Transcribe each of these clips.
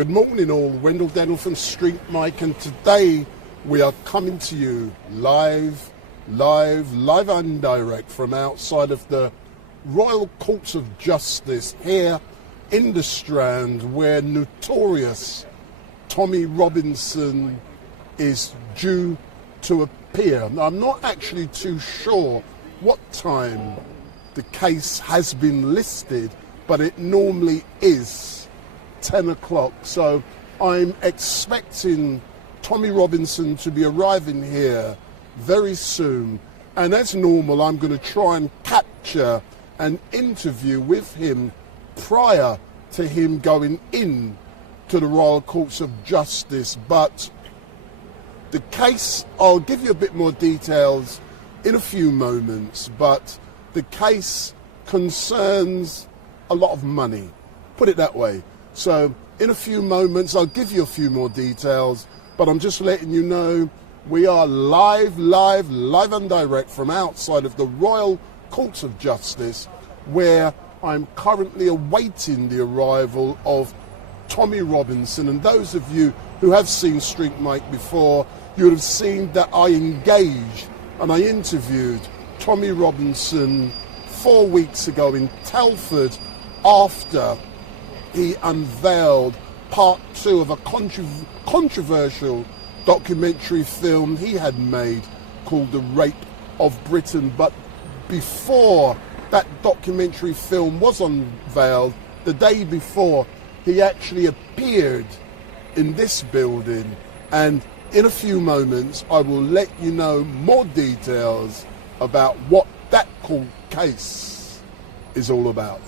Good morning all, Wendell Dennell from StreetMic, and today we are coming to you live and direct from outside of the Royal Courts of Justice here in the Strand, where notorious Tommy Robinson is due to appear. Now, I'm not actually too sure what time the case has been listed, but it normally is 10 o'clock. So I'm expecting Tommy Robinson to be arriving here very soon. And as normal, I'm going to try and capture an interview with him prior to him going in to the Royal Courts of Justice. But the case, I'll give you a bit more details in a few moments, but the case concerns a lot of money, put it that way. So in a few moments, I'll give you a few more details, but I'm just letting you know we are live and direct from outside of the Royal Courts of Justice, where I'm currently awaiting the arrival of Tommy Robinson. And those of you who have seen StreetMic before, you would have seen that I engaged and I interviewed Tommy Robinson 4 weeks ago in Telford after he unveiled part 2 of a controversial documentary film he had made called The Rape of Britain. But before that documentary film was unveiled, the day before, he actually appeared in this building, and in a few moments I will let you know more details about what that court case is all about.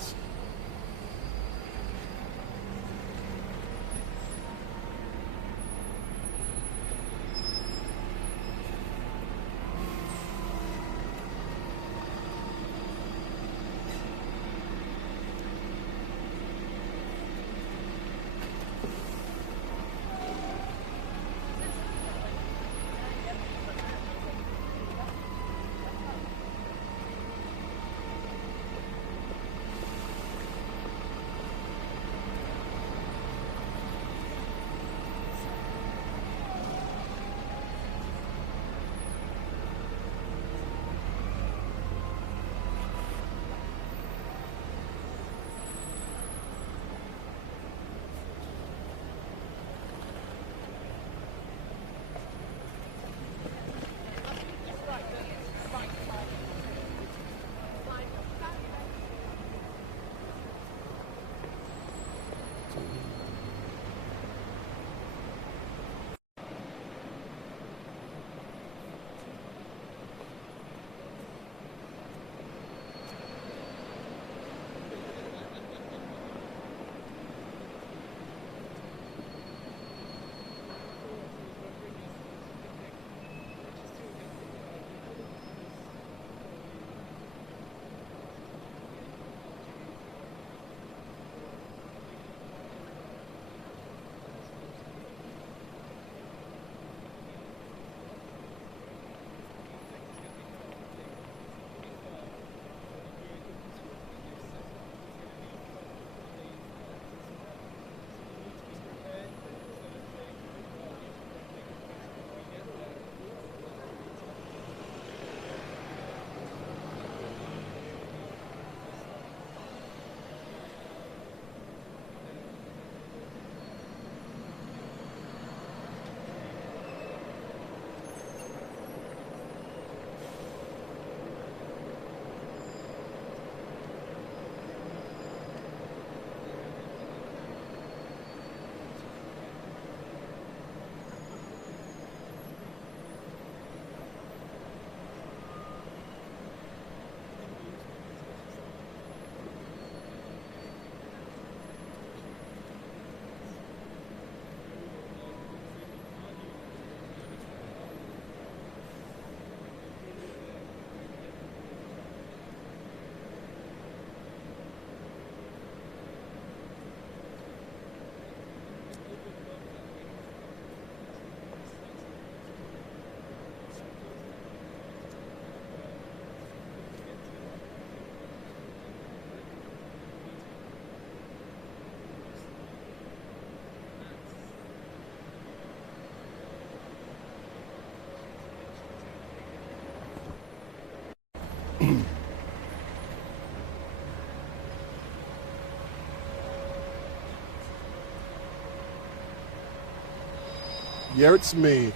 Yeah, it's me.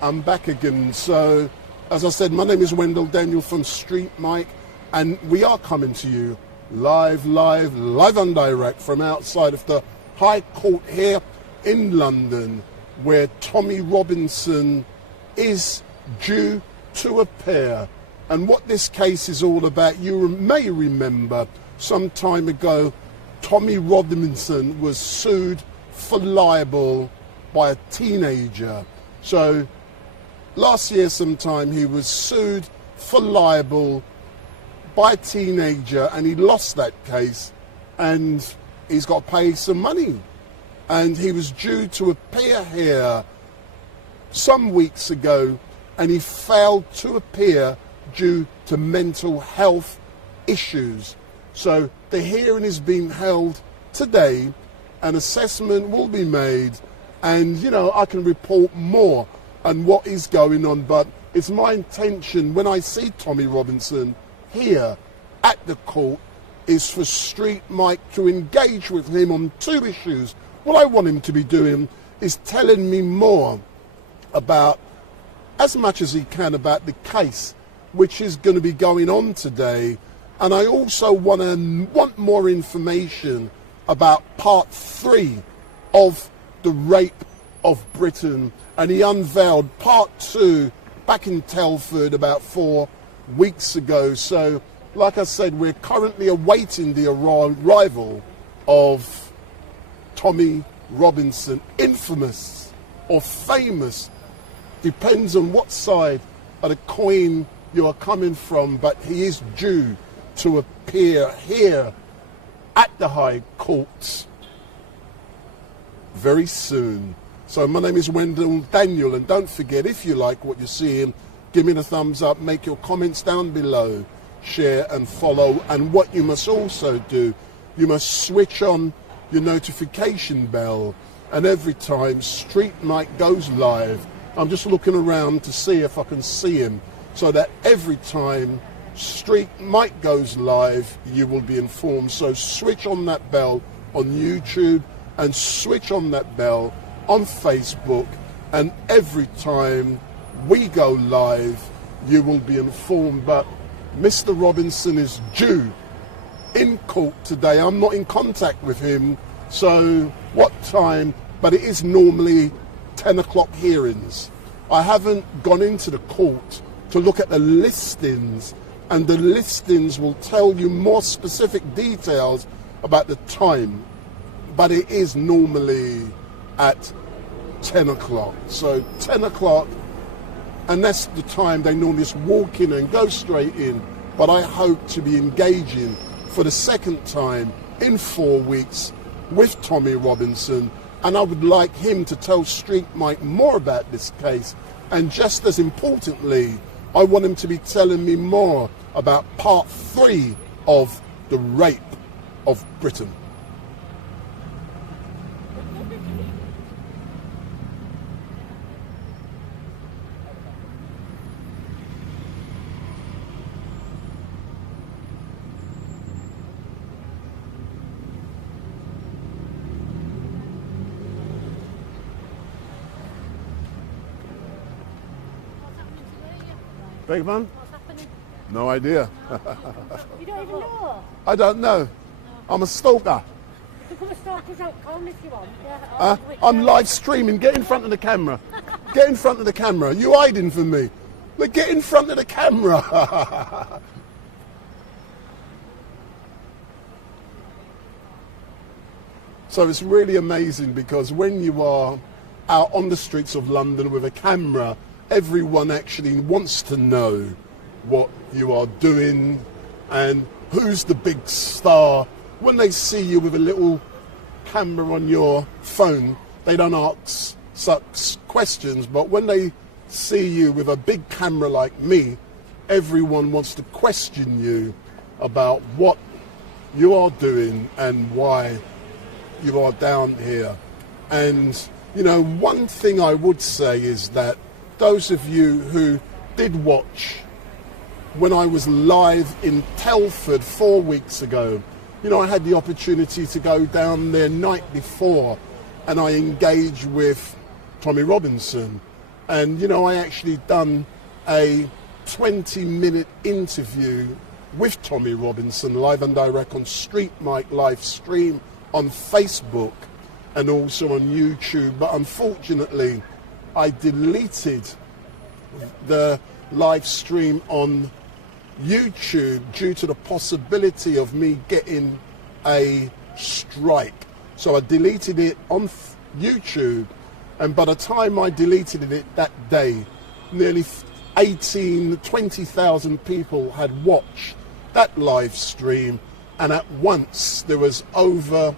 I'm back again. So, as I said, my name is Wendell Daniel from StreetMic, and we are coming to you live and direct from outside of the High Court here in London, where Tommy Robinson is due to appear. And what this case is all about, you may remember some time ago, Tommy Robinson was sued for libel by a teenager. So last year sometime he was sued for libel by a teenager, and he lost that case, and he's got to pay some money. And he was due to appear here some weeks ago, and he failed to appear due to mental health issues. So the hearing is being held today, an assessment will be made, and I can report more on what is going on, but it's my intention when I see Tommy Robinson here at the court is for StreetMic to engage with him on two issues. What I want him to be doing is telling me more about, as much as he can, about the case which is going to be going on today. And I also want more information about part 3 of the Rape of Britain. And he unveiled part 2 back in Telford about 4 weeks ago. So, like I said, we're currently awaiting the arrival of Tommy Robinson, infamous or famous, depends on what side of the coin you are coming from, but he is due to appear here at the High Court very soon. So my name is Wendell Daniel, and don't forget, if you like what you're seeing, give me the thumbs up, make your comments down below, share and follow. And what you must also do, you must switch on your notification bell, and every time StreetMic goes live, I'm just looking around to see if I can see him, so that every time StreetMic goes live, you will be informed. So switch on that bell on YouTube and switch on that bell on Facebook, and every time we go live, you will be informed. But Mr. Robinson is due in court today. I'm not in contact with him, so what time? But it is normally 10 o'clock hearings. I haven't gone into the court to look at the listings, and the listings will tell you more specific details about the time, but it is normally at 10 o'clock. So 10 o'clock, and that's the time they normally just walk in and go straight in. But I hope to be engaging for the second time in 4 weeks with Tommy Robinson, and I would like him to tell StreetMic more about this case. And just as importantly, I want him to be telling me more about part 3 of the Rape of Britain. Big man? What's happening? No idea. You don't even know? I don't know. I'm a stalker. You can put a stalkers.com if you want. Yeah, I'm live streaming. Get in front of the camera. Get in front of the camera. You hiding from me. Look, get in front of the camera. So it's really amazing, because when you are out on the streets of London with a camera, everyone actually wants to know what you are doing and who's the big star. When they see you with a little camera on your phone, they don't ask such questions, but when they see you with a big camera like me, everyone wants to question you about what you are doing and why you are down here. And one thing I would say is that those of you who did watch when I was live in Telford 4 weeks ago, I had the opportunity to go down there night before, and I engaged with Tommy Robinson. And, you know, I actually done a 20-minute interview with Tommy Robinson, live and direct on StreetMic LiveStream on Facebook and also on YouTube. But unfortunately, I deleted the live stream on YouTube due to the possibility of me getting a strike. So I deleted it on YouTube, and by the time I deleted it that day, nearly 20,000 people had watched that live stream, and at once there was over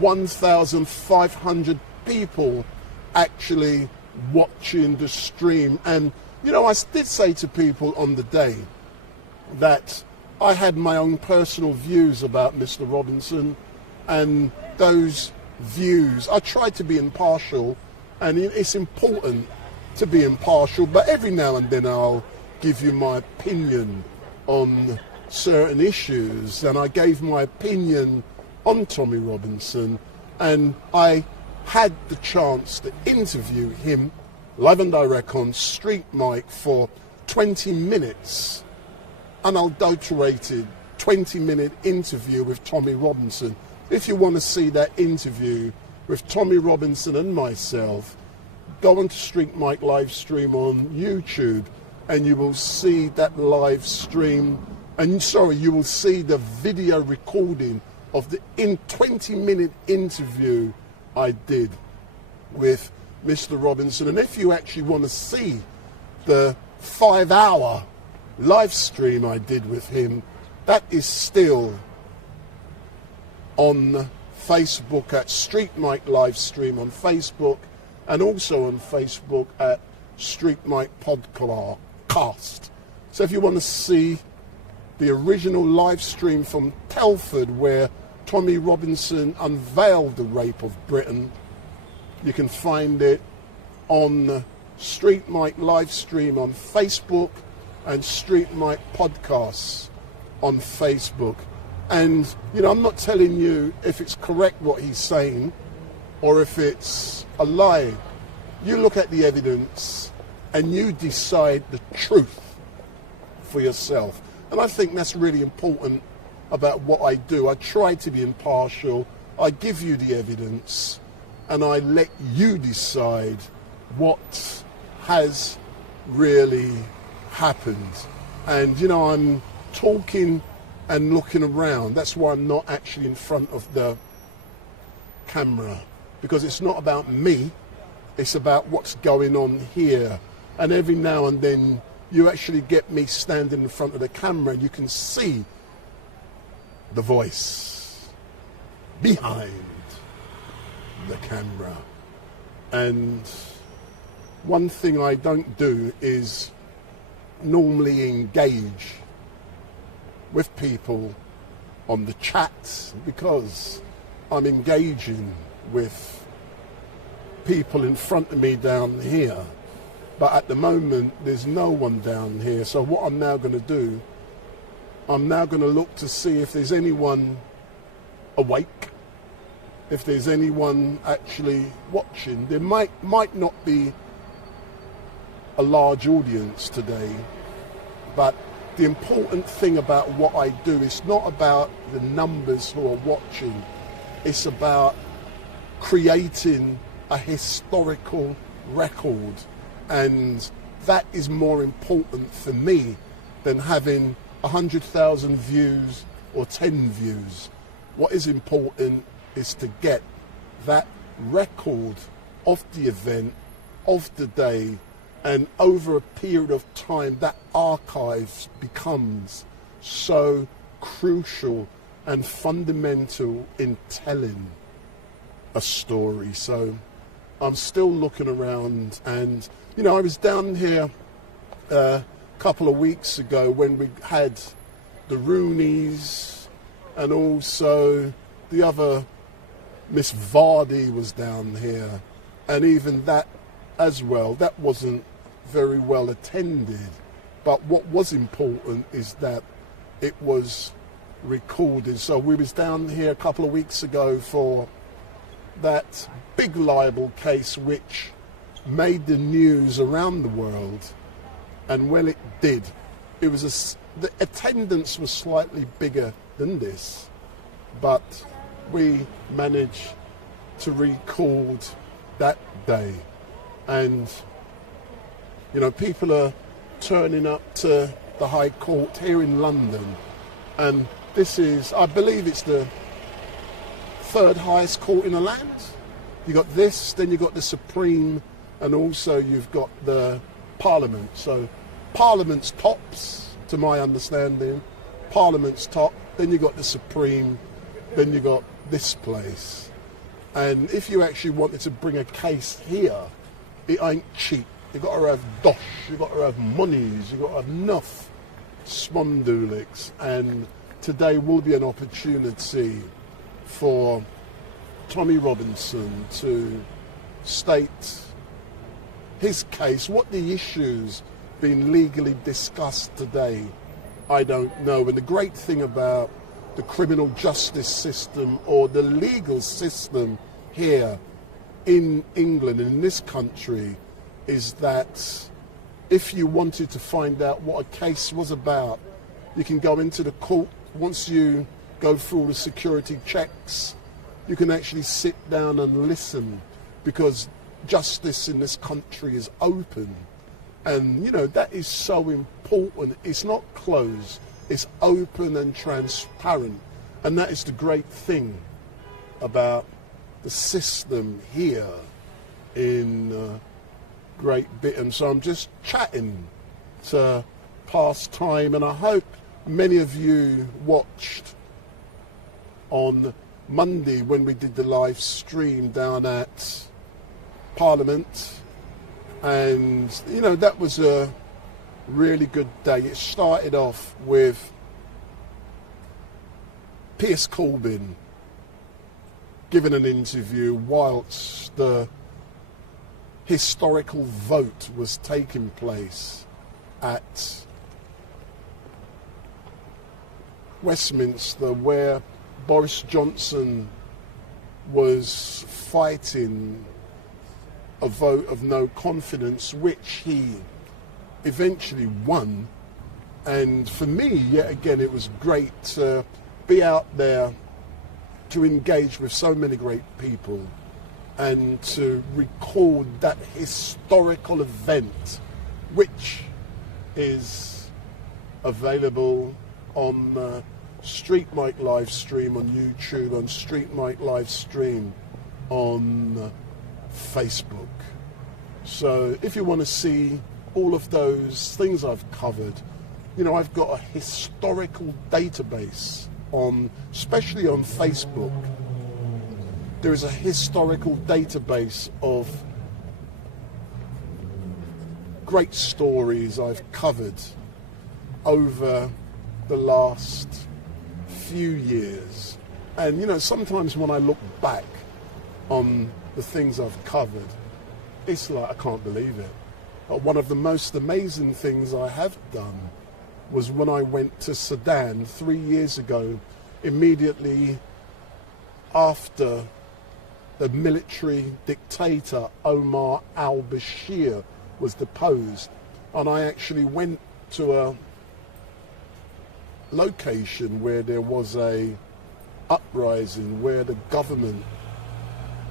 1,500 people actually watching the stream. And you know, I did say to people on the day that I had my own personal views about Mr. Robinson, and those views, I tried to be impartial, and it's important to be impartial, but every now and then I'll give you my opinion on certain issues, and I gave my opinion on Tommy Robinson, and I had the chance to interview him live and direct on StreetMic for 20 minutes, unadulterated 20-minute interview with Tommy Robinson. If you want to see that interview with Tommy Robinson and myself, go on to StreetMic LiveStream on YouTube, and you will see that live stream, and you will see the video recording of the 20-minute interview I did with Mr. Robinson. And if you actually want to see the 5-hour live stream I did with him, that is still on Facebook at StreetMic LiveStream on Facebook, and also on Facebook at StreetMic Podcast. So if you want to see the original live stream from Telford where Tommy Robinson unveiled the Rape of Britain, you can find it on StreetMic LiveStream on Facebook and StreetMic Podcasts on Facebook. And, you know, I'm not telling you if it's correct what he's saying or if it's a lie. You look at the evidence and you decide the truth for yourself. And I think that's really important about what I do. I try to be impartial. I give you the evidence and I let you decide what has really happened. And, you know, I'm talking and looking around. That's why I'm not actually in front of the camera, because it's not about me. It's about what's going on here. And every now and then you actually get me standing in front of the camera. You can see the voice behind the camera. And one thing I don't do is normally engage with people on the chat, because I'm engaging with people in front of me down here. But at the moment, there's no one down here. So what I'm now going to do, I'm now going to look to see if there's anyone awake, if there's anyone actually watching. There might not be a large audience today, but the important thing about what I do is not about the numbers who are watching. It's about creating a historical record. And that is more important for me than having 100,000 views or 10 views. What is important is to get that record of the event, of the day, and over a period of time, that archive becomes so crucial and fundamental in telling a story. So I'm still looking around, and you know, I was down here a couple of weeks ago when we had the Roonies, and also the other Miss Vardy was down here, and even that as well, that wasn't very well attended. But what was important is that it was recorded. So we was down here a couple of weeks ago for that big libel case which made the news around the world, and when it did, it was the attendance was slightly bigger than this, but we managed to record that day, and people are turning up to the High Court here in London, and this is, I believe it's the third highest court in the land. You got this, then you got the Supreme, and also you've got the Parliament. So Parliament's tops, to my understanding. Parliament's top, then you got the Supreme, then you got this place. And if you actually wanted to bring a case here, it ain't cheap. You got to have dosh, you got to have monies, you got to have enough smondulix. And today will be an opportunity for Tommy Robinson to state his case. What the issues being legally discussed today, I don't know. And the great thing about the criminal justice system or the legal system here in England, in this country, is that if you wanted to find out what a case was about, you can go into the court. Once you go through all the security checks, you can actually sit down and listen, because justice in this country is open. And that is so important. It's not closed, it's open and transparent. And that is the great thing about the system here in Great Britain. So I'm just chatting to pass time, and I hope many of you watched on Monday when we did the live stream down at Parliament, and that was a really good day. It started off with Piers Corbyn giving an interview whilst the historical vote was taking place at Westminster, where Boris Johnson was fighting a vote of no confidence, which he eventually won. And for me, yet again, it was great to be out there to engage with so many great people and to record that historical event, which is available on StreetMic LiveStream on YouTube, on StreetMic LiveStream on Facebook. So if you want to see all of those things I've covered, I've got a historical database especially on Facebook. There is a historical database of great stories I've covered over the last few years. And sometimes when I look back on the things I've covered, it's like I can't believe it. But one of the most amazing things I have done was when I went to Sudan 3 years ago, immediately after the military dictator Omar al-Bashir was deposed. And I actually went to a location where there was a uprising, where the government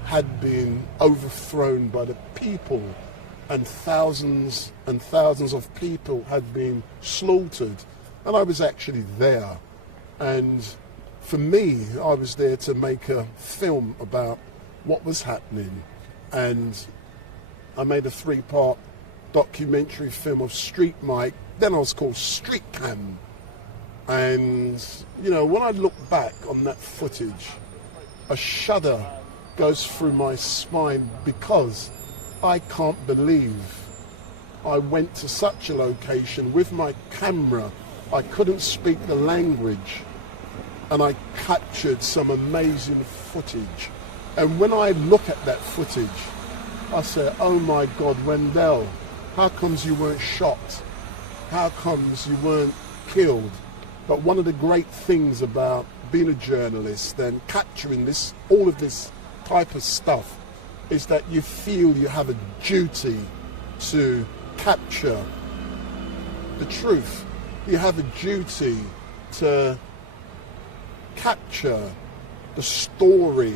had been overthrown by the people, and thousands of people had been slaughtered. And I was actually there. And for me, I was there to make a film about what was happening. And I made a 3-part documentary film of StreetMic. Then I was called Street Cam. And, when I look back on that footage, a shudder goes through my spine, because I can't believe I went to such a location with my camera. I couldn't speak the language, and I captured some amazing footage. And when I look at that footage, I say, oh my God, Wendell, how comes you weren't shot? How comes you weren't killed? But one of the great things about being a journalist and capturing all of this type of stuff, is that you feel you have a duty to capture the truth. You have a duty to capture the story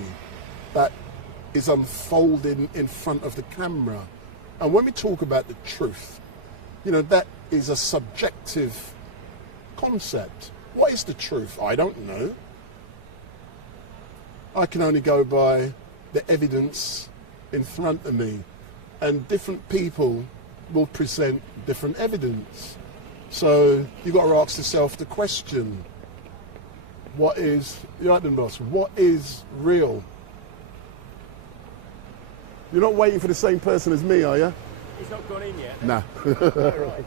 that is unfolding in front of the camera. And when we talk about the truth, you know, that is a subjective concept. What is the truth? I don't know. I can only go by the evidence in front of me, and different people will present different evidence. So you've got to ask yourself the question, what is, you're right then, boss, what is real? You're not waiting for the same person as me, are you? He's not gone in yet? Nah. Oh, right.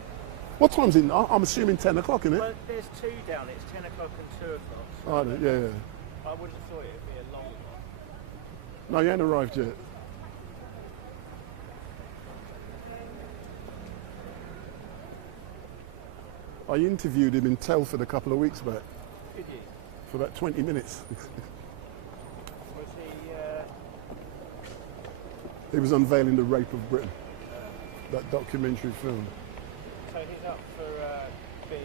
What time's it? I'm assuming 10 o'clock, isn't it? Well, there's two down. It's 10 o'clock and 2 o'clock. So Oh, yeah. I wouldn't have thought it would be a long one. No, you ain't arrived yet. I interviewed him in Telford a couple of weeks back Did you? for about 20 minutes. Was he... He was unveiling the Rape of Britain, that documentary film. So he's up for being...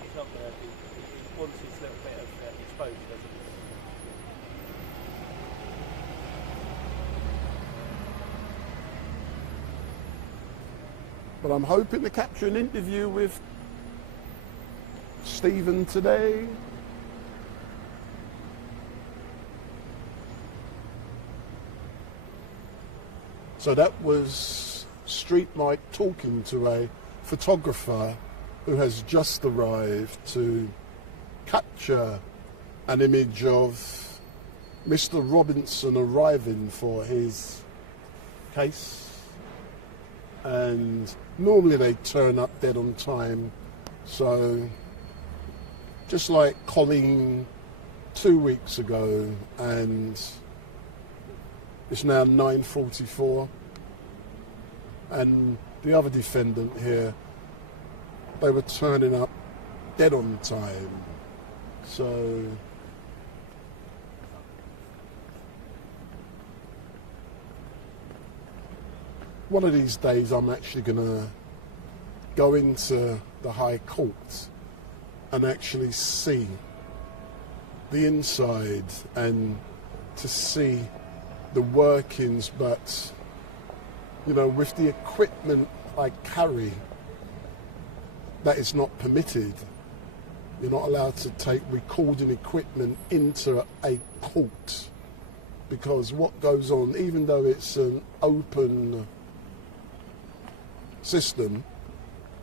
He's not going to be... He wants his little bit of exposure, doesn't he? But I'm hoping to capture an interview with Stephen today. So that was StreetMic talking to a photographer who has just arrived to capture an image of Mr. Robinson arriving for his case. And normally they turn up dead on time. So just like Colleen 2 weeks ago, and it's now 9:44, and the other defendant here, they were turning up dead on time. So one of these days I'm actually going to go into the High Court and actually see the inside and to see the workings, but you know, with the equipment I carry, that is not permitted. You're not allowed to take recording equipment into a court, because what goes on, even though it's an open system,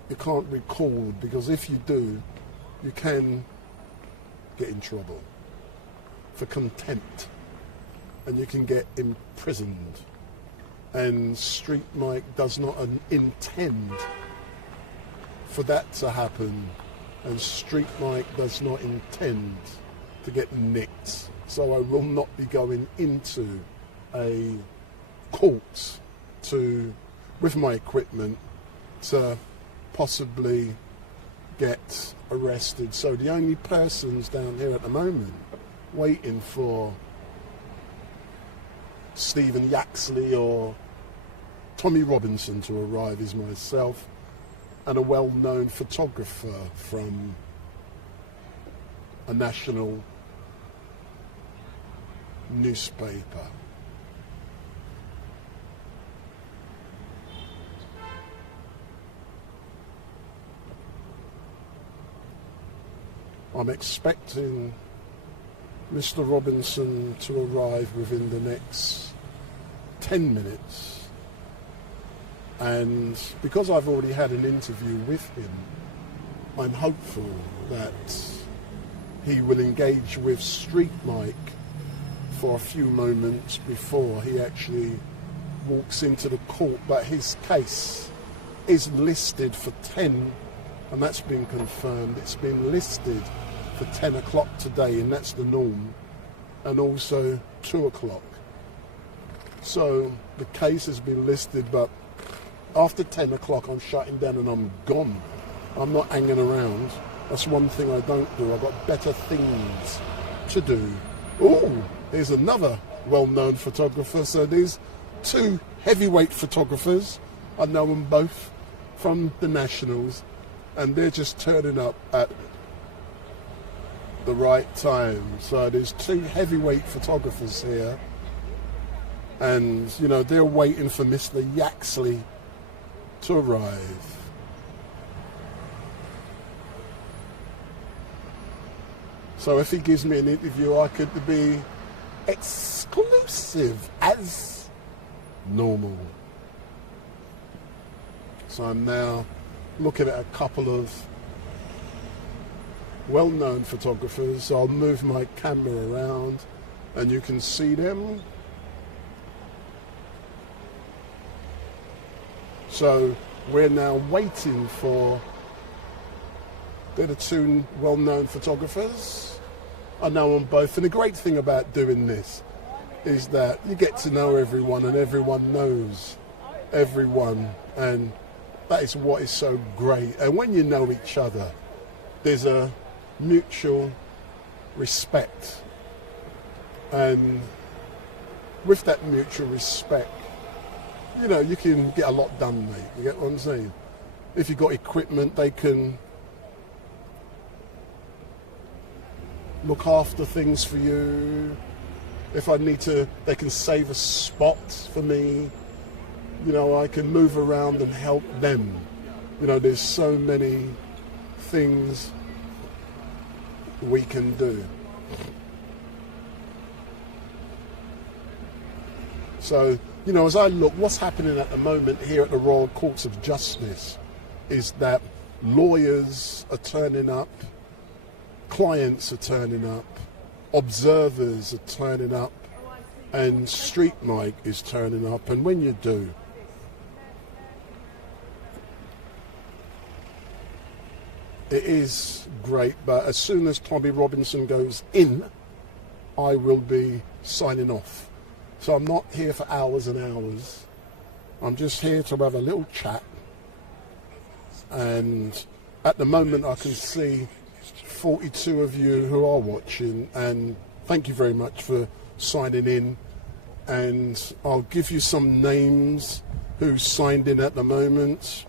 you can't record, because if you do, you can get in trouble for contempt and you can get imprisoned. And StreetMic does not intend for that to happen, and StreetMic does not intend to get nicked. So I will not be going into a court with my equipment to possibly get arrested. So the only persons down here at the moment waiting for Stephen Yaxley or Tommy Robinson to arrive is myself and a well-known photographer from a national newspaper. I'm expecting Mr. Robinson to arrive within the next 10 minutes. And because I've already had an interview with him, I'm hopeful that he will engage with StreetMic for a few moments before he actually walks into the court. But his case is listed for 10, and that's been confirmed. It's been listed for 10 o'clock today, and that's the norm, and also 2 o'clock. So the case has been listed, but after 10 o'clock I'm shutting down and I'm gone. I'm not hanging around. That's one thing I don't do. I've got better things to do. Oh, here's another well-known photographer. So these two heavyweight photographers, I know them both from the Nationals, and they're just turning up at the right time. So there's two heavyweight photographers here, and you know, they're waiting for Mr. Yaxley to arrive. So if he gives me an interview, I could be exclusive as normal. So I'm now looking at a couple of well-known photographers. I'll move my camera around and you can see them. So we're now waiting for, they're the two well-known photographers. I know them both, and the great thing about doing this is that you get to know everyone and everyone knows everyone, and that is what is so great. And when you know each other, there's a mutual respect, and with that mutual respect, you know, you can get a lot done, mate. You get what I'm saying? If you've got equipment, they can look after things for you. If I need to, they can save a spot for me. You know, I can move around and help them. You know, there's so many things we can do. So, you know, as I look, what's happening at the moment here at the Royal Courts of Justice is that lawyers are turning up, clients are turning up, observers are turning up, and StreetMic is turning up. And when you do, it is great. But as soon as Tommy Robinson goes in, I will be signing off. So I'm not here for hours and hours. I'm just here to have a little chat. And at the moment I can see 42 of you who are watching, and thank you very much for signing in. And I'll give you some names who signed in at the moment.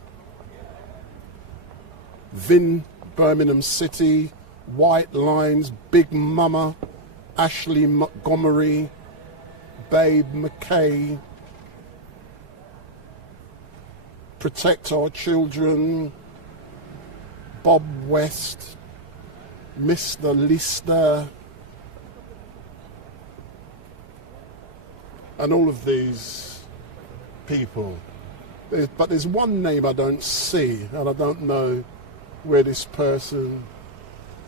Vin, Birmingham City, White Lines, Big Mama, Ashley Montgomery, Babe McKay, Protect Our Children, Bob West, Mr. Lister, and all of these people. But there's one name I don't see, and I don't know where this person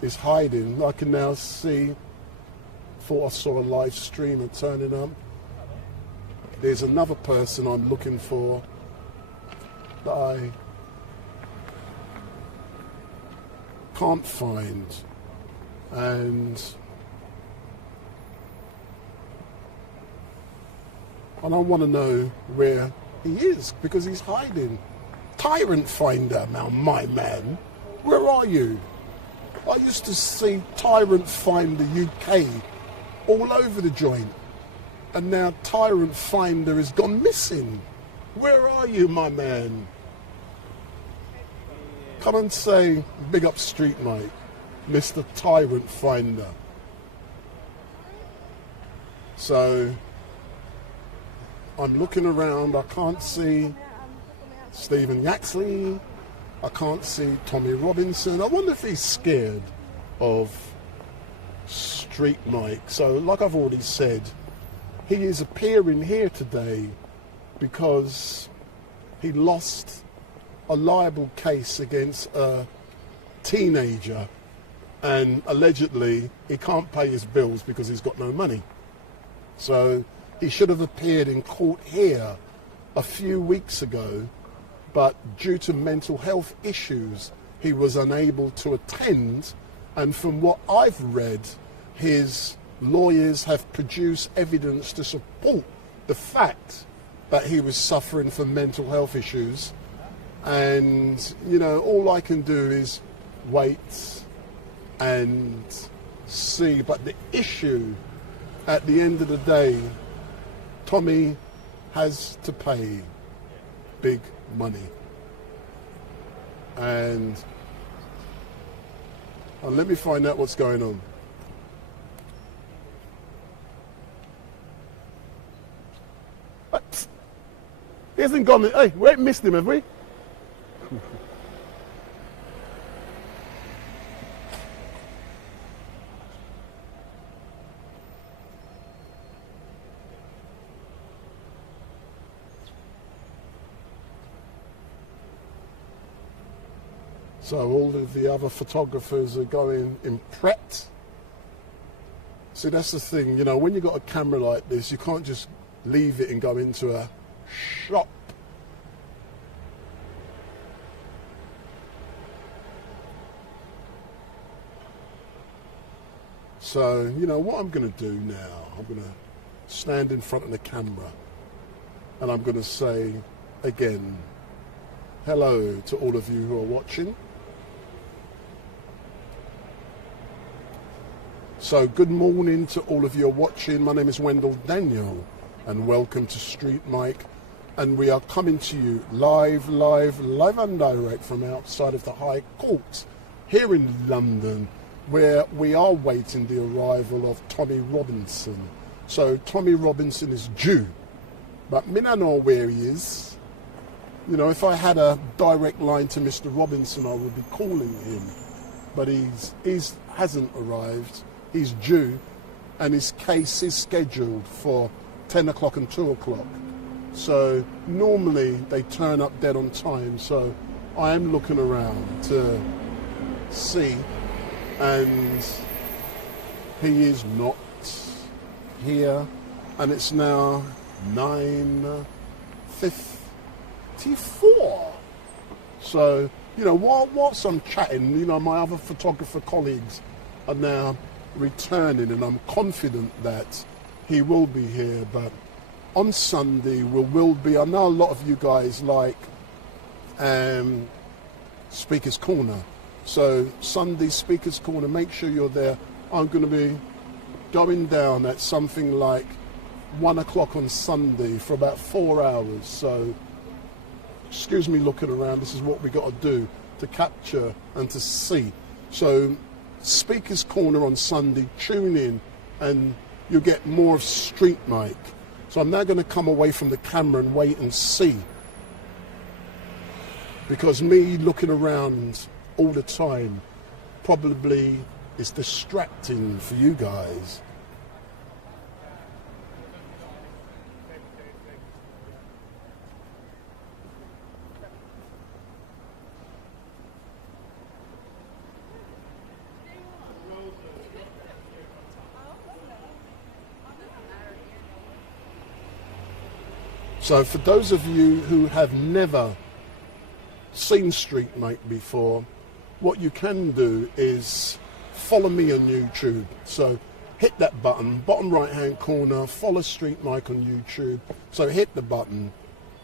is hiding. I can now see, thought I saw a live streamer turning up. There's another person I'm looking for that I can't find. And I don't want to know where he is because he's hiding. Tyrant Finder, now my man, where are you? I used to see Tyrant Finder UK all over the joint, and now Tyrant Finder has gone missing. Where are you, my man? Come and say big up StreetMic, Mr. Tyrant Finder. So I'm looking around, I can't see Stephen Yaxley, I can't see Tommy Robinson. I wonder if he's scared of StreetMic. So like I've already said, he is appearing here today because he lost a liable case against a teenager, and allegedly he can't pay his bills because he's got no money. So he should have appeared in court here a few weeks ago, but due to mental health issues he was unable to attend, and from what I've read, his lawyers have produced evidence to support the fact that he was suffering from mental health issues. And, you know, all I can do is wait and see. But the issue at the end of the day, Tommy has to pay big money. And let me find out what's going on. What? He hasn't gone. Hey, we ain't missed him, have we? So all of the other photographers are going in Pret. See, that's the thing, you know, when you've got a camera like this, you can't just leave it and go into a shop. So, you know, what I'm going to do now, I'm going to stand in front of the camera and I'm going to say again, hello to all of you who are watching. So good morning to all of you watching. My name is Wendell Daniel and welcome to StreetMic, and we are coming to you live and direct from outside of the High Court here in London, where we are waiting the arrival of Tommy Robinson. So Tommy Robinson is due, but me not know where he is. You know, if I had a direct line to Mr. Robinson, I would be calling him, but he's hasn't arrived. He's due, and his case is scheduled for 10 o'clock and 2 o'clock. So normally they turn up dead on time. So I am looking around to see, and he is not here, and it's now 9:54. So, you know, whilst I'm chatting, you know, my other photographer colleagues are now returning, and I'm confident that he will be here. But on Sunday we will be, I know a lot of you guys like Speaker's Corner, so Sunday Speaker's Corner, make sure you're there. I'm going to be going down at something like 1 o'clock on Sunday for about 4 hours. So excuse me looking around, this is what we got to do to capture and to see. So Speaker's Corner on Sunday, tune in and you'll get more of StreetMic. So I'm now going to come away from the camera and wait and see, because me looking around all the time probably is distracting for you guys. So for those of you who have never seen StreetMic before, what you can do is follow me on YouTube. So hit that button, bottom right hand corner, follow StreetMic on YouTube. So hit the button,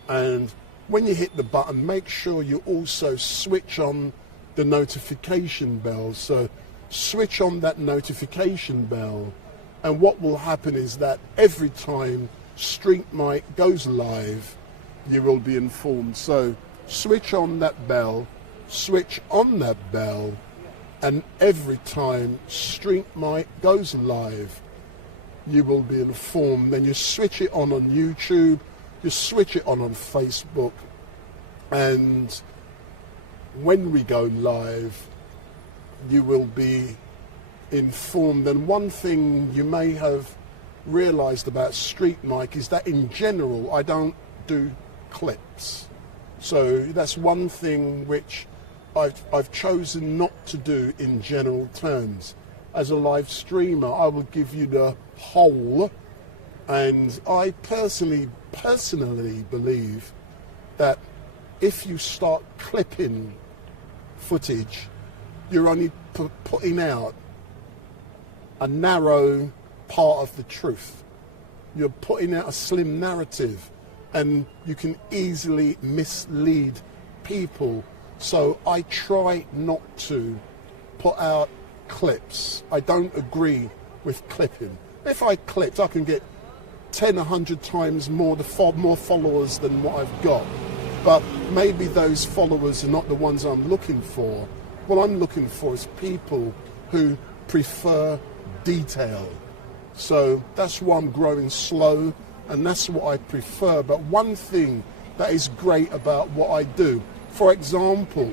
and when you hit the button, make sure you also switch on the notification bell. So switch on that notification bell, and what will happen is that every time StreetMic goes live, you will be informed. So switch on that bell, and every time StreetMic goes live, you will be informed. Then you switch it on YouTube, you switch it on Facebook, and when we go live, you will be informed. And one thing you may have realized about StreetMic is that in general I don't do clips. So that's one thing which I've chosen not to do in general terms. As a live streamer, I will give you the whole, and I personally believe that if you start clipping footage, you're only putting out a narrow part of the truth. You're putting out a slim narrative, and you can easily mislead people. So I try not to put out clips. I don't agree with clipping. If I clicked, I can get 10, 100 times more more followers than what I've got. But maybe those followers are not the ones I'm looking for. What I'm looking for is people who prefer detail. So that's why I'm growing slow, and that's what I prefer. But one thing that is great about what I do, for example,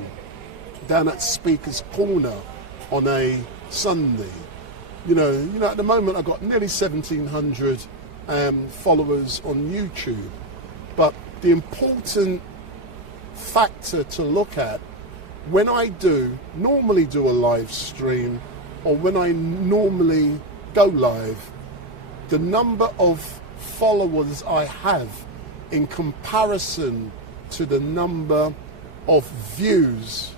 down at Speaker's Corner on a Sunday, you know, at the moment I've got nearly 1,700 followers on YouTube. But the important factor to look at when I normally do a live stream, or when I normally go live, the number of followers I have in comparison to the number of views,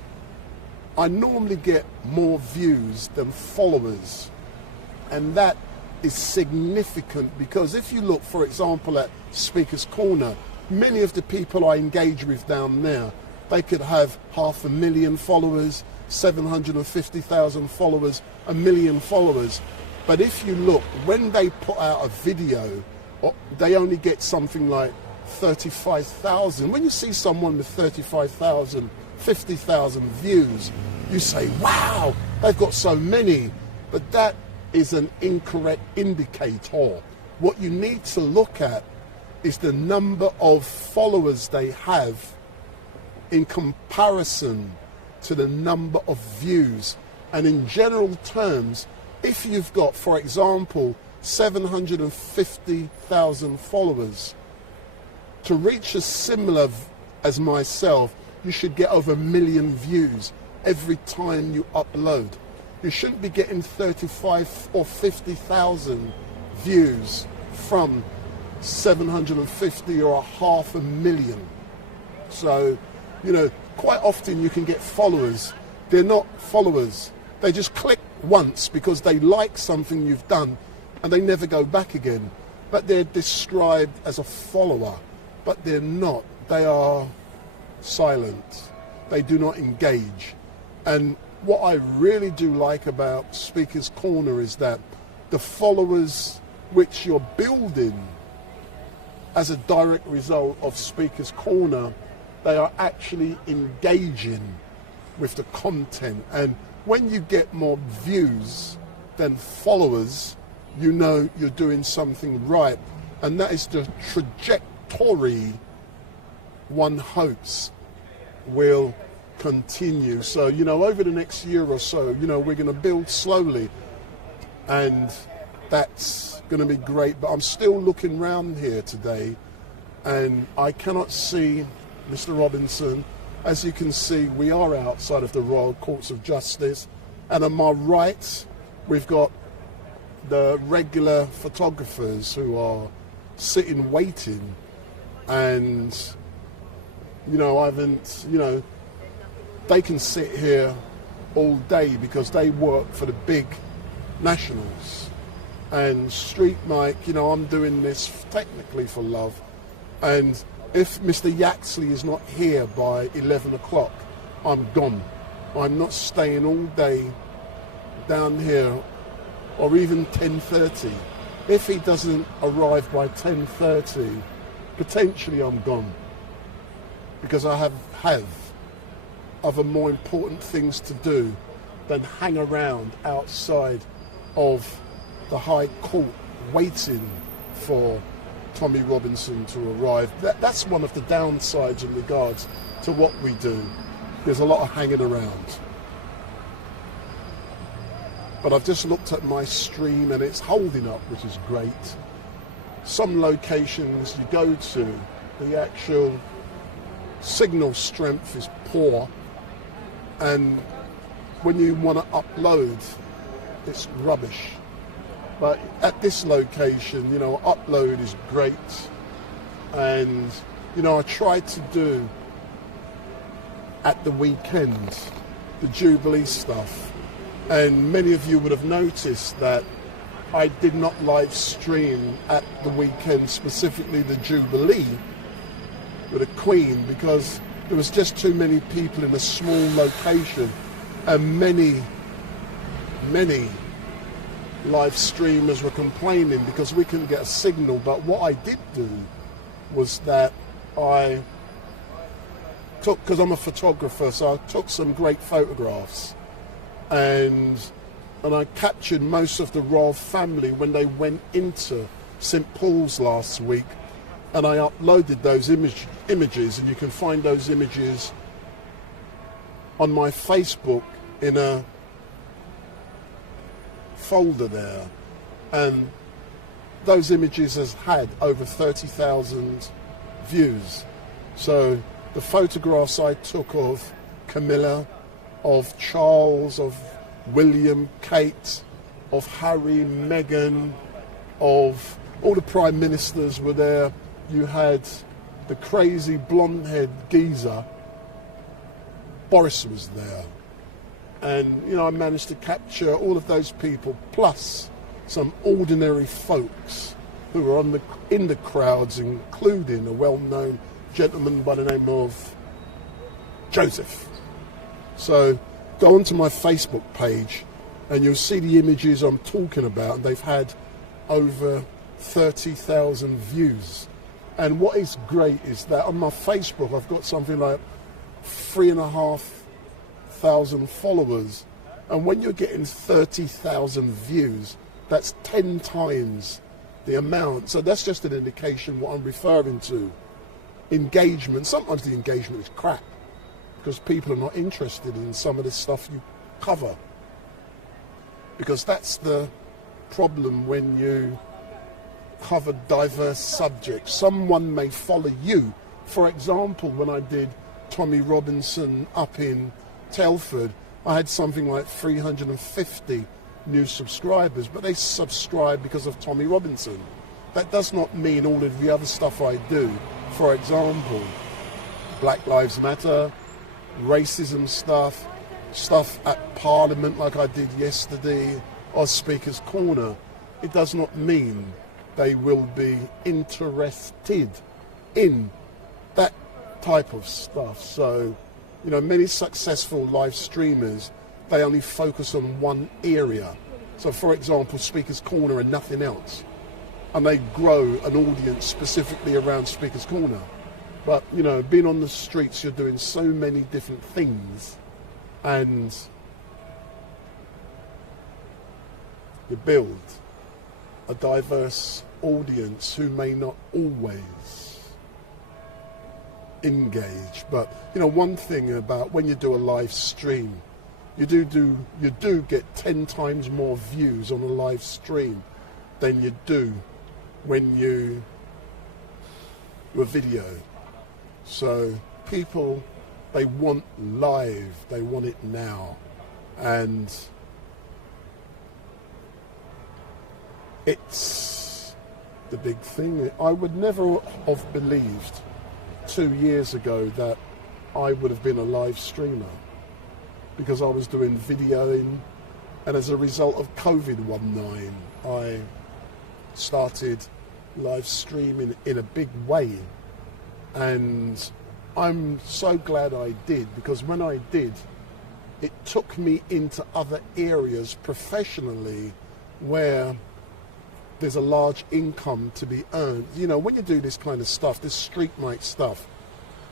I normally get more views than followers. And that is significant, because if you look, for example, at Speaker's Corner, many of the people I engage with down there, they could have 500,000 followers, 750,000 followers, 1 million followers. But if you look, when they put out a video, they only get something like 35,000. When you see someone with 35,000, 50,000 views, you say, wow, they've got so many. But that is an incorrect indicator. What you need to look at is the number of followers they have in comparison to the number of views. And in general terms, if you've got, for example, 750,000 followers, to reach as similar as myself, you should get over 1 million views every time you upload. You shouldn't be getting 35 or 50,000 views from 750 or 500,000. So, you know, quite often you can get followers. They're not followers. They just click once because they like something you've done, and they never go back again. But they're described as a follower, but they're not. They are silent. They do not engage. And what I really do like about Speaker's Corner is that the followers which you're building as a direct result of Speaker's Corner, they are actually engaging with the content. And when you get more views than followers, you know you're doing something right. And that is the trajectory one hopes will continue. So, you know, over the next year or so, you know, we're going to build slowly, and that's going to be great. But I'm still looking around here today, and I cannot see Mr. Robinson. As you can see, we are outside of the Royal Courts of Justice, and on my right, we've got the regular photographers who are sitting waiting. And, you know, they can sit here all day because they work for the big nationals. And StreetMic, you know, I'm doing this technically for love. And if Mr. Yaxley is not here by 11 o'clock, I'm gone. I'm not staying all day down here, or even 10:30. If he doesn't arrive by 10:30, potentially I'm gone, because I have other more important things to do than hang around outside of the High Court waiting for Tommy Robinson to arrive. That's one of the downsides in regards to what we do. There's a lot of hanging around. But I've just looked at my stream and it's holding up, which is great. Some locations you go to, the actual signal strength is poor, and when you want to upload, it's rubbish. But at this location, you know, upload is great. And, you know, I tried to do at the weekend the Jubilee stuff. And many of you would have noticed that I did not live stream at the weekend, specifically the Jubilee with the Queen, because there was just too many people in a small location, and many live streamers were complaining because we couldn't get a signal. But what I did do was that I took, because I'm a photographer, so I took some great photographs, and I captured most of the royal family when they went into St. Paul's last week, and I uploaded those images, and you can find those images on my Facebook in a folder there, and those images has had over 30,000 views. So the photographs I took of Camilla, of Charles, of William, Kate, of Harry, Meghan, of all the prime ministers were there. You had the crazy blonde-haired geezer, Boris was there. And, you know, I managed to capture all of those people, plus some ordinary folks who were in the crowds, including a well-known gentleman by the name of Joseph. So go onto my Facebook page and you'll see the images I'm talking about. They've had over 30,000 views. And what is great is that on my Facebook, I've got something like 3,500 followers. And when you're getting 30,000 views, that's 10 times the amount. So that's just an indication what I'm referring to. Engagement. Sometimes the engagement is crap because people are not interested in some of the stuff you cover. Because that's the problem when you cover diverse subjects. Someone may follow you. For example, when I did Tommy Robinson up in Telford, I had something like 350 new subscribers, but they subscribe because of Tommy Robinson. That does not mean all of the other stuff I do. For example, Black Lives Matter, racism stuff at Parliament like I did yesterday, or Speaker's Corner. It does not mean they will be interested in that type of stuff. So, you know, many successful live streamers, they only focus on one area. So, for example, Speaker's Corner and nothing else. And they grow an audience specifically around Speaker's Corner. But, you know, being on the streets, you're doing so many different things, and you build a diverse audience who may not always engage. But, you know, one thing about when you do a live stream, you do get 10 times more views on a live stream than you do when you do a video. So people, they want live, they want it now. And it's the big thing. I would never have believed 2 years ago that I would have been a live streamer, because I was doing videoing, and as a result of COVID-19, I started live streaming in a big way. And I'm so glad I did, because when I did, it took me into other areas professionally where there's a large income to be earned. You know, when you do this kind of stuff, this StreetMic stuff,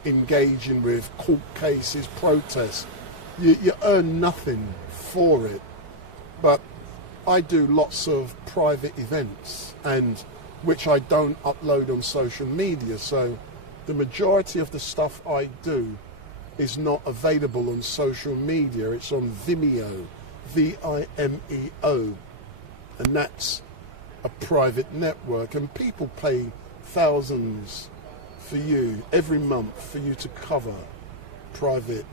engaging with court cases, protests, you earn nothing for it. But I do lots of private events, and which I don't upload on social media. So the majority of the stuff I do is not available on social media. It's on Vimeo, Vimeo, and that's a private network, and people pay thousands for you every month for you to cover private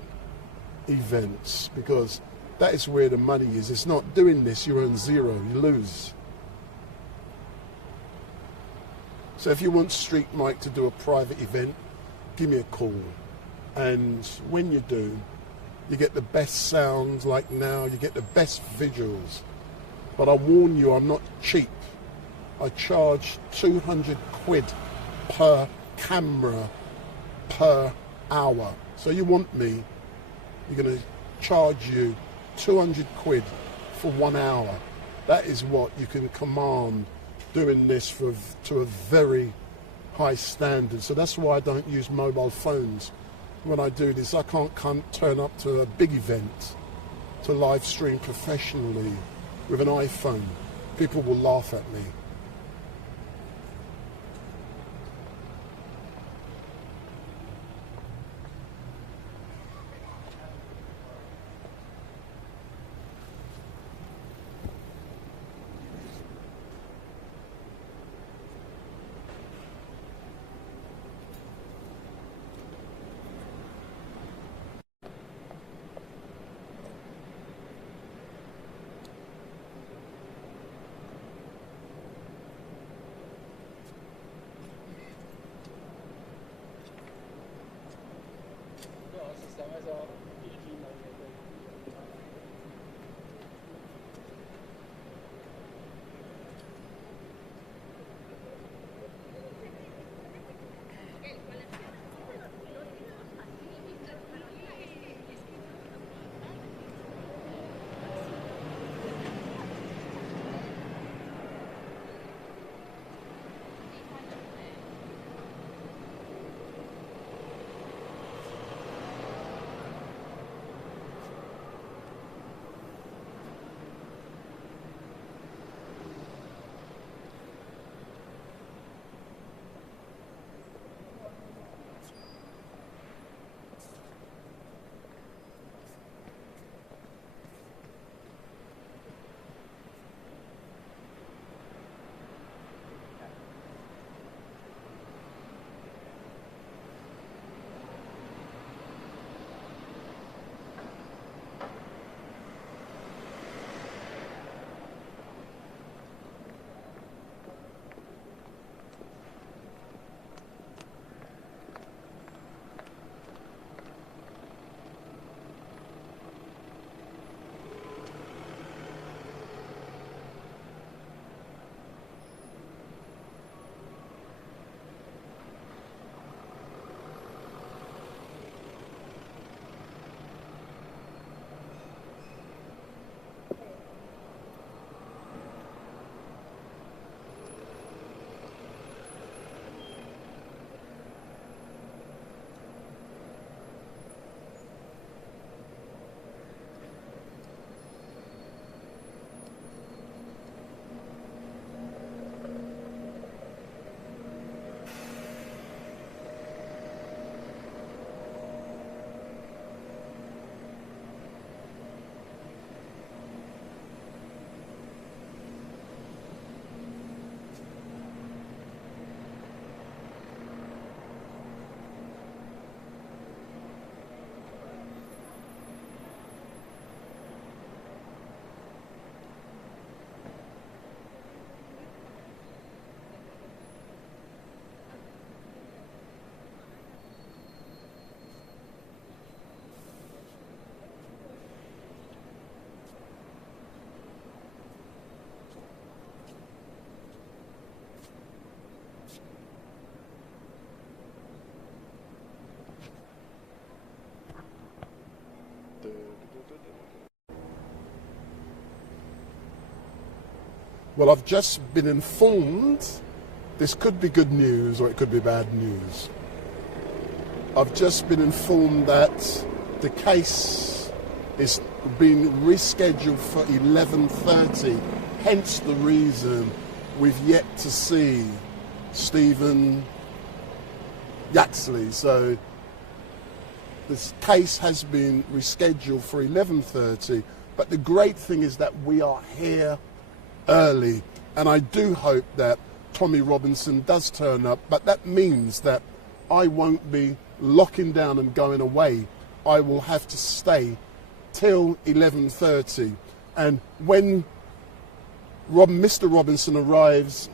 events, because that is where the money is. It's not doing this, you earn zero, you lose. So if you want StreetMic to do a private event, give me a call. And when you do, you get the best sound. Like now, you get the best visuals. But I warn you, I'm not cheap. I charge 200 quid per camera per hour. So you want me, you're going to charge you 200 quid for 1 hour. That is what you can command doing this to a very high standard. So that's why I don't use mobile phones when I do this. I can't turn up to a big event to live stream professionally with an iPhone. People will laugh at me. Well, I've just been informed, this could be good news or it could be bad news. I've just been informed that the case is being rescheduled for 11:30, hence the reason we've yet to see Stephen Yaxley. So this case has been rescheduled for 11:30, but the great thing is that we are here early, and I do hope that Tommy Robinson does turn up, but that means that I won't be locking down and going away. I will have to stay till 11:30, and when Mr. Robinson arrives,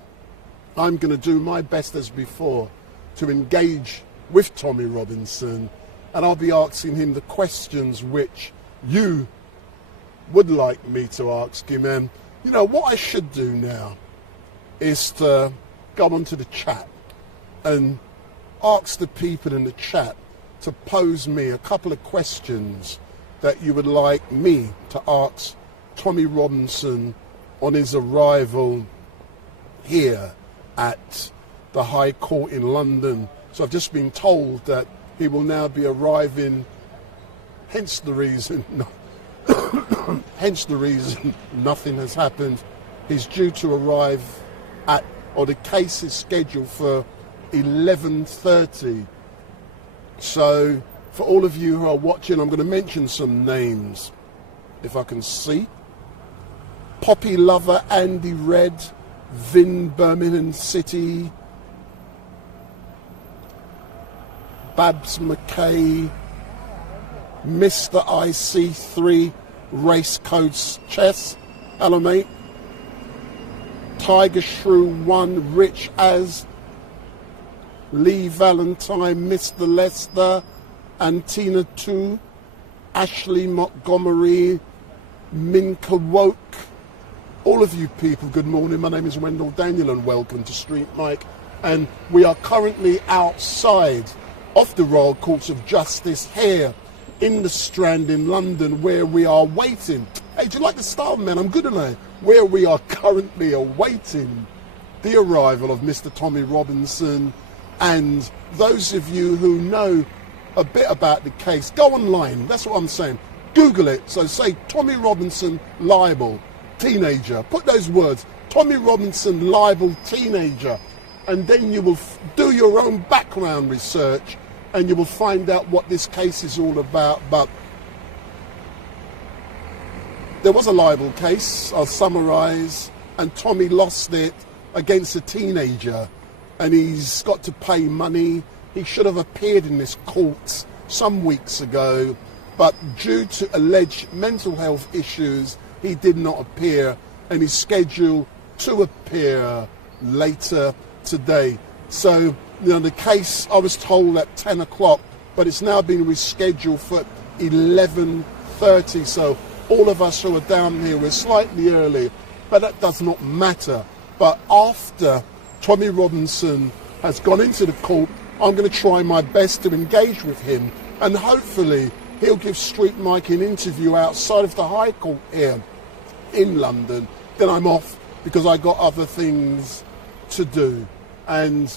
I'm going to do my best as before to engage with Tommy Robinson, and I'll be asking him the questions which you would like me to ask him. And you know, what I should do now is to go onto the chat and ask the people in the chat to pose me a couple of questions that you would like me to ask Tommy Robinson on his arrival here at the High Court in London. So I've just been told that he will now be arriving, hence the reason nothing has happened. He's due to arrive or the case is scheduled for 11:30. So for all of you who are watching, I'm going to mention some names, if I can see. Poppy Lover, Andy Red, Vin, Birmingham City, Babs McKay, Mr. IC3, Race Codes Chess, hello mate. Tiger Shrew 1, Rich As, Lee Valentine, Mr. Lester, Antina 2, Ashley Montgomery, Minka Woke. All of you people, good morning. My name is Wendell Daniel and welcome to StreetMic. And we are currently outside of the Royal Courts of Justice here in the Strand in London, where we are waiting. Hey, do you like the style, man? I'm good, aren't I? Where we are currently awaiting the arrival of Mr. Tommy Robinson. And those of you who know a bit about the case, go online. That's what I'm saying. Google it. So say Tommy Robinson libel teenager. Put those words, Tommy Robinson libel teenager, and then you will do your own background research and you will find out what this case is all about. But there was a libel case, I'll summarise, and Tommy lost it against a teenager, and he's got to pay money. He should have appeared in this court some weeks ago, but due to alleged mental health issues, he did not appear, and he's scheduled to appear later today. So, you know, the case, I was told at 10 o'clock, but it's now been rescheduled for 11:30. So all of us who are down here, we're slightly early, but that does not matter. But after Tommy Robinson has gone into the court, I'm going to try my best to engage with him, and hopefully he'll give StreetMic an interview outside of the High Court here in London. Then I'm off because I got other things to do. And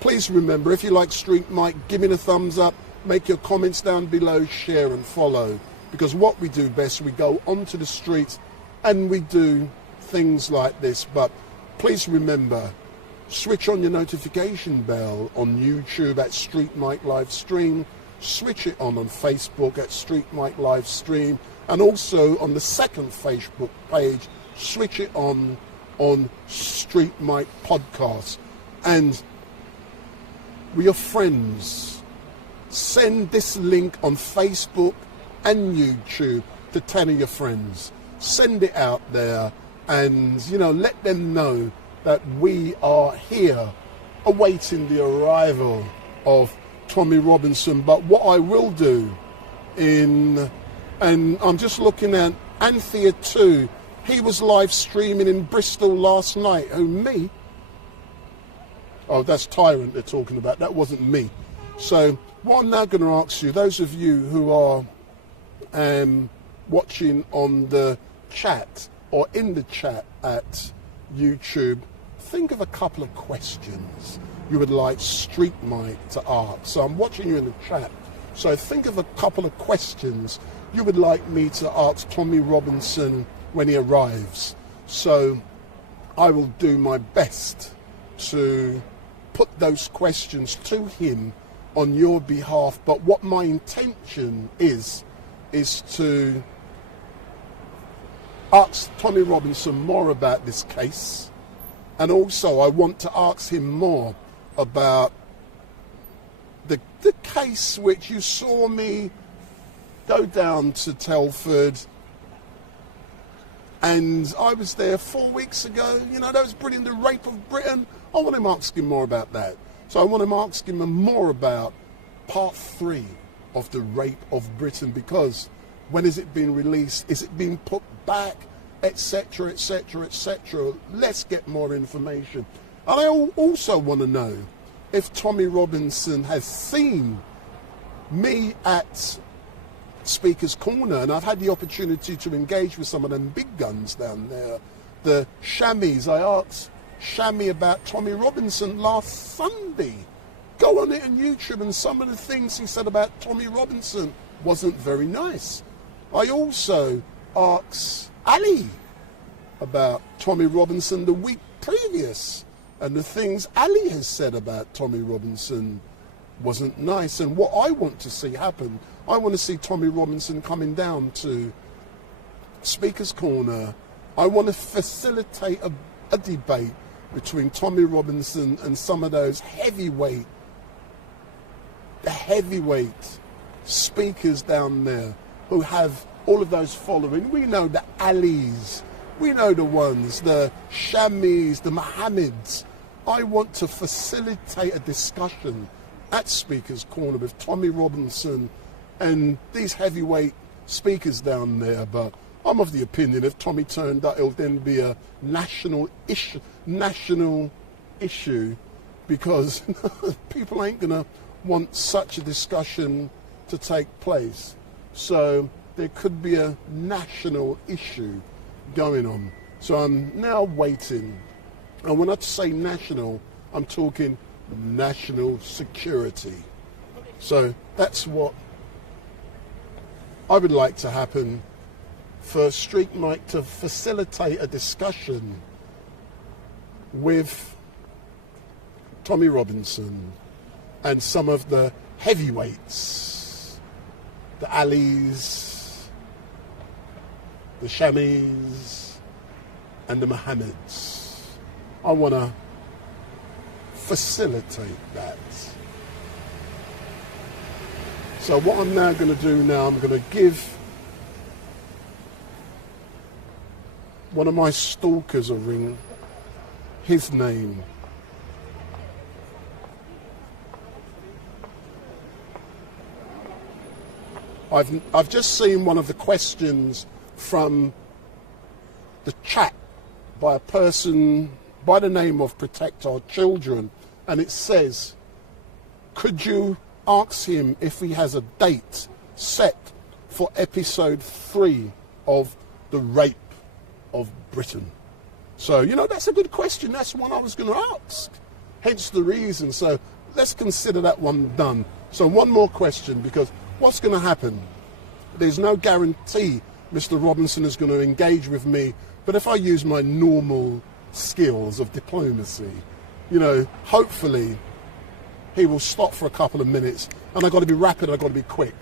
please remember, if you like StreetMic, give me a thumbs up, make your comments down below, share and follow. Because what we do best, we go onto the streets and we do things like this. But please remember, switch on your notification bell on YouTube at StreetMic LiveStream. Switch it on Facebook at StreetMic LiveStream. And also on the second Facebook page, switch it on StreetMic Podcast. And we are friends. Send this link on Facebook and YouTube to 10 of your friends. Send it out there and, you know, let them know that we are here awaiting the arrival of Tommy Robinson. But what I will do and I'm just looking at Anthea 2, he was live streaming in Bristol last night. Who, me? Oh, that's Tyrant they're talking about. That wasn't me. So what I'm now going to ask you, those of you who are watching on the chat or in the chat at YouTube, think of a couple of questions you would like StreetMic to ask. So I'm watching you in the chat. So think of a couple of questions you would like me to ask Tommy Robinson when he arrives. So I will do my best to put those questions to him on your behalf. But what my intention is to ask Tommy Robinson more about this case. And also I want to ask him more about the case which you saw me go down to Telford, and I was there 4 weeks ago. You know, that was brilliant, the Rape of Britain. I want him asking more about that. So I want him asking him more about part 3 of the Rape of Britain, because when is it being released? Is it being put back? Etc, etc, etc. Let's get more information. And I also want to know if Tommy Robinson has seen me at Speaker's Corner, and I've had the opportunity to engage with some of them big guns down there the Shammies. I asked Shammy about Tommy Robinson last Sunday. Go on it on YouTube, and some of the things he said about Tommy Robinson wasn't very nice. I also asked Ali about Tommy Robinson the week previous, and the things Ali has said about Tommy Robinson wasn't nice. And what I want to see happen, I want to see Tommy Robinson coming down to Speaker's Corner. I want to facilitate a debate between Tommy Robinson and some of those heavyweight speakers down there who have all of those following. We know the Alis, we know the ones, the Shammis, the Mohammeds. I want to facilitate a discussion at Speaker's Corner with Tommy Robinson and these heavyweight speakers down there. But I'm of the opinion if Tommy turned up, it'll then be a national issue, because people ain't gonna want such a discussion to take place. So there could be a national issue going on. So I'm now waiting. And when I say national, I'm talking national security. So that's what I would like to happen, for StreetMic to facilitate a discussion with Tommy Robinson and some of the heavyweights, the Alis, the Shammis, and the Mohammeds. I want to facilitate that. So what I'm now going to do now, I'm going to give one of my stalkers a ring, his name. I've just seen one of the questions from the chat by a person by the name of Protect Our Children, and it says, could you ask him if he has a date set for episode 3 of the Rape of Britain? So, you know, that's a good question. That's one I was going to ask. Hence the reason. So let's consider that one done. So one more question, because what's going to happen? There's no guarantee Mr. Robinson is going to engage with me, but if I use my normal skills of diplomacy, you know, hopefully he will stop for a couple of minutes, and I've got to be rapid, I've got to be quick.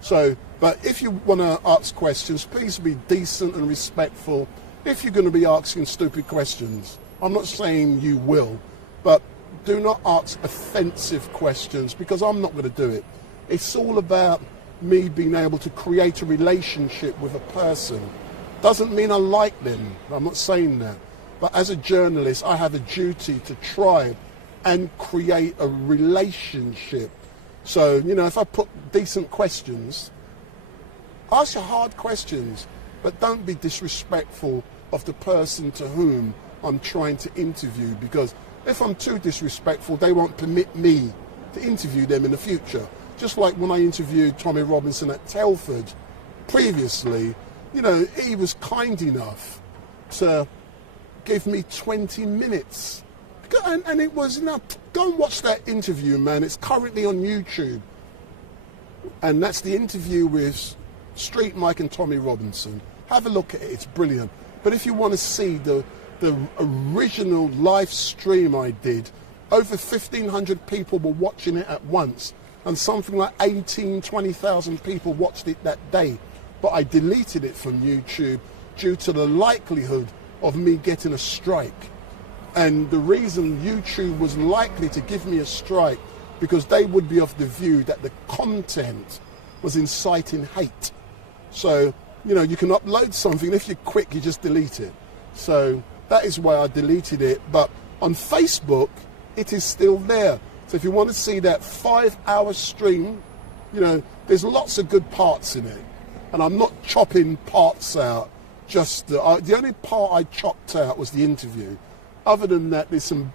So, but if you want to ask questions, please be decent and respectful. If you're going to be asking stupid questions, I'm not saying you will, but do not ask offensive questions, because I'm not going to do it. It's all about me being able to create a relationship with a person. Doesn't mean I like them, I'm not saying that. But as a journalist, I have a duty to try and create a relationship. So, you know, if I put decent questions, ask your hard questions, but don't be disrespectful of the person to whom I'm trying to interview, because if I'm too disrespectful, they won't permit me to interview them in the future. Just like when I interviewed Tommy Robinson at Telford previously, you know, he was kind enough to give me 20 minutes. And it was, you know, go and watch that interview, man. It's currently on YouTube. And that's the interview with StreetMic and Tommy Robinson. Have a look at it, it's brilliant. But if you want to see the original live stream I did, over 1,500 people were watching it at once, and something like 20,000 people watched it that day. But I deleted it from YouTube due to the likelihood of me getting a strike. And the reason YouTube was likely to give me a strike, because they would be of the view that the content was inciting hate. So, you know, you can upload something, if you're quick, you just delete it. So that is why I deleted it. But on Facebook, it is still there. So if you want to see that 5-hour stream, you know, there's lots of good parts in it. And I'm not chopping parts out. Just the only part I chopped out was the interview. Other than that, there's some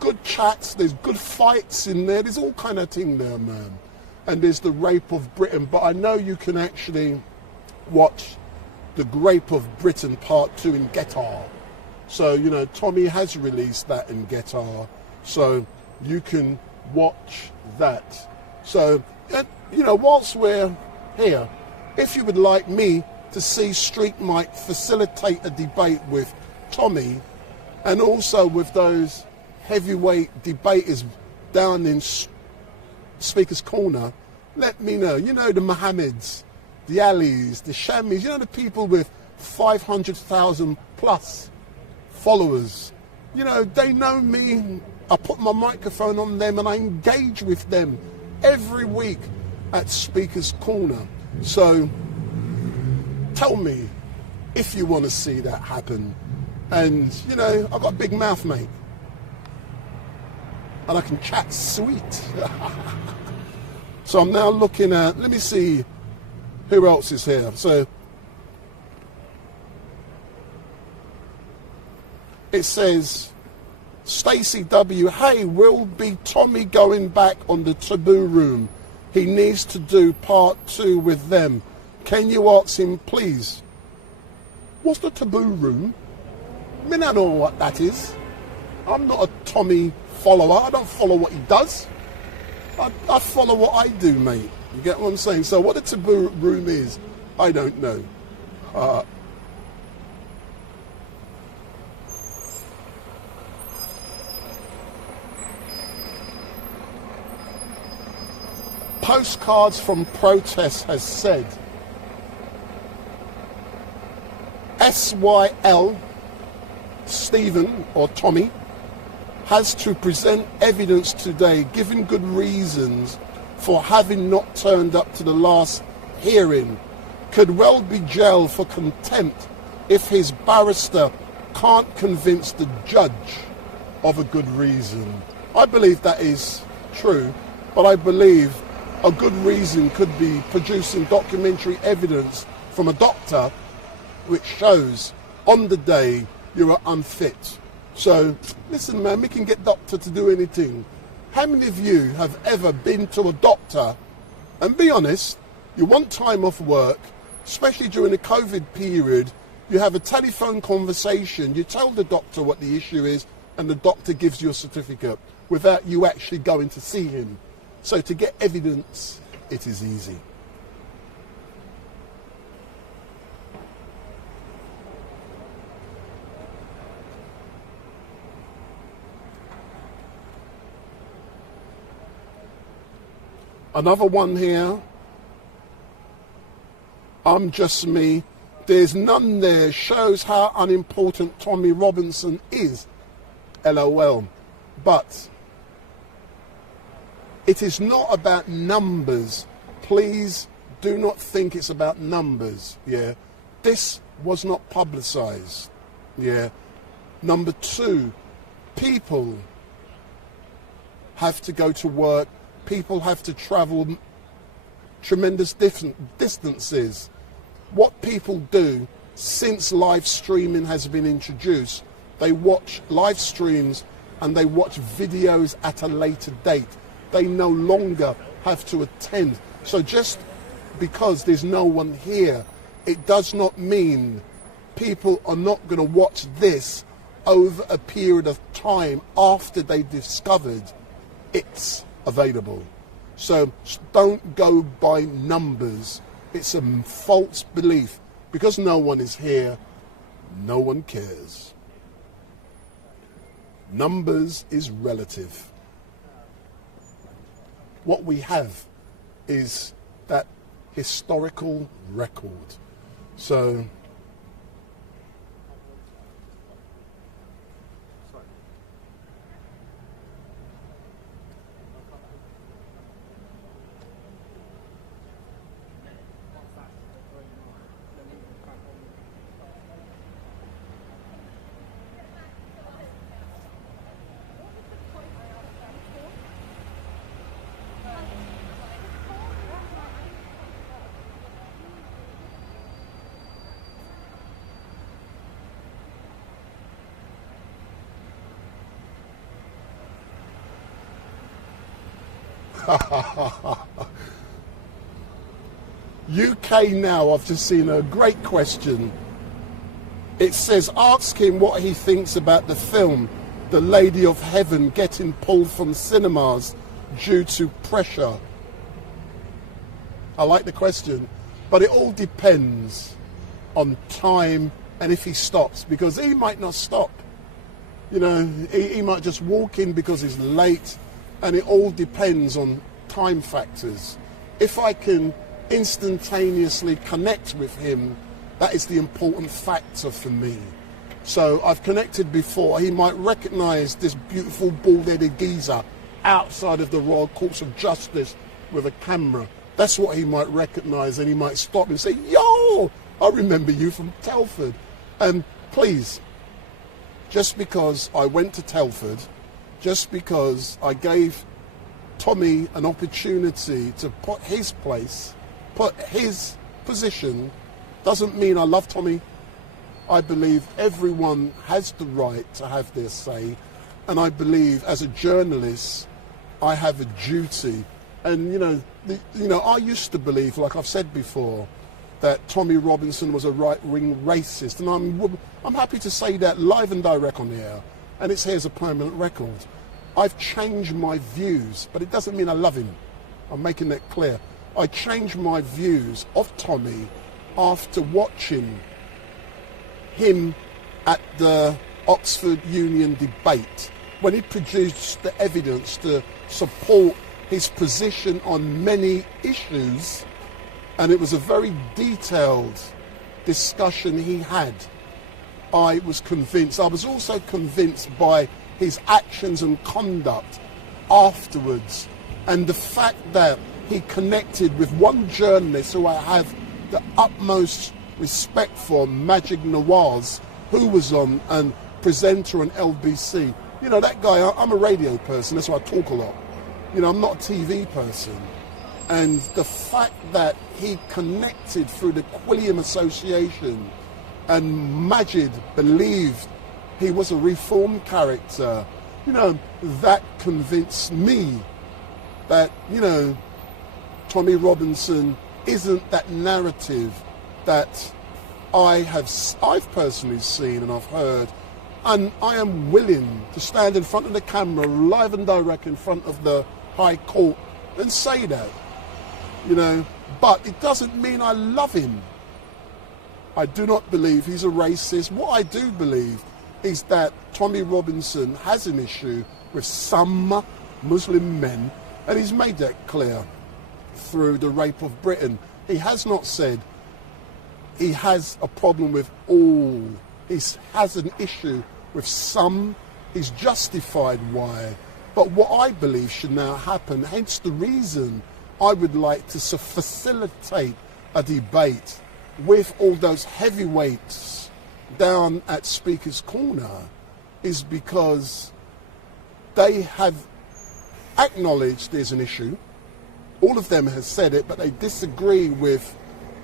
good chats, there's good fights in there, there's all kind of thing there, man. And there's the Rape of Britain, but I know you can actually watch the Rape of Britain Part 2 in Guitar. So, you know, Tommy has released that in Guitar. So you can watch that. So, you know, whilst we're here, if you would like me to see StreetMic facilitate a debate with Tommy and also with those heavyweight debaters down in Speaker's Corner, let me know. You know, the Mohammeds, the Alis, the Shamis, you know, the people with 500,000 plus followers. You know, they know me. I put my microphone on them and I engage with them every week at Speaker's Corner. So tell me if you want to see that happen. And, you know, I've got a big mouth, mate. And I can chat sweet. So I'm now looking at, let me see who else is here. So it says, Stacey W, hey, will be Tommy going back on the Taboo Room? He needs to do part 2 with them. Can you ask him, please? What's the Taboo Room? I mean, I don't know what that is. I'm not a Tommy follower. I don't follow what he does. I follow what I do, mate. You get what I'm saying? So what the Taboo Room is, I don't know. Postcards from protests has said, SYL, Stephen or Tommy, has to present evidence today, giving good reasons for having not turned up to the last hearing. Could well be jailed for contempt if his barrister can't convince the judge of a good reason. I believe that is true, but I believe a good reason could be producing documentary evidence from a doctor which shows on the day you are unfit. So, listen, man, we can get doctor to do anything. How many of you have ever been to a doctor and, be honest, you want time off work, especially during the COVID period, you have a telephone conversation, you tell the doctor what the issue is, and the doctor gives you a certificate without you actually going to see him. So to get evidence, it is easy. Another one here. I'm just me. There's none there. Shows how unimportant Tommy Robinson is. LOL. But it is not about numbers. Please do not think it's about numbers. Yeah. This was not publicized. Yeah. Number 2, people have to go to work. People have to travel tremendous distances. What people do since live streaming has been introduced, they watch live streams and they watch videos at a later date. They no longer have to attend. So just because there's no one here, it does not mean people are not going to watch this over a period of time after they discovered it's available. So don't go by numbers. It's a false belief. Because no one is here, no one cares. Numbers is relative. What we have is that historical record. So UK Now, I've just seen a great question. It says, ask him what he thinks about the film The Lady of Heaven getting pulled from cinemas due to pressure. I like the question, but it all depends on time and if he stops, because he might not stop. You know, he might just walk in because he's late, and it all depends on time factors. If I can instantaneously connect with him, that is the important factor for me. So I've connected before. He might recognise this beautiful bald-headed geezer outside of the Royal Courts of Justice with a camera. That's what he might recognise, and he might stop and say, yo, I remember you from Telford. And please, just because I went to Telford, just because I gave Tommy an opportunity to put his place, put his position, doesn't mean I love Tommy. I believe everyone has the right to have their say, and I believe as a journalist I have a duty. And you know, I used to believe, like I've said before, that Tommy Robinson was a right-wing racist, and I'm happy to say that live and direct on the air, and it's here as a permanent record. I've changed my views, but it doesn't mean I love him. I'm making that clear. I changed my views of Tommy after watching him at the Oxford Union debate, when he produced the evidence to support his position on many issues, and it was a very detailed discussion he had. I was convinced. I was also convinced by his actions and conduct afterwards, and the fact that he connected with one journalist who I have the utmost respect for, Magic Nawaz, who was on and presenter on LBC. You know, that guy, I'm a radio person, that's why I talk a lot. You know, I'm not a TV person. And the fact that he connected through the Quilliam Association, and Majid believed he was a reformed character, you know, that convinced me that, you know, Tommy Robinson isn't that narrative that I've personally seen and I've heard. And I am willing to stand in front of the camera, live and direct in front of the High Court, and say that, you know. But it doesn't mean I love him. I do not believe he's a racist. What I do believe is that Tommy Robinson has an issue with some Muslim men, and he's made that clear through the Rape of Britain. He has not said he has a problem with all. He has an issue with some. He's justified why. But what I believe should now happen, hence the reason I would like to facilitate a debate with all those heavyweights down at Speaker's Corner, is because they have acknowledged there's an issue. All of them have said it, but they disagree with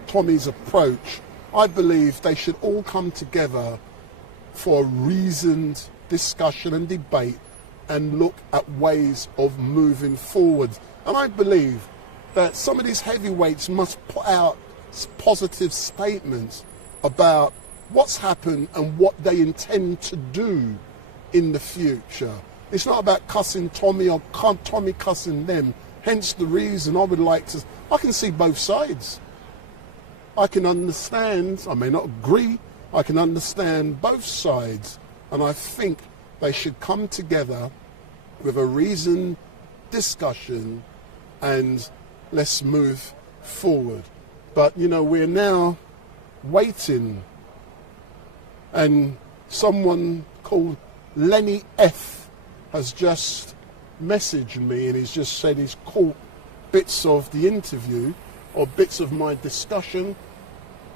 Tommy's approach. I believe they should all come together for a reasoned discussion and debate and look at ways of moving forward. And I believe that some of these heavyweights must put out positive statements about what's happened and what they intend to do in the future. It's not about cussing Tommy or Tommy cussing them. Hence the reason I would like to, I can see both sides. I can understand, I may not agree, I can understand both sides, and I think they should come together with a reasoned discussion and let's move forward. But, you know, we're now waiting, and someone called Lenny F has just messaged me, and he's just said he's caught bits of the interview or bits of my discussion.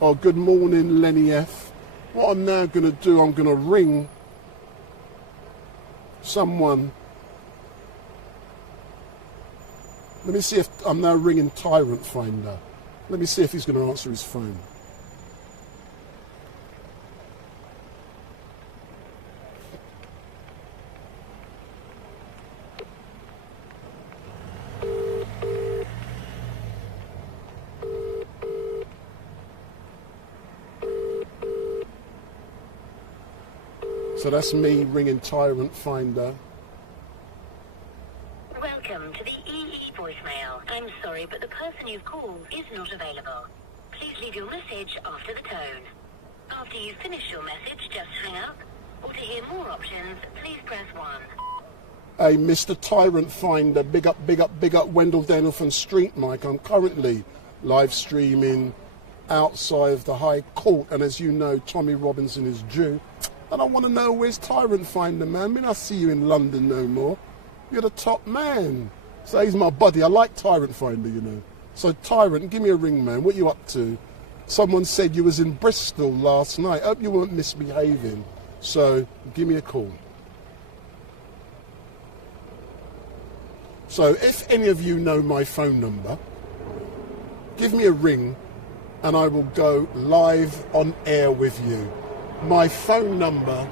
Oh, good morning, Lenny F. What I'm now going to do, I'm going to ring someone. Let me see if I'm now ringing Tyrant Finder. Let me see if he's going to answer his phone. So that's me ringing Tyrant Finder. Welcome to the EE voicemail. I'm sorry, but the person you've called is not available. Please leave your message after the tone. After you've finished your message, just hang up. Or to hear more options, please press 1. Hey, Mr. Tyrant Finder, big up, big up, big up, Wendell Daniel from StreetMic. I'm currently live streaming outside of the High Court, and as you know, Tommy Robinson is due. And I want to know, where's Tyrant Finder, man? I mean, I see you in London no more. You're the top man. So he's my buddy. I like Tyrant Finder, you know. So Tyrant, give me a ring, man. What you up to? Someone said you was in Bristol last night. Hope you weren't misbehaving. So give me a call. So if any of you know my phone number, give me a ring and I will go live on air with you. My phone number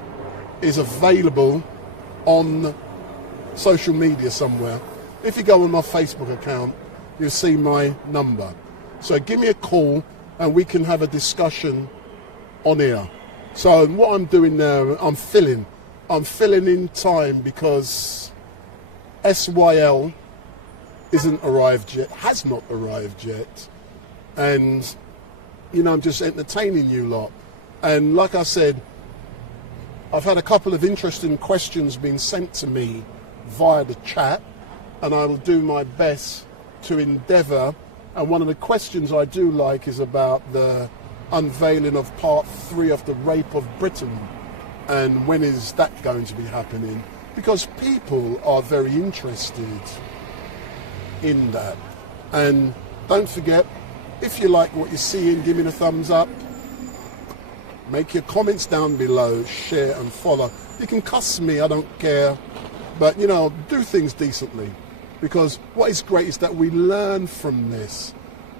is available on social media somewhere. If you go on my Facebook account, you'll see my number. So give me a call and we can have a discussion on air. So what I'm doing now, I'm filling in time because SYL isn't arrived yet, has not arrived yet. And, you know, I'm just entertaining you lot. And like I said, I've had a couple of interesting questions being sent to me via the chat, and I will do my best to endeavour. And one of the questions I do like is about the unveiling of part 3 of the Rape of Britain, and when is that going to be happening? Because people are very interested in that. And don't forget, if you like what you're seeing, give me the thumbs up. Make your comments down below, share and follow. You can cuss me, I don't care. But, you know, do things decently. Because what is great is that we learn from this.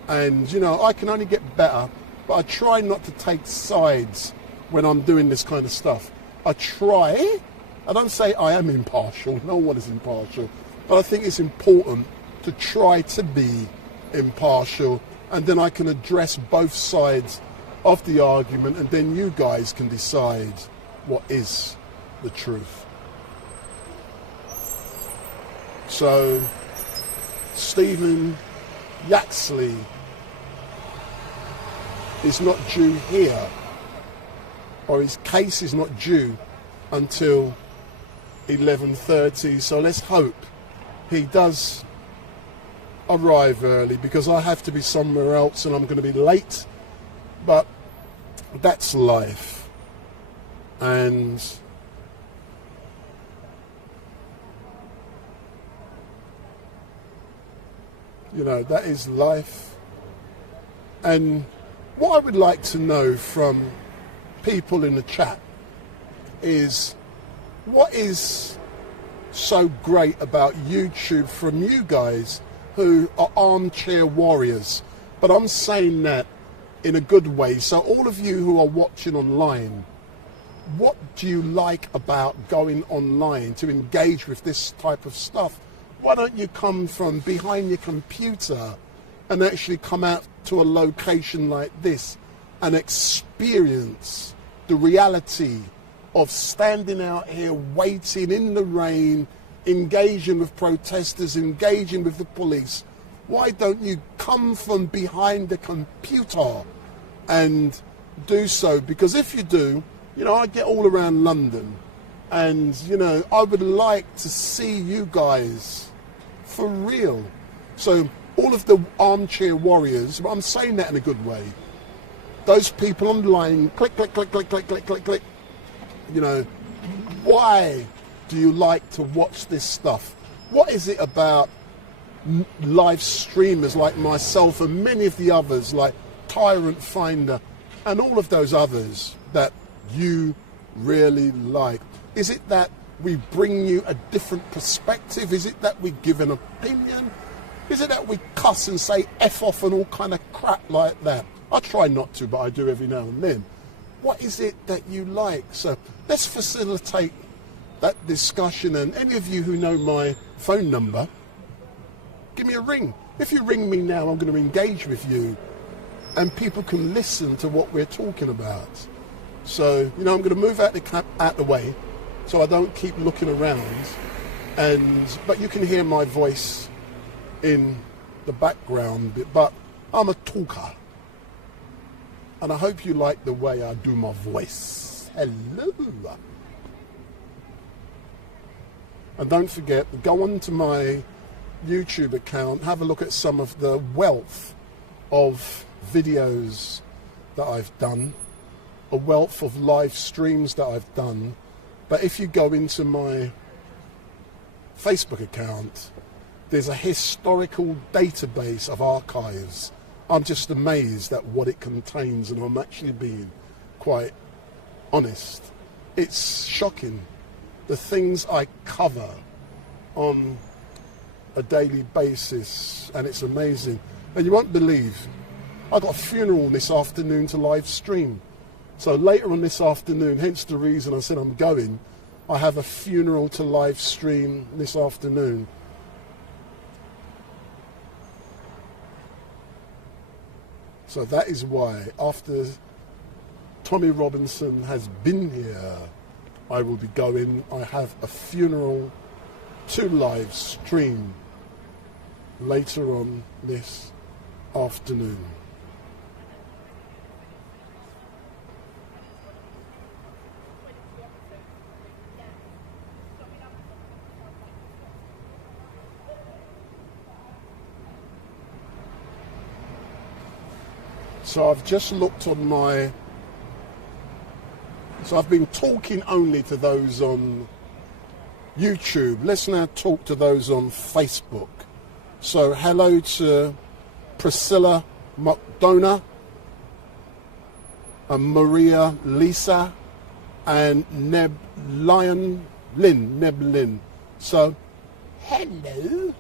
And, you know, I can only get better, but I try not to take sides when I'm doing this kind of stuff. I don't say I am impartial, no one is impartial, but I think it's important to try to be impartial, and then I can address both sides of the argument, and then you guys can decide what is the truth. So, Stephen Yaxley is not due here, or his case is not due until 11:30, so let's hope he does arrive early, because I have to be somewhere else and I'm going to be late, but that's life. And you know, that is life. And what I would like to know from people in the chat is, what is so great about YouTube from you guys who are armchair warriors? But I'm saying that in a good way. So all of you who are watching online, what do you like about going online to engage with this type of stuff? Why don't you come from behind your computer and actually come out to a location like this and experience the reality of standing out here, waiting in the rain, engaging with protesters, engaging with the police? Why don't you come from behind the computer and do so? Because if you do, you know, I get all around London, and, you know, I would like to see you guys for real. So all of the armchair warriors, I'm saying that in a good way, those people online, click, click, click, click, click, click, click, click, you know, why do you like to watch this stuff? What is it about live streamers like myself and many of the others like Tyrant Finder and all of those others that you really like? Is it that we bring you a different perspective? Is it that we give an opinion? Is it that we cuss and say F off and all kind of crap like that? I try not to, but I do every now and then. What is it that you like? So let's facilitate that discussion. And any of you who know my phone number, give me a ring. If you ring me now, I'm going to engage with you and people can listen to what we're talking about. So, you know, I'm going to move out the way so I don't keep looking around. But you can hear my voice in the background, but I'm a talker. And I hope you like the way I do my voice. Hello. And don't forget, go on to my YouTube account, have a look at some of the wealth of videos that I've done, a wealth of live streams that I've done. But if you go into my Facebook account, there's a historical database of archives. I'm just amazed at what it contains, and I'm actually being quite honest. It's shocking, the things I cover on a daily basis, and it's amazing. And you won't believe, I got a funeral this afternoon to live stream. So later on this afternoon, hence the reason I said I'm going, I have a funeral to live stream this afternoon. So that is why, after Tommy Robinson has been here, I will be going. I have a funeral to live stream later on this afternoon. So I've just looked on my... So I've been talking only to those on YouTube. Let's now talk to those on Facebook. So hello to Priscilla McDonough, and Maria Lisa, and Neb Lynn. So hello.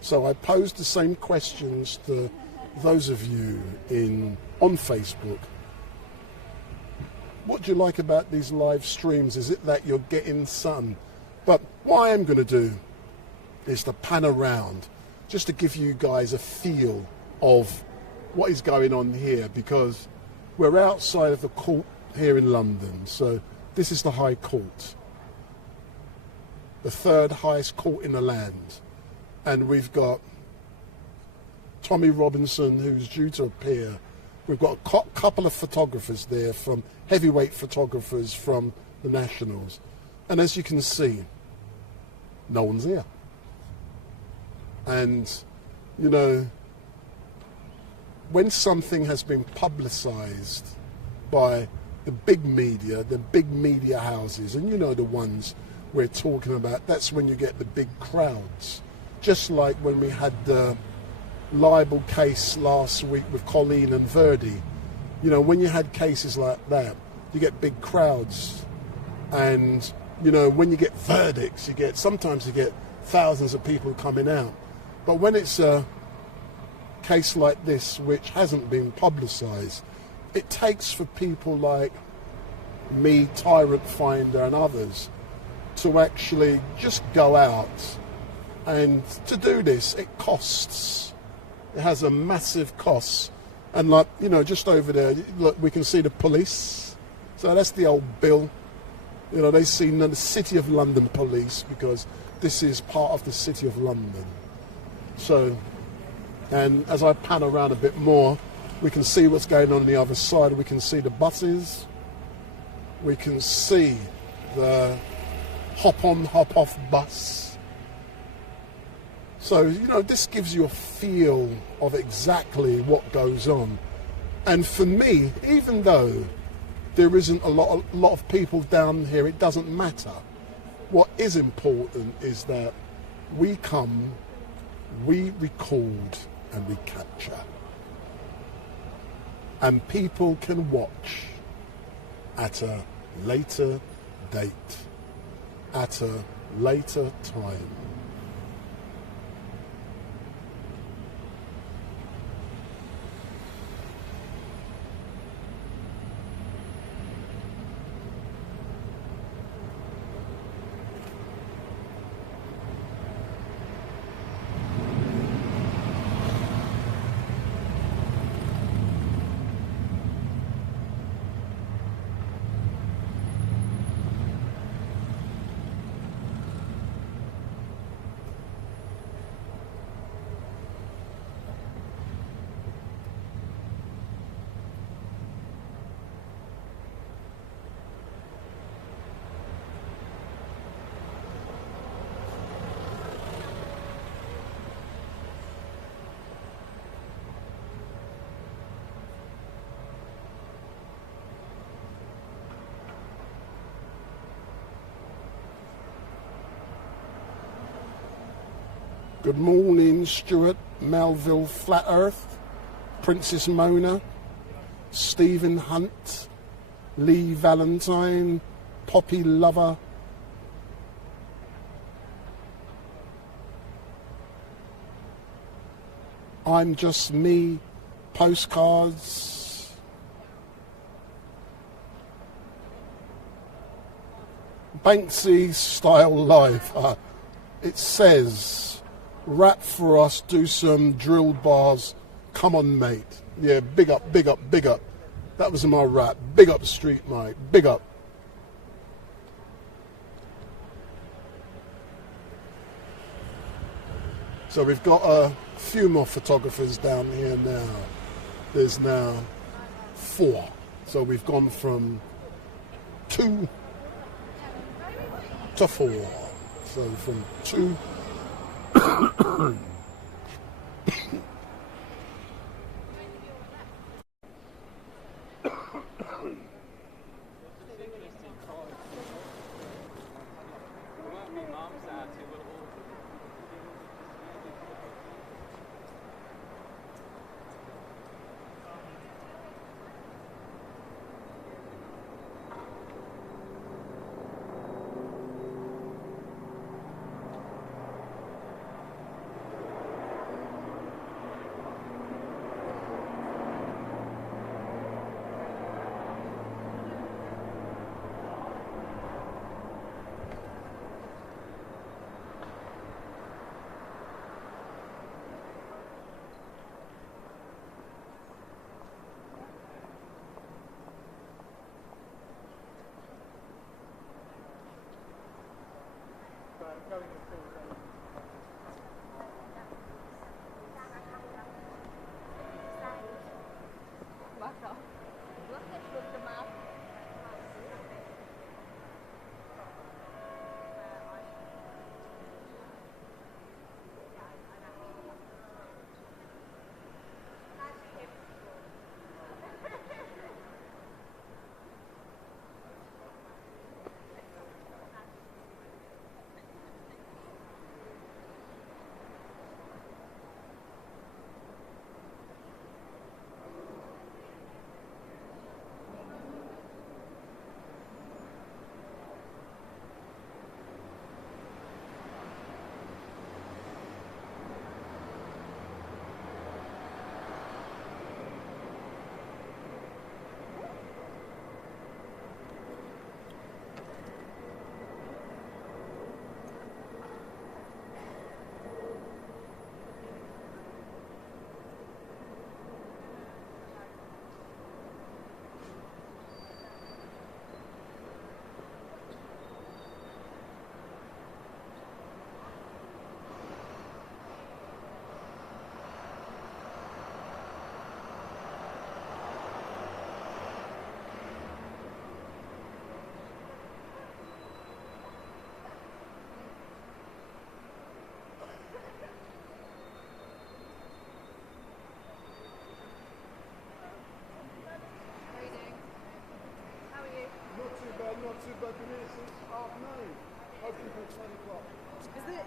So I posed the same questions to those of you on Facebook. What do you like about these live streams? Is it that you're getting sun? But what I am going to do is to pan around just to give you guys a feel of what is going on here, because we're outside of the court here in London. So this is the High Court, the third highest court in the land. And we've got Tommy Robinson, who's due to appear. We've got a couple of photographers there, from heavyweight photographers from the Nationals. And as you can see, no one's here. And, you know, when something has been publicized by the big media houses, and you know the ones we're talking about, that's when you get the big crowds. Just like when we had the libel case last week with Colleen and Verdi. You know, when you had cases like that, you get big crowds. And, you know, when you get verdicts, sometimes you get thousands of people coming out. But when it's a case like this, which hasn't been publicised, it takes for people like me, Tyrant Finder, and others to actually just go out. And to do this, it costs. It has a massive cost. And like, you know, just over there, look, we can see the police. So that's the old bill. You know, they see the City of London police, because this is part of the City of London. So, and as I pan around a bit more, we can see what's going on the other side. We can see the buses. We can see the hop-on, hop-off bus. So, you know, this gives you a feel of exactly what goes on. And for me, even though there isn't a lot of people down here, it doesn't matter. What is important is that we come, we record, and we capture. And people can watch at a later date, at a later time. Good morning, Stuart, Melville, Flat Earth, Princess Mona, Stephen Hunt, Lee Valentine, Poppy Lover, I'm Just Me, Postcards, Banksy Style Live. It says, rap for us, do some drill bars, come on mate. Yeah, big up, big up, big up. That was my rap. Big up StreetMic, big up. So we've got a few more photographers down here now. There's now 4. So we've gone from 2 to 4. So from 2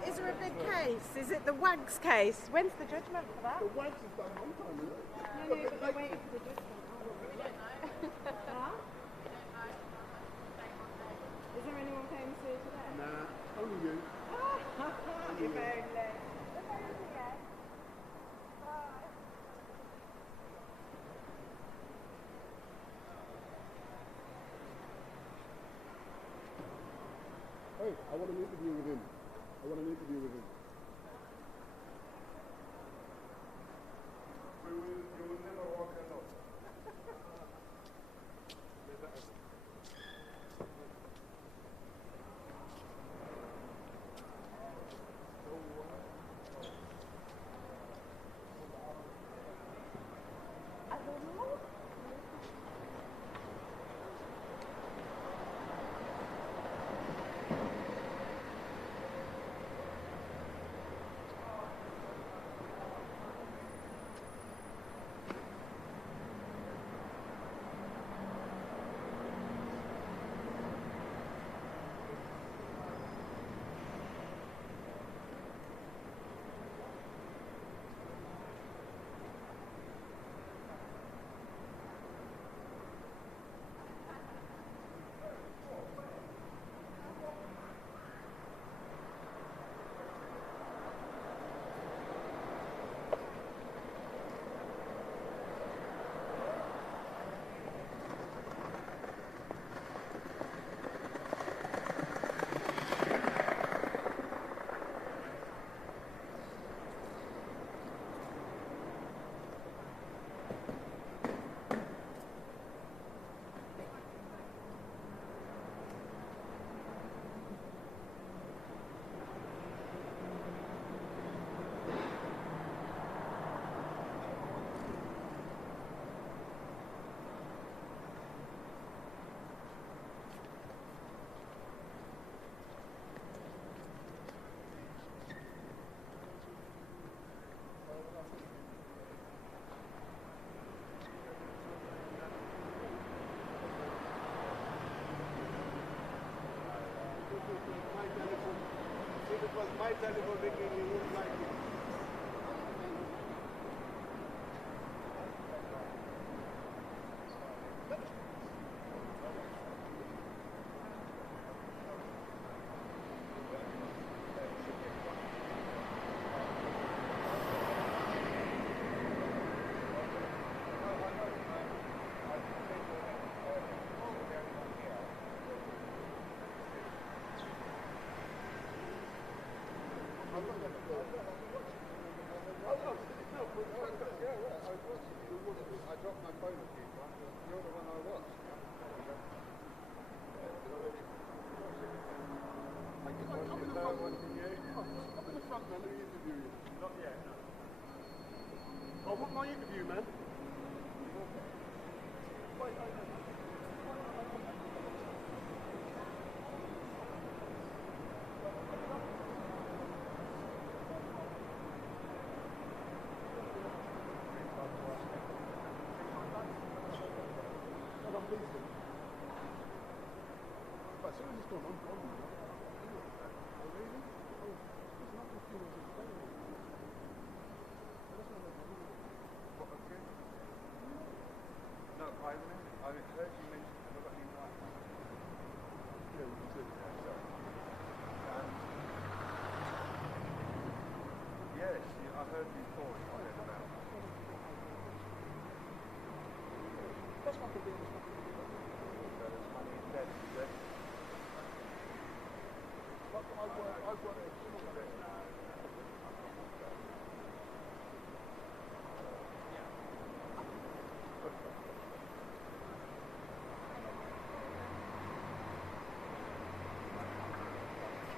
Is there a big case? Is it the Wags case? When's the judgment for that? The Wags is done one time, isn't it? No, but they're waiting for the judgment. Huh? Is there anyone came to today? Nah, only you. If only. Hey, I want an interview with him. I want an interview with him. You will never walk alone. I want my interview, man.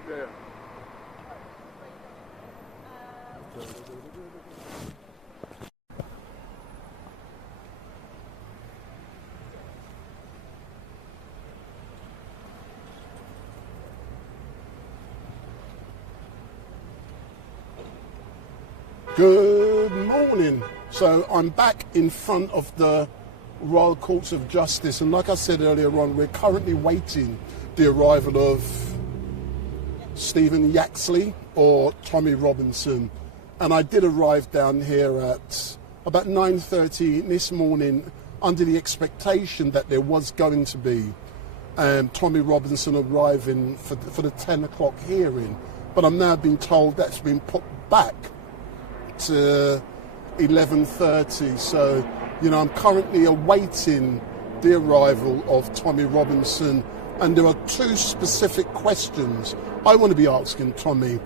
Yeah. Good morning. So I'm back in front of the Royal Courts of Justice, and like I said earlier on, we're currently waiting the arrival of Stephen Yaxley or Tommy Robinson. And I did arrive down here at about 9:30 this morning under the expectation that there was going to be Tommy Robinson arriving for the 10 o'clock hearing. But I'm now being told that's been put back to 11:30. So, you know, I'm currently awaiting the arrival of Tommy Robinson. And there are two specific questions I want to be asking Tommy.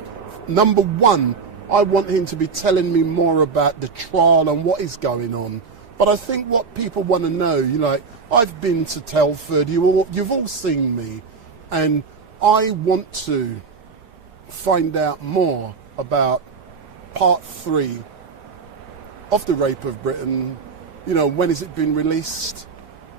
Number one, I want him to be telling me more about the trial and what is going on. But I think what people want to know, you know, I've been to Telford, you've all seen me, and I want to find out more about part 3 of the Rape of Britain. You know, when has it been released?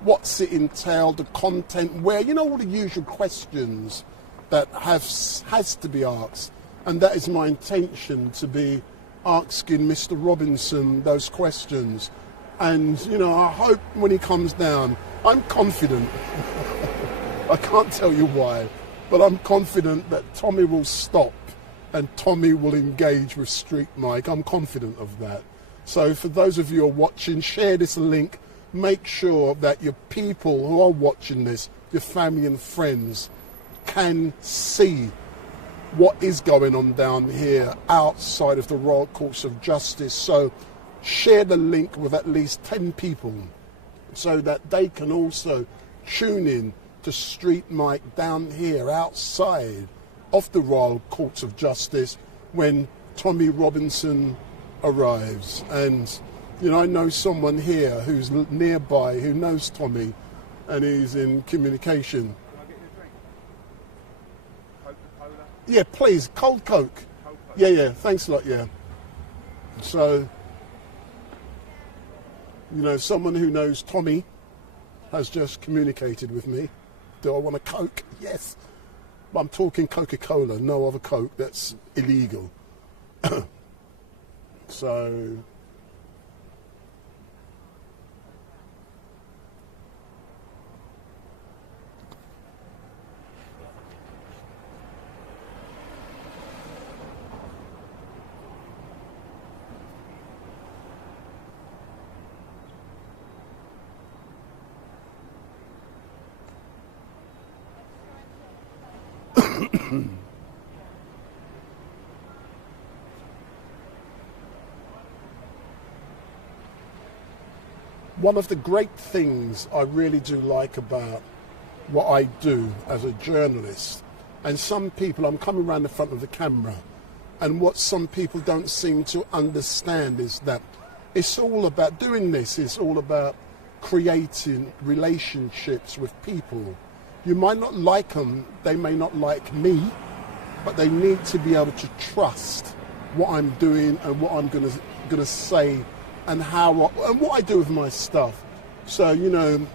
What's it entail? The content, where, you know, all the usual questions that has to be asked. And that is my intention, to be asking Mr. Robinson those questions. And, you know, I hope when he comes down, I'm confident, I can't tell you why, but I'm confident that Tommy will stop and Tommy will engage with StreetMic. I'm confident of that. So for those of you who are watching, share this link. Make sure that your people who are watching this, your family and friends, can see what is going on down here outside of the Royal Courts of Justice. So share the link with at least 10 people so that they can also tune in to StreetMic down here outside of the Royal Courts of Justice when Tommy Robinson arrives. And, you know, I know someone here who's nearby who knows Tommy and is in communication. Yeah, please, cold Coke. Yeah, thanks a lot, yeah. So, you know, someone who knows Tommy has just communicated with me. Do I want a Coke? Yes. But I'm talking Coca-Cola, no other Coke, that's illegal. So, One of the great things I really do like about what I do as a journalist, and some people, I'm coming around the front of the camera, and what some people don't seem to understand is that it's all about doing this, it's all about creating relationships with people. You might not like them, they may not like me, but they need to be able to trust what I'm doing and what I'm gonna say and and what I do with my stuff. So, you know,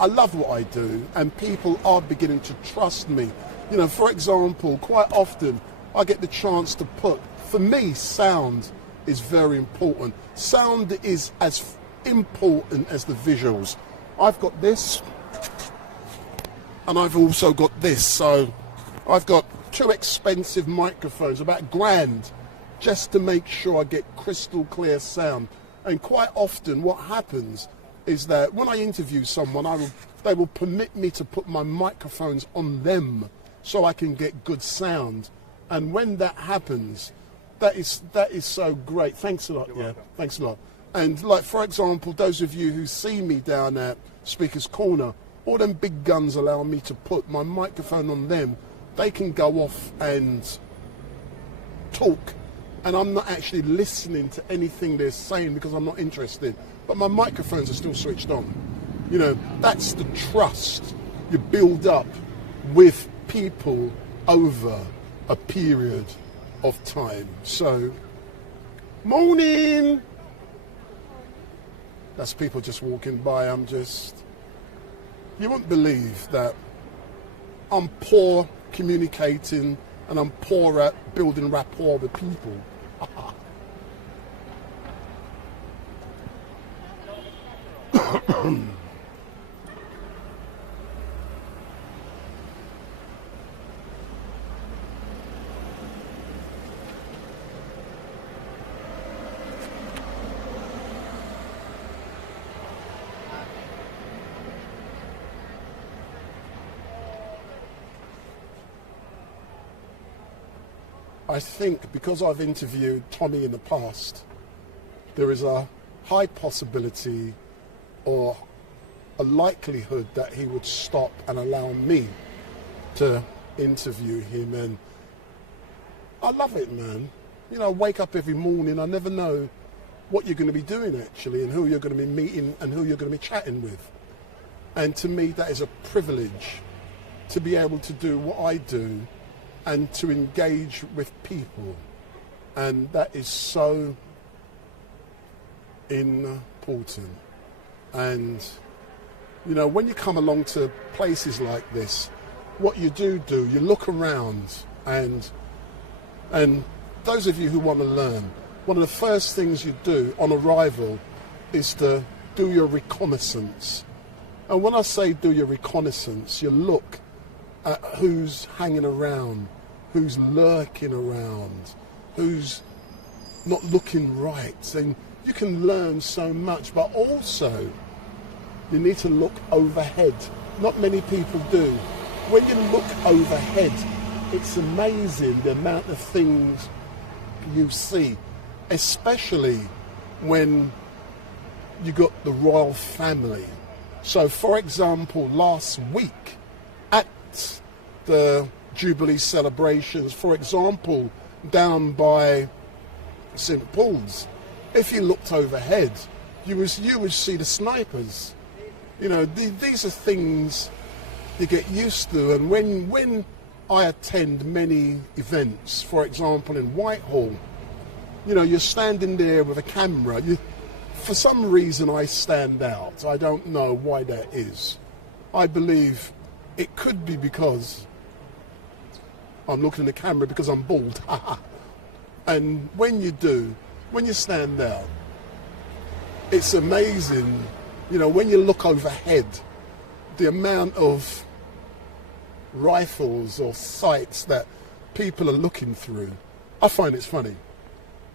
I love what I do, and people are beginning to trust me. You know, for example, quite often I get the chance to put, for me, sound is very important. Sound is as important as the visuals. I've got this, and I've also got this. So I've got 2 expensive microphones, about £1,000, just to make sure I get crystal clear sound. And quite often what happens is that when I interview someone, they will permit me to put my microphones on them so I can get good sound. And when that happens, that is so great. Thanks a lot. Yeah, thanks a lot. And like, for example, those of you who see me down at Speaker's Corner, all them big guns allow me to put my microphone on them. They can go off and talk, and I'm not actually listening to anything they're saying because I'm not interested. But my microphones are still switched on. You know, that's the trust you build up with people over a period of time. So, morning! That's people just walking by. You won't believe that I'm poor communicating and I'm poor at building rapport with people. I think because I've interviewed Tommy in the past, there is a high possibility or a likelihood that he would stop and allow me to interview him. And I love it, man. You know, I wake up every morning, I never know what you're going to be doing actually, and who you're going to be meeting and who you're going to be chatting with. And to me, that is a privilege to be able to do what I do and to engage with people. And that is so important. And, you know, when you come along to places like this, what you do, you look around, and those of you who want to learn, one of the first things you do on arrival is to do your reconnaissance. And when I say do your reconnaissance, you look at who's hanging around, who's lurking around, who's not looking right. And you can learn so much, but also you need to look overhead. Not many people do. When you look overhead, it's amazing the amount of things you see, especially when you got the royal family. So, for example, last week at the Jubilee celebrations, for example, down by St. Paul's, if you looked overhead, you would see the snipers. You know, these are things you get used to. And when I attend many events, for example in Whitehall, you know, you're standing there with a camera. For some reason I stand out. I don't know why that is. I believe it could be because I'm looking at the camera because I'm bald. And when you stand out, it's amazing, you know, when you look overhead, the amount of rifles or sights that people are looking through. I find it's funny.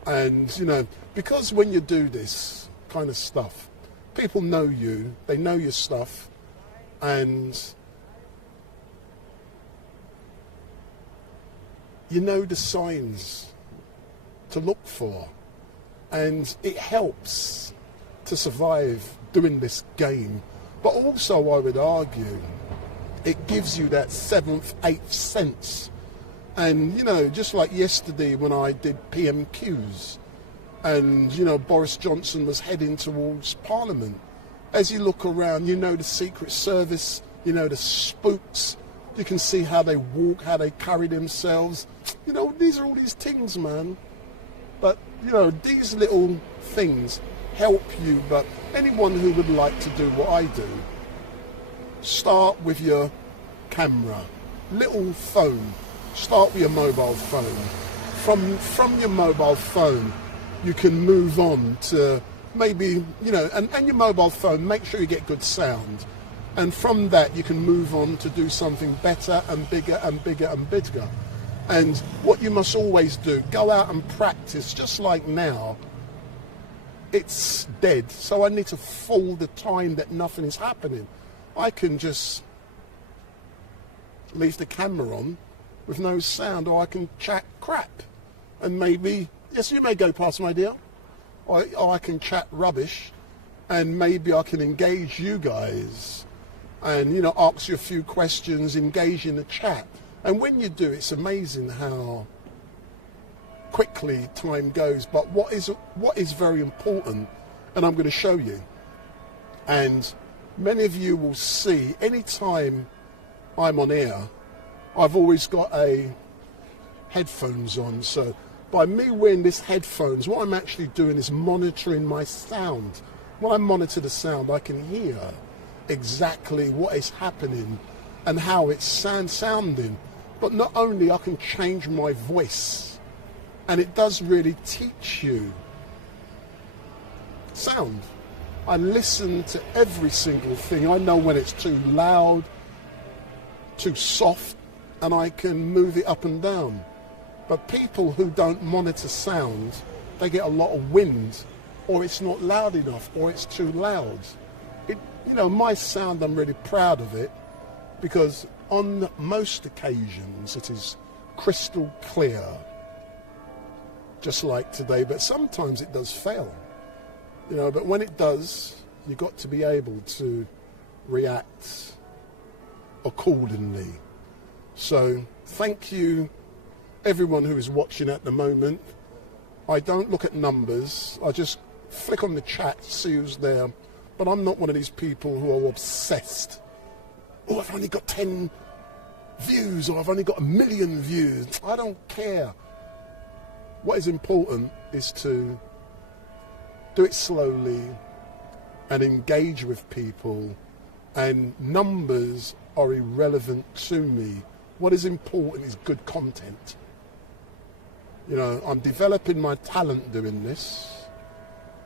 And, you know, because when you do this kind of stuff, people know you, they know your stuff, and you know the signs to look for, and it helps to survive doing this game. But also, I would argue, it gives you that seventh, eighth sense. And, you know, just like yesterday when I did PMQs, and, you know, Boris Johnson was heading towards Parliament. As you look around, you know the Secret Service, you know the spooks, you can see how they walk, how they carry themselves. You know, these are all these things, man. But, you know, these little things help you. But anyone who would like to do what I do, start with your camera, little phone. Start with your mobile phone. From your mobile phone, you can move on to maybe, you know, and your mobile phone, make sure you get good sound. And from that, you can move on to do something better and bigger and bigger and bigger. And what you must always do, go out and practice. Just like now, it's dead, so I need to fool the time that nothing is happening. I can just leave the camera on with no sound, or I can chat crap. And maybe, yes, you may go past, my dear. Or I can chat rubbish, and maybe I can engage you guys and, you know, ask you a few questions, engage in the chat. And when you do, it's amazing how quickly time goes. But what is very important, and I'm going to show you, and many of you will see, anytime I'm on air, I've always got a headphones on. So by me wearing this headphones, what I'm actually doing is monitoring my sound. When I monitor the sound, I can hear exactly what is happening and how it's sounding. But not only, I can change my voice, and it does really teach you sound. I listen to every single thing. I know when it's too loud, too soft, and I can move it up and down. But people who don't monitor sound, they get a lot of wind, or it's not loud enough, or it's too loud. You know, my sound, I'm really proud of it, because on most occasions it is crystal clear, just like today. But sometimes it does fail, you know. But when it does, you've got to be able to react accordingly. So thank you, everyone who is watching at the moment. I don't look at numbers. I just flick on the chat, see who's there. But I'm not one of these people who are obsessed. Oh, I've only got 10 views, or I've only got 1 million views. I don't care. What is important is to do it slowly and engage with people. And numbers are irrelevant to me. What is important is good content. You know, I'm developing my talent doing this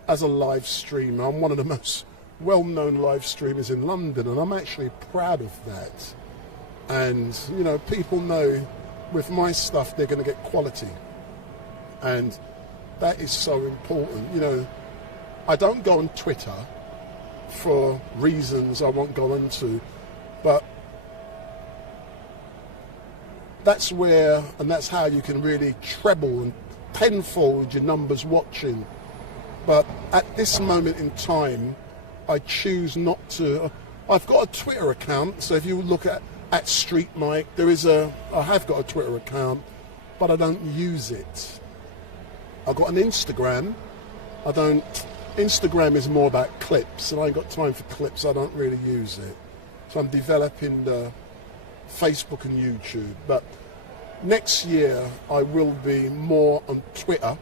as a live streamer. I'm one of the most well-known live streamers in London, and I'm actually proud of that. And, you know, people know with my stuff they're going to get quality. And that is so important. You know, I don't go on Twitter for reasons I won't go into, but that's where, and that's how you can really treble and tenfold your numbers watching. But at this moment in time, I choose not to. I've got a Twitter account, so if you look at StreetMic, I have got a Twitter account, but I don't use it. I've got an Instagram. Instagram is more about clips, and I ain't got time for clips. I don't really use it. So I'm developing the Facebook and YouTube. But next year I will be more on Twitter,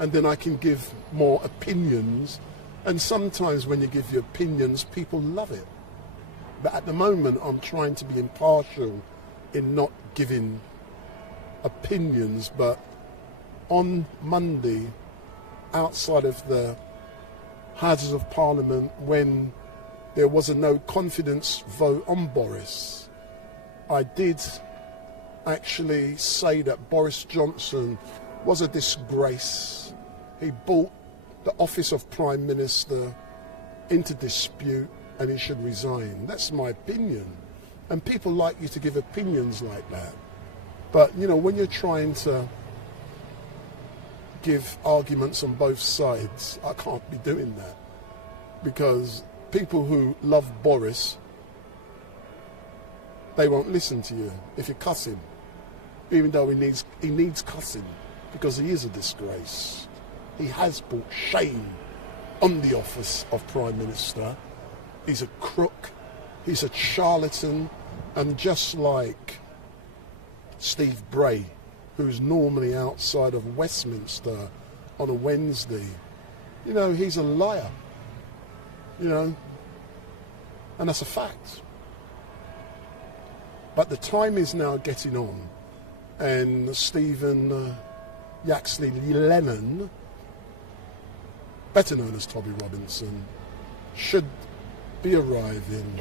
and then I can give more opinions. And sometimes when you give your opinions, people love it. But at the moment, I'm trying to be impartial in not giving opinions. But on Monday, outside of the Houses of Parliament, when there was a no confidence vote on Boris, I did actually say that Boris Johnson was a disgrace. He brought the office of Prime Minister into dispute, and he should resign. That's my opinion. And people like you to give opinions like that. But, you know, when you're trying to give arguments on both sides, I can't be doing that. Because people who love Boris, they won't listen to you if you cuss him, even though he needs cussing, because he is a disgrace. He has brought shame on the office of Prime Minister. He's a crook, he's a charlatan, and just like Steve Bray, who's normally outside of Westminster on a Wednesday, you know, he's a liar, you know, and that's a fact. But the time is now getting on, and Stephen Yaxley Lennon, better known as Tommy Robinson, should be arriving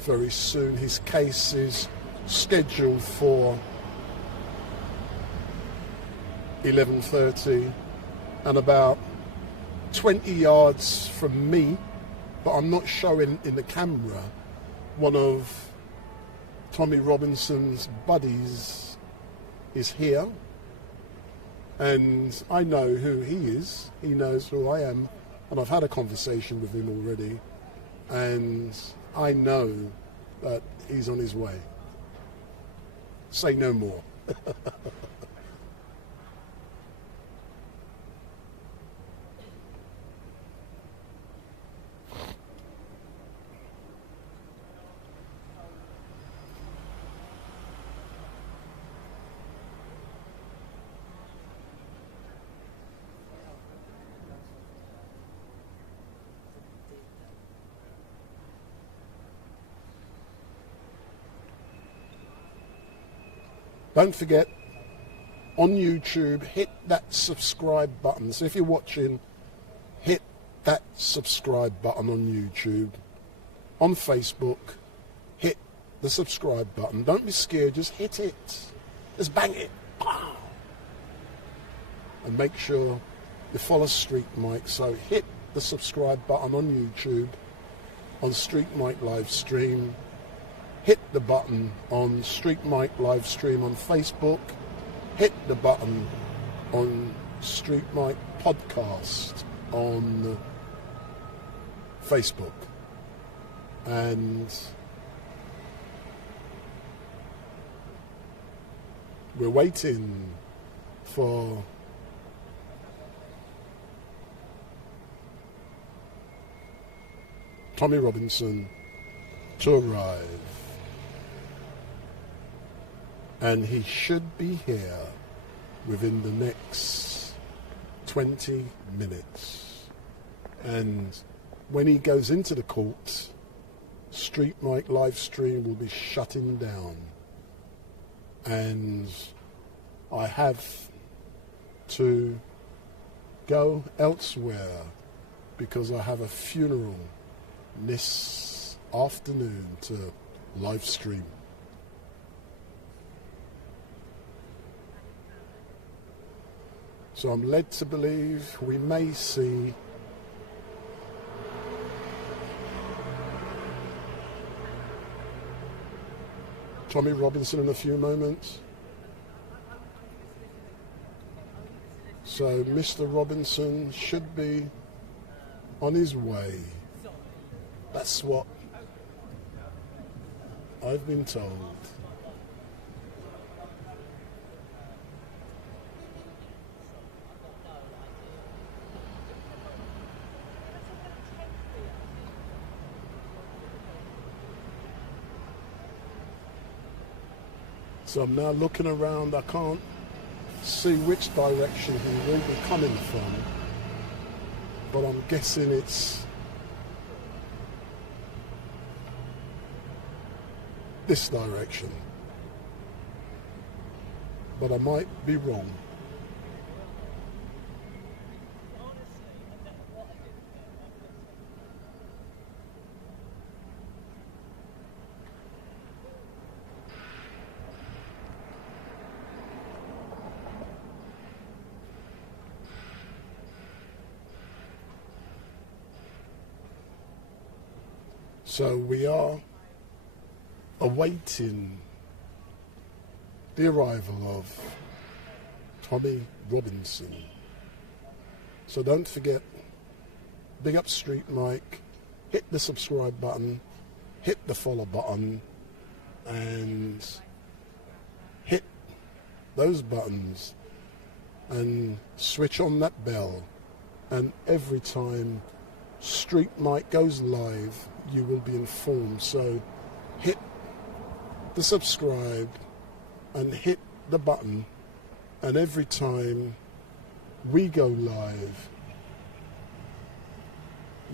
very soon. His case is scheduled for 11:30, and about 20 yards from me, but I'm not showing in the camera, one of Tommy Robinson's buddies is here, and I know who he is, he knows who I am, and I've had a conversation with him already, and I know that he's on his way. Say no more. Don't forget, on YouTube, hit that subscribe button. So if you're watching, hit that subscribe button on YouTube. On Facebook, hit the subscribe button. Don't be scared, just hit it. Just bang it. And make sure you follow StreetMic. So hit the subscribe button on YouTube, on StreetMic LiveStream. Hit the button on StreetMic LiveStream on Facebook. Hit the button on StreetMic Podcast on Facebook. And we're waiting for Tommy Robinson to arrive. And he should be here within the next 20 minutes. And when he goes into the court, StreetMic LiveStream will be shutting down. And I have to go elsewhere because I have a funeral this afternoon to live stream. So I'm led to believe we may see Tommy Robinson in a few moments. So Mr. Robinson should be on his way. That's what I've been told. So I'm now looking around. I can't see which direction he will be coming from, but I'm guessing it's this direction. But I might be wrong. So we are awaiting the arrival of Tommy Robinson. So don't forget, big up StreetMic, hit the subscribe button, hit the follow button, and hit those buttons and switch on that bell, and every time StreetMic goes live you will be informed. So hit the subscribe and hit the button, and every time we go live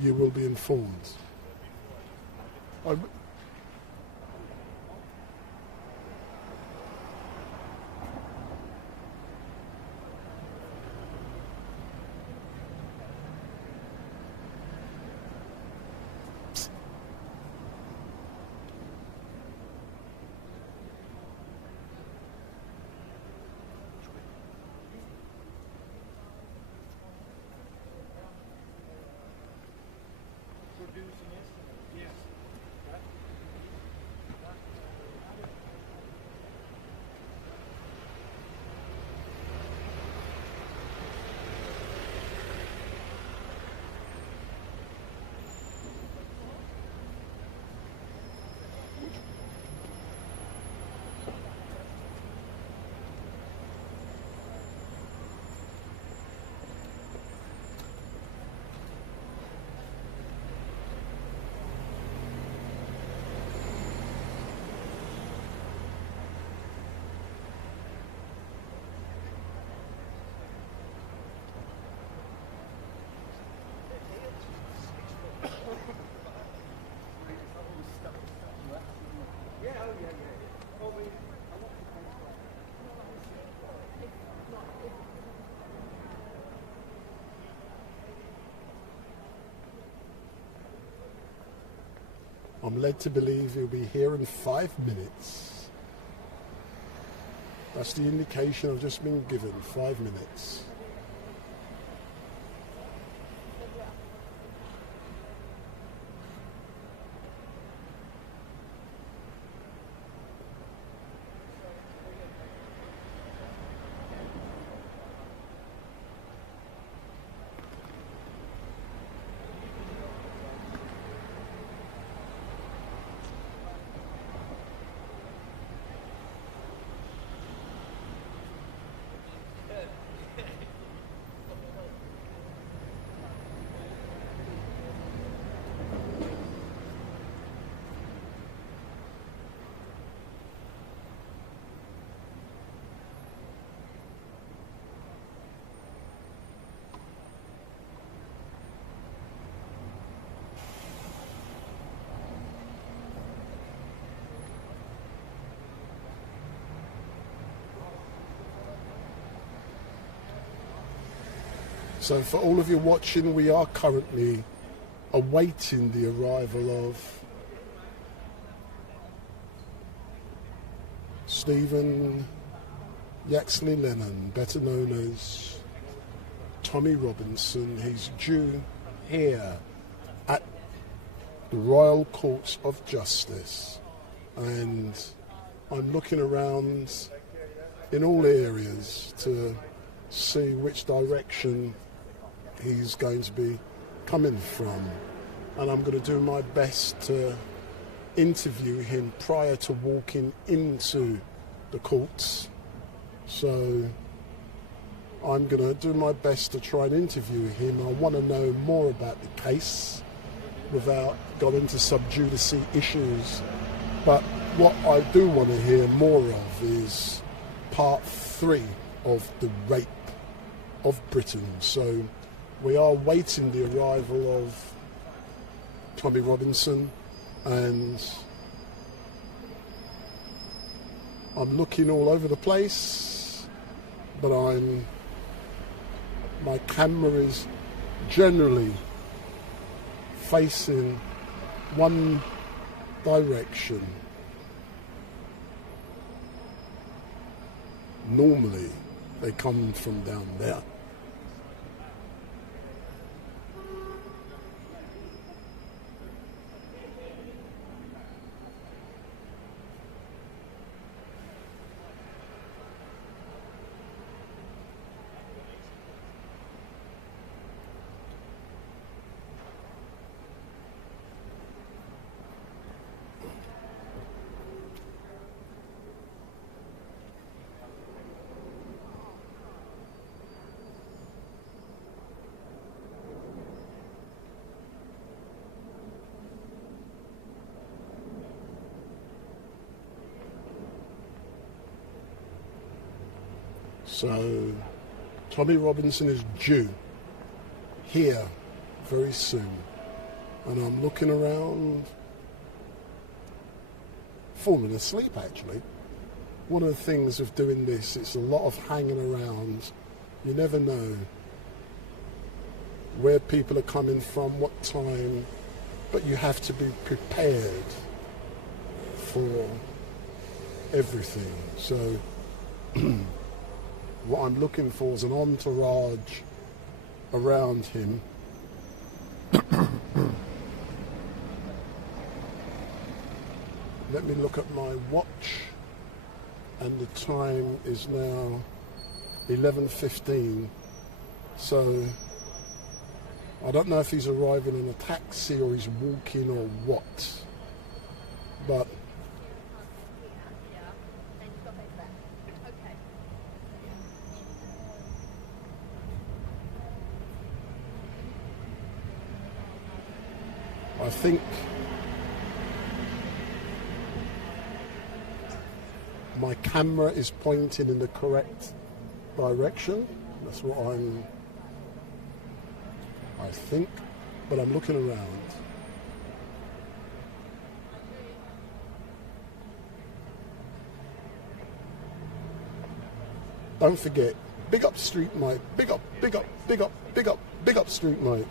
you will be informed. I'm led to believe he'll be here in 5 minutes. That's the indication I've just been given, 5 minutes. So for all of you watching, we are currently awaiting the arrival of Stephen Yaxley Lennon, better known as Tommy Robinson. He's due here at the Royal Courts of Justice, and I'm looking around in all areas to see which direction he's going to be coming from, and I'm going to do my best to interview him prior to walking into the courts. So I'm going to do my best to try and interview him. I want to know more about the case without going into sub judice issues, but what I do want to hear more of is part 3 of the Rape of Britain. So we are waiting the arrival of Tommy Robinson, and I'm looking all over the place, but my camera is generally facing one direction. Normally they come from down there. So Tommy Robinson is due here very soon. And I'm looking around, falling asleep actually. One of the things of doing this, it's a lot of hanging around. You never know where people are coming from, what time, but you have to be prepared for everything. So what I'm looking for is an entourage around him. Let me look at my watch, and the time is now 11:15. So I don't know if he's arriving in a taxi or he's walking or what, but I think my camera is pointing in the correct direction. That's what I think, but I'm looking around. Don't forget, big up StreetMic, big up, big up, big up, big up, big up StreetMic.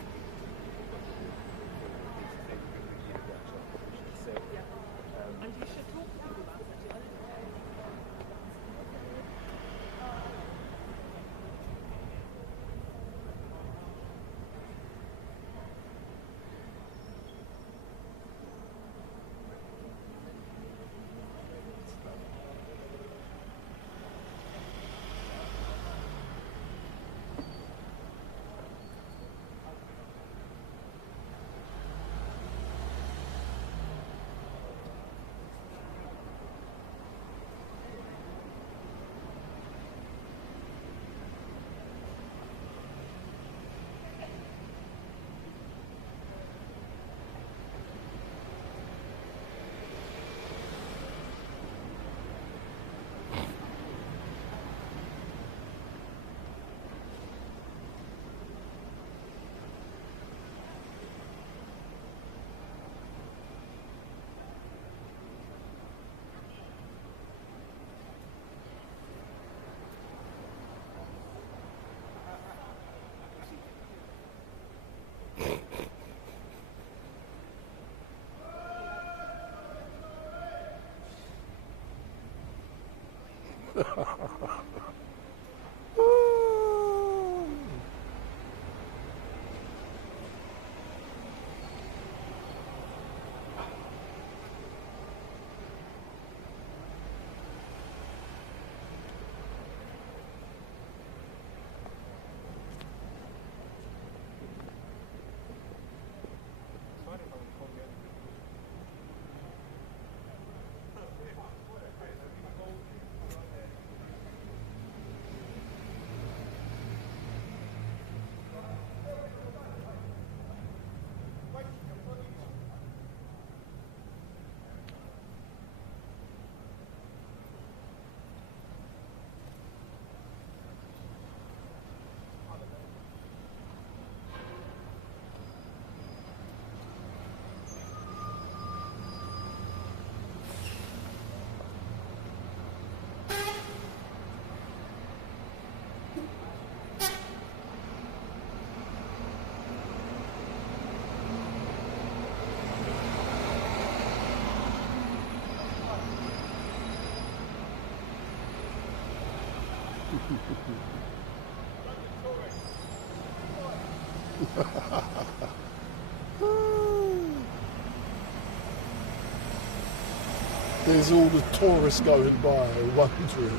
There's all the tourists going by wondering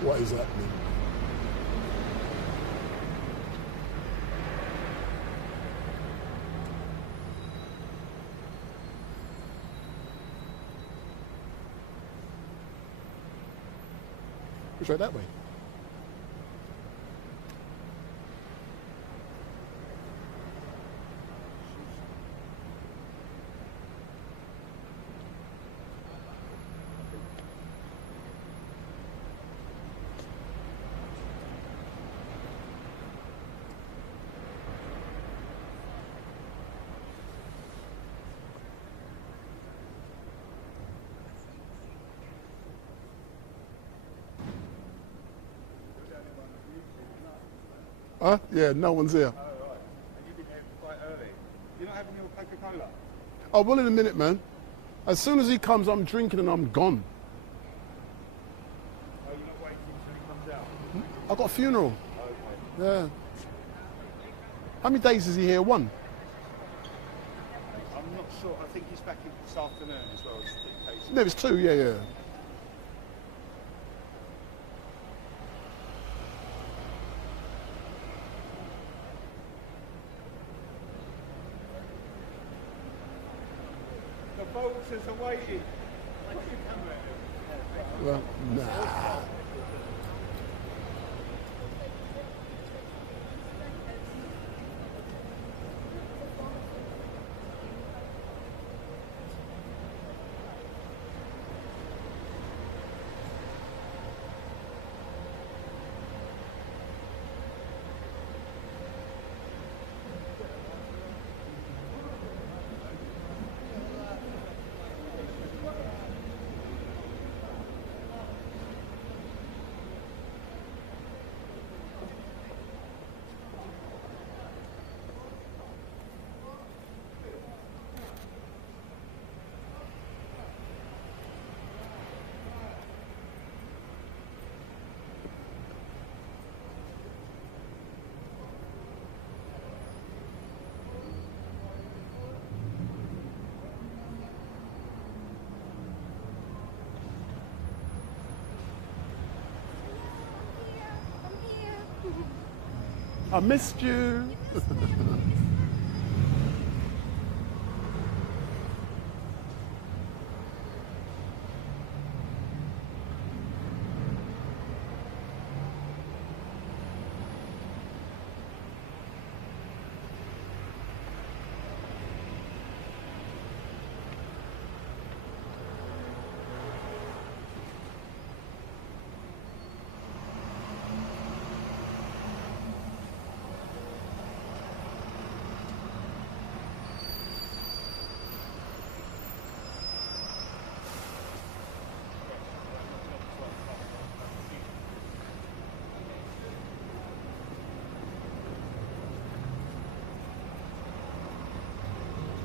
what is happening. Which way? That way? Huh? Yeah, no one's here. Oh, right. And you've been here quite early. You're not having your Coca-Cola? Oh, well, in a minute, man. As soon as he comes, I'm drinking and I'm gone. Oh, you're not waiting until he comes out? I've got a funeral. Okay. Yeah. How many days is he here? One? I'm not sure. I think he's back in this afternoon as well as the case. No, it's two, yeah. The vultures are waiting. Well, nah. I missed you.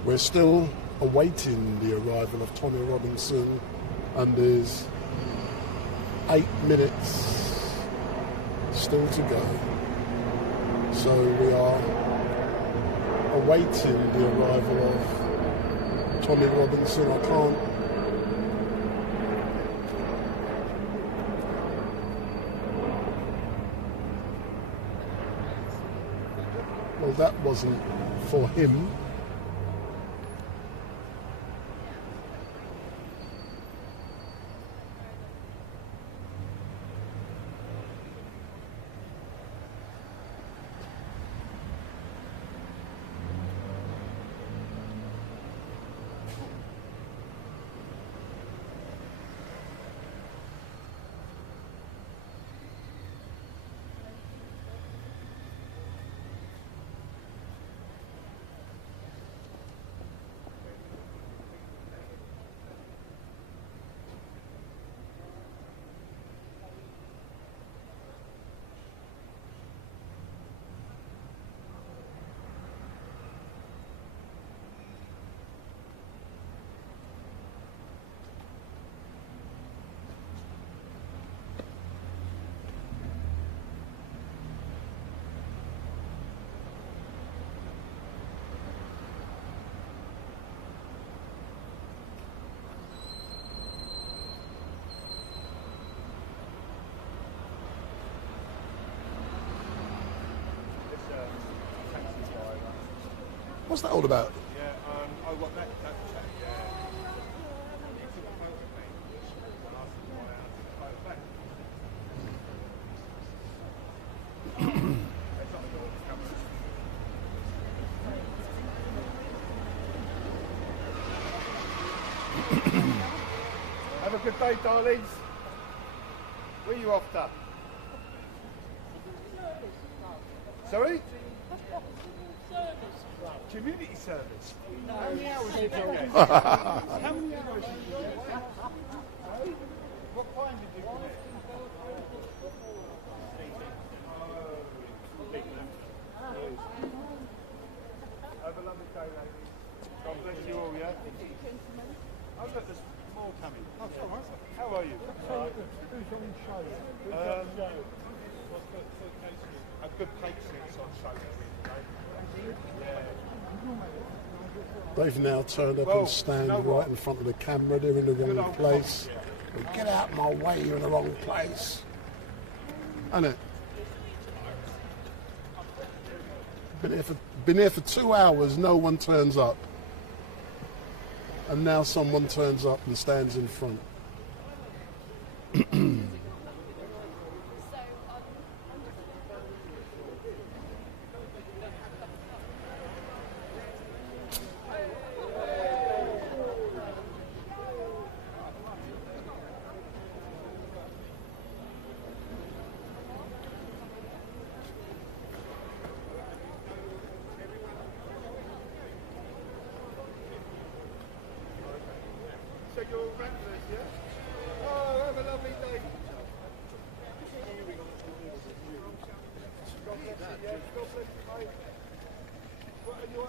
We're still awaiting the arrival of Tommy Robinson, and there's 8 minutes still to go. So we are awaiting the arrival of Tommy Robinson. I can't. Well, that wasn't for him. What's that all about? Yeah, I got that chat, yeah. He took a photo of me and asked him why I took a photo back. It's not the door, it's coming. Have a good day, darlings. Where are you off to? Sorry? Community service. How many hours did you get? How many hours did you get? What time did you commit? How are you? Who's on show? A good patriots on show today. They've now turned up Well, and stand you know right what? in front of the camera. They're in the Good wrong old place. coffee, Get out my way, you're in the wrong place. Isn't it? Been here for 2 hours, no one turns up. And now someone turns up and stands in front. So you're Rattlers, yeah? Oh, have a lovely day. God bless you, yeah. God bless you, mate. What are you on?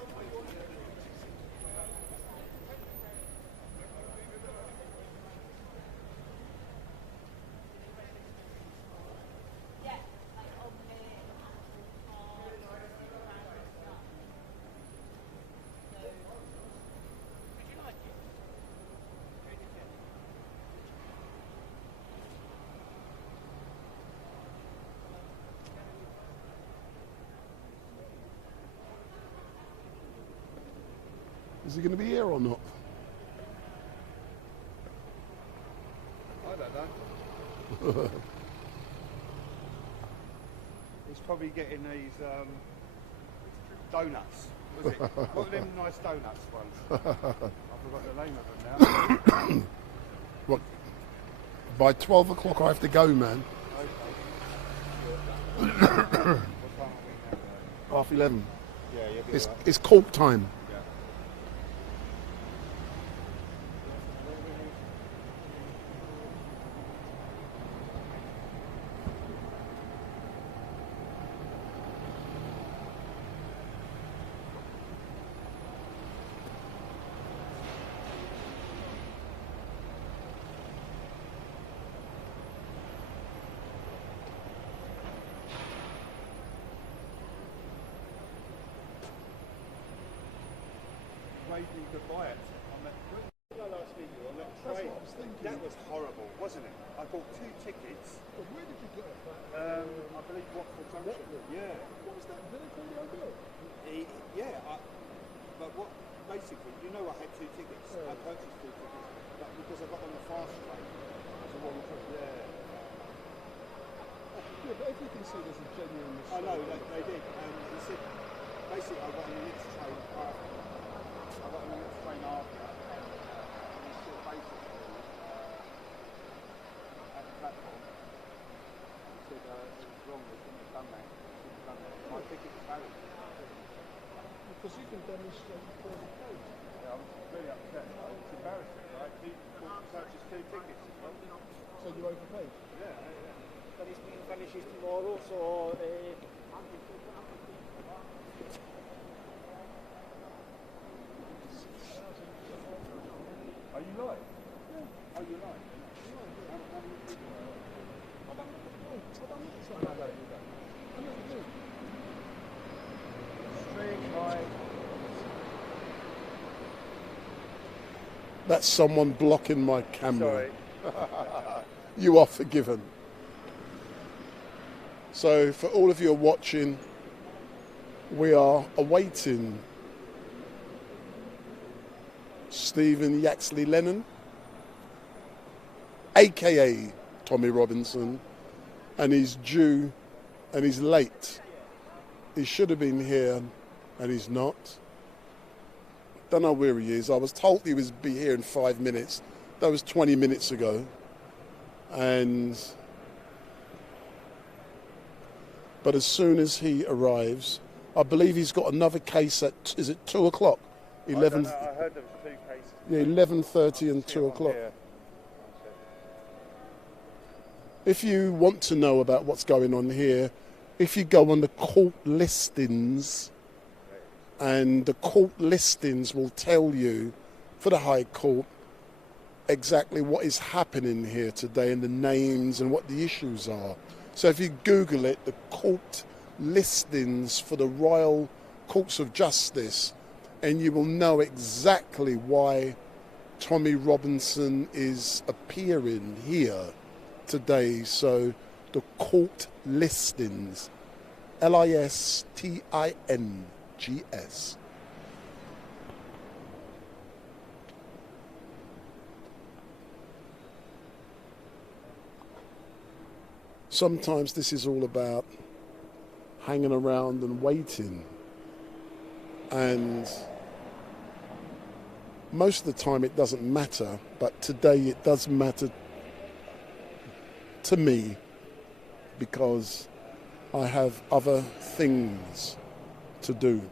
Is he going to be here or not? I don't know. He's probably getting these donuts. Was it? What are them nice donuts ones? I forgot the name of them now. What? By 12 o'clock I have to go, man. What time are we now? 11:30. Yeah, you'll be It's, alright. it's court time. Waved me goodbye on that train. Last week on that train. what I was thinking. That was horrible, wasn't it? I bought 2 tickets. But where did you get that? I believe Watford Junction. Yeah. What was that vehicle the other day? But what? Basically, you know, I had 2 tickets. I purchased 2 tickets, but because I got on the fast train. So yeah. Yeah, but everything said there's a genuine mistake. I know they did. He said basically I got on the next train after. I got on the next train after. And he said basically at the platform. He said it was wrong. They shouldn't have done that. My ticket was valid. Because you can demonstrate the perfect code. Yeah, I was really upset. It's embarrassing, right? He purchased 2 tickets as well. So you overpaid? Yeah. But it's being finishes tomorrow, so Are you live? Yeah. Are you live? How many people are there? I don't know. That's someone blocking my camera. Sorry. You are forgiven. So for all of you who are watching, we are awaiting Stephen Yaxley Lennon, aka Tommy Robinson, and he's due and he's late. He should have been here and he's not. Don't know where he is. I was told he was be here in 5 minutes. That was 20 minutes ago. But as soon as he arrives, I believe he's got another case at, is it 2 o'clock? 11. I heard there was 2 cases. Yeah, 11:30 and 2 o'clock. Yeah. If you want to know about what's going on here, if you go on the court listings, and the court listings will tell you, for the High Court, exactly what is happening here today and the names and what the issues are. So if you Google it, the court listings for the Royal Courts of Justice, and you will know exactly why Tommy Robinson is appearing here today. So the court listings, LISTINGS. Sometimes this is all about hanging around and waiting. And most of the time it doesn't matter, but today it does matter to me because I have other things to do.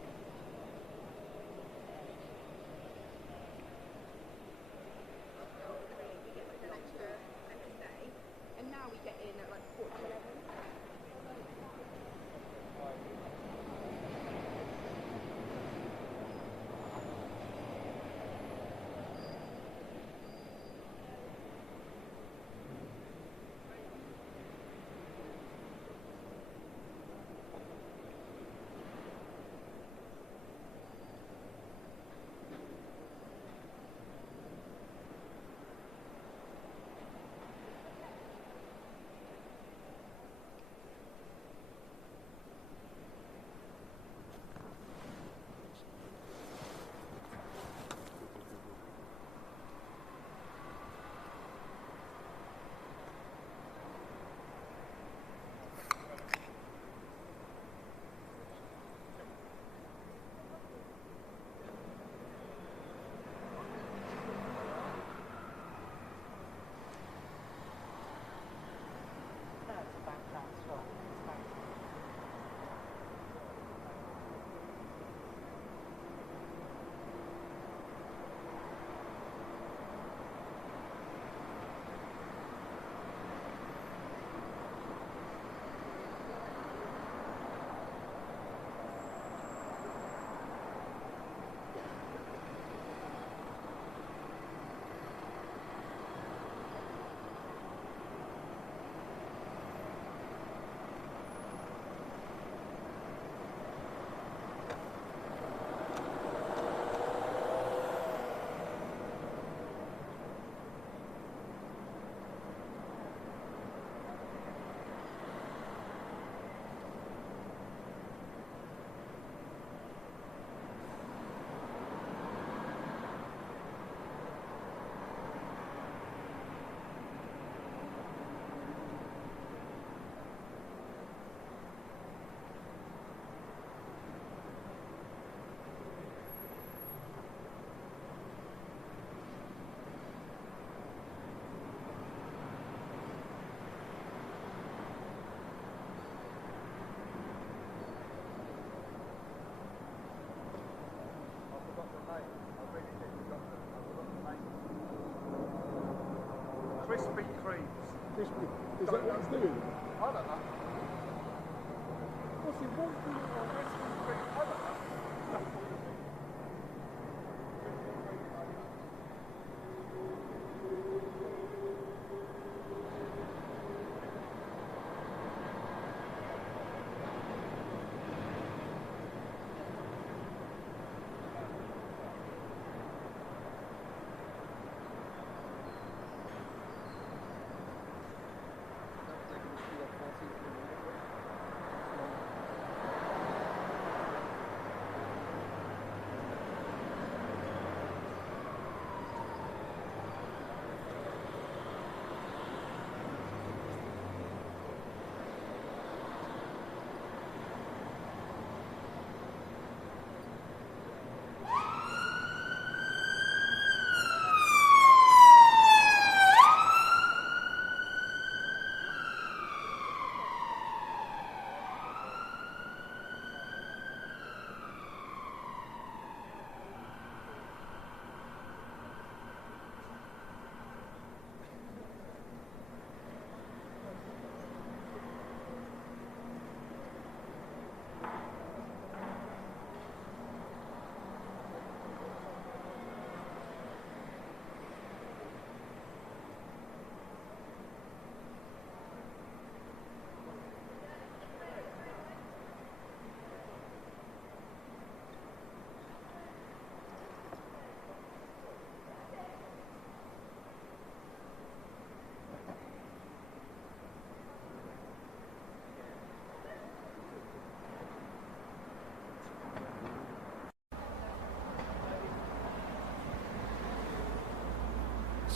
Crispy creams. Crispy. Is that what he's doing? I don't know. What's he walking on crispy creams? I don't know.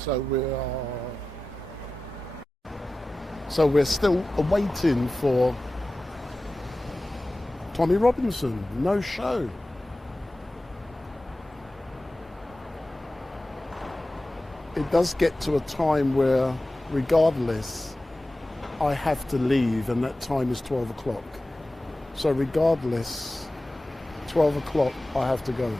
So we're still awaiting for Tommy Robinson. No show. It does get to a time where, regardless, I have to leave, and that time is 12 o'clock. So regardless, 12 o'clock, I have to go.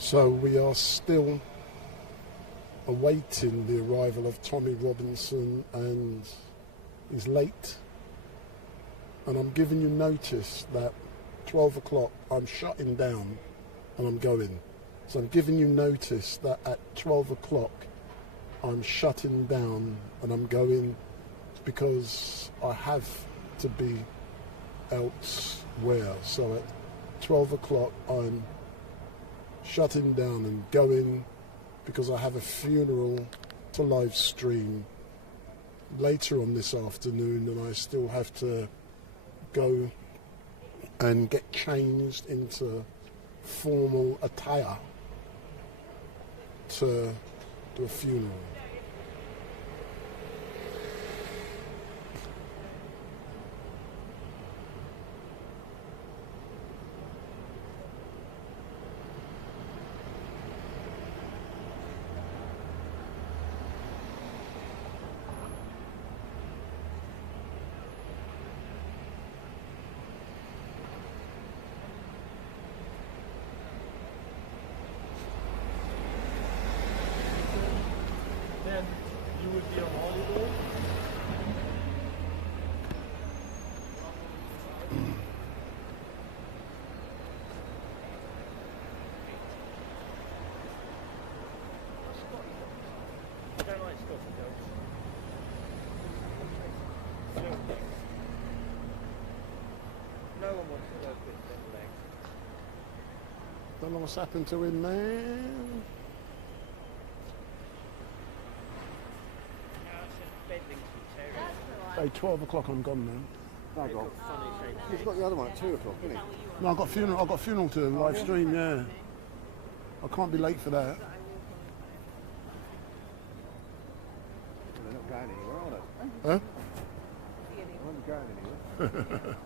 So we are still awaiting the arrival of Tommy Robinson, and he's late. And I'm giving you notice that 12 o'clock I'm shutting down and I'm going. So I'm giving you notice that at 12 o'clock I'm shutting down and I'm going, because I have to be elsewhere. So at 12 o'clock I'm shutting down and going, because I have a funeral to live stream later on this afternoon, and I still have to go and get changed into formal attire to do a funeral. Then you would be on holiday. I don't like Scottish dogs. No one wants to love with their legs. Don't know what's happened to him, man. Hey, 12 o'clock I'm gone now. No, go on. He's got the other one at 2 o'clock, isn't he? No, I've got a funeral to live stream, yeah. I can't be late for that. They're not going anywhere, are they? Huh? They're not going anywhere.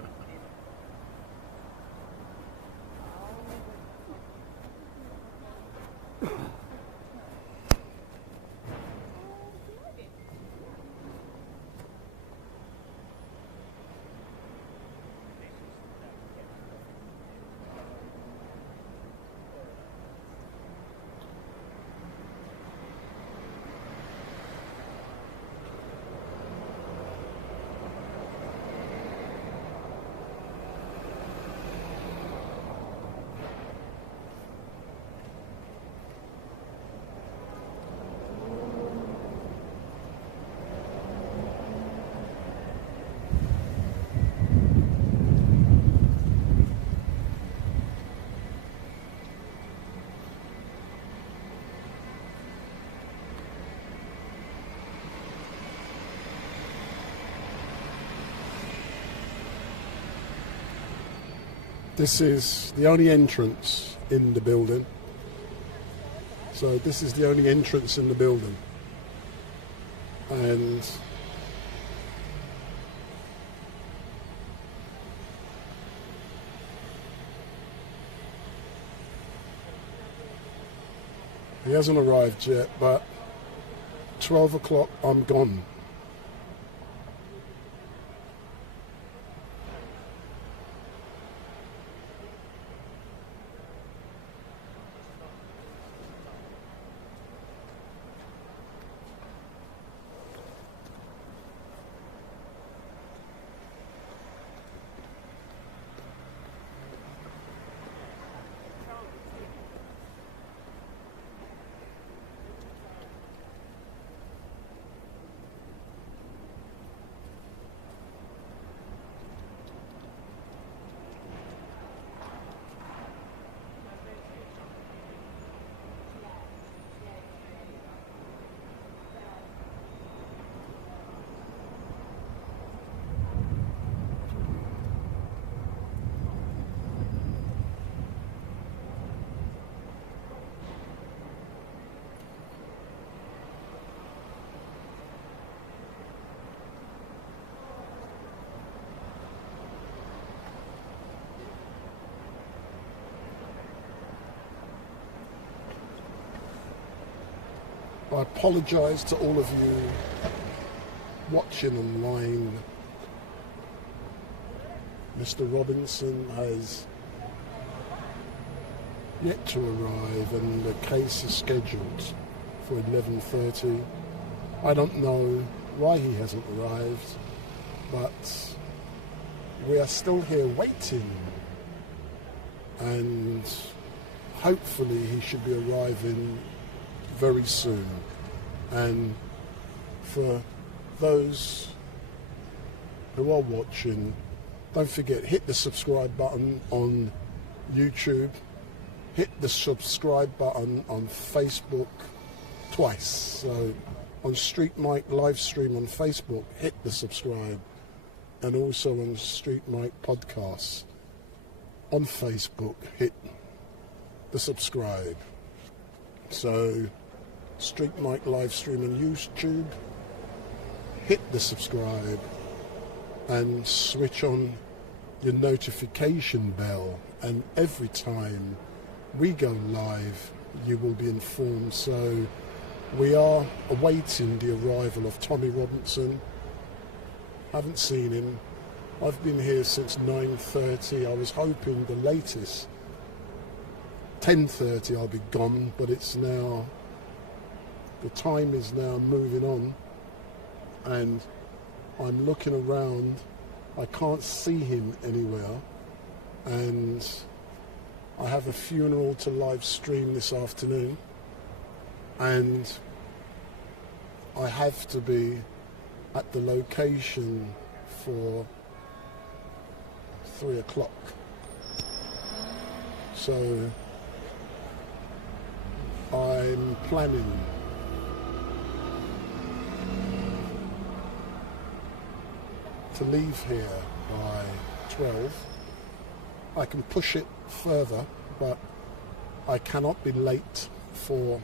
This is the only entrance in the building. So this is the only entrance in the building. And he hasn't arrived yet, but 12 o'clock, I'm gone. I apologise to all of you watching online. Mr. Robinson has yet to arrive and the case is scheduled for 11:30. I don't know why he hasn't arrived, but we are still here waiting, and hopefully he should be arriving very soon. And for those who are watching, don't forget, hit the subscribe button on YouTube, hit the subscribe button on Facebook twice. So on StreetMic LiveStream on Facebook, hit the subscribe, and also on StreetMic Podcasts on Facebook, hit the subscribe. So StreetMic LiveStream on YouTube, hit the subscribe and switch on your notification bell, and every time we go live you will be informed. So we are awaiting the arrival of Tommy Robinson. Haven't seen him. I've been here since 9:30. I was hoping the latest 10:30 I'll be gone, but it's now, the time is now moving on, and I'm looking around. I can't see him anywhere, and I have a funeral to live stream this afternoon, and I have to be at the location for 3 o'clock. So I'm planning to leave here by 12. I can push it further, but I cannot be late for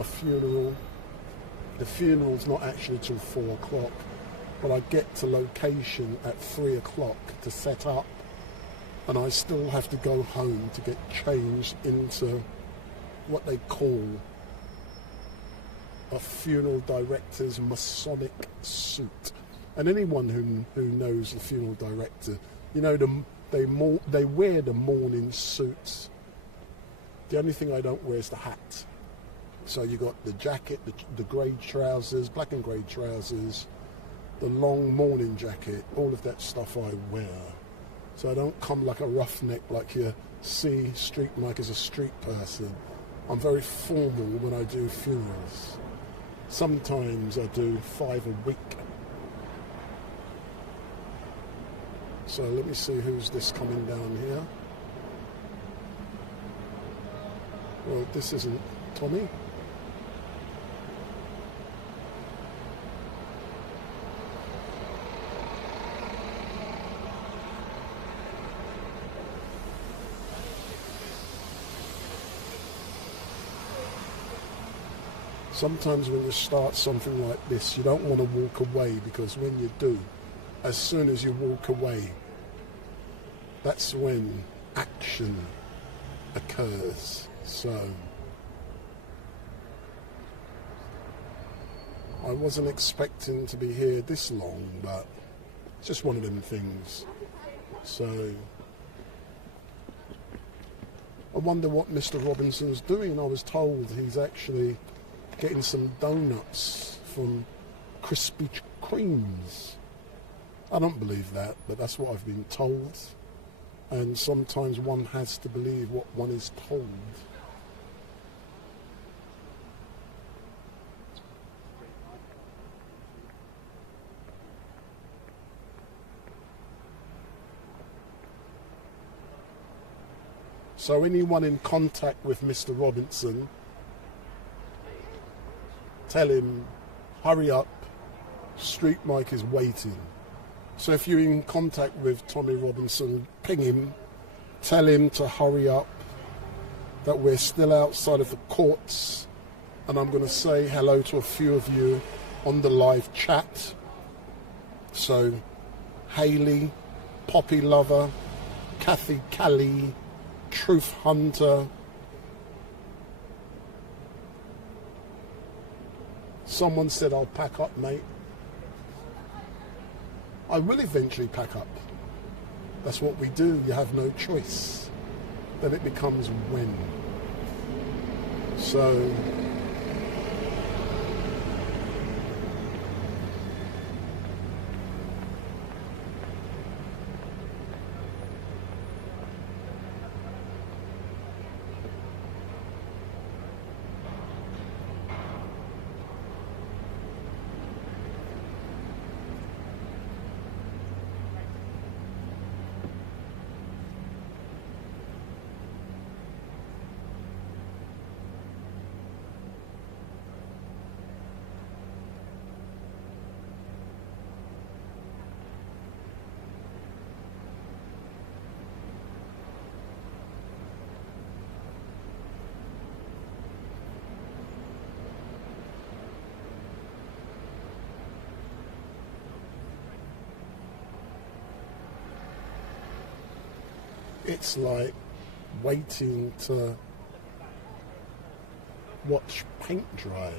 a funeral. The funeral's not actually till 4 o'clock, but I get to location at 3 o'clock to set up, and I still have to go home to get changed into what they call a funeral director's Masonic suit. And anyone who knows the funeral director, you know, they wear the mourning suits. The only thing I don't wear is the hat. So you got the jacket, the grey trousers, black and grey trousers, the long mourning jacket, all of that stuff I wear. So I don't come like a roughneck like you see StreetMic as a street person. I'm very formal when I do funerals. Sometimes I do 5 a week. So let me see who's this coming down here. Well, this isn't Tommy. sometimes when you start something like this, you don't want to walk away, because when you do, as soon as you walk away, that's when action occurs. So I wasn't expecting to be here this long, but it's just one of them things. So I wonder what Mr. Robinson's doing. I was told he's actually getting some donuts from Krispy Kremes. I don't believe that, but that's what I've been told. And sometimes one has to believe what one is told. So anyone in contact with Mr. Robinson, tell him, hurry up, StreetMic is waiting. So if you're in contact with Tommy Robinson, ping him, tell him to hurry up, that we're still outside of the courts, and I'm going to say hello to a few of you on the live chat. So Hayley, Poppy Lover, Kathy Callie, Truth Hunter, someone said I'll pack up, mate. I will eventually pack up. That's what we do. You have no choice. Then it becomes when. So it's like waiting to watch paint dry.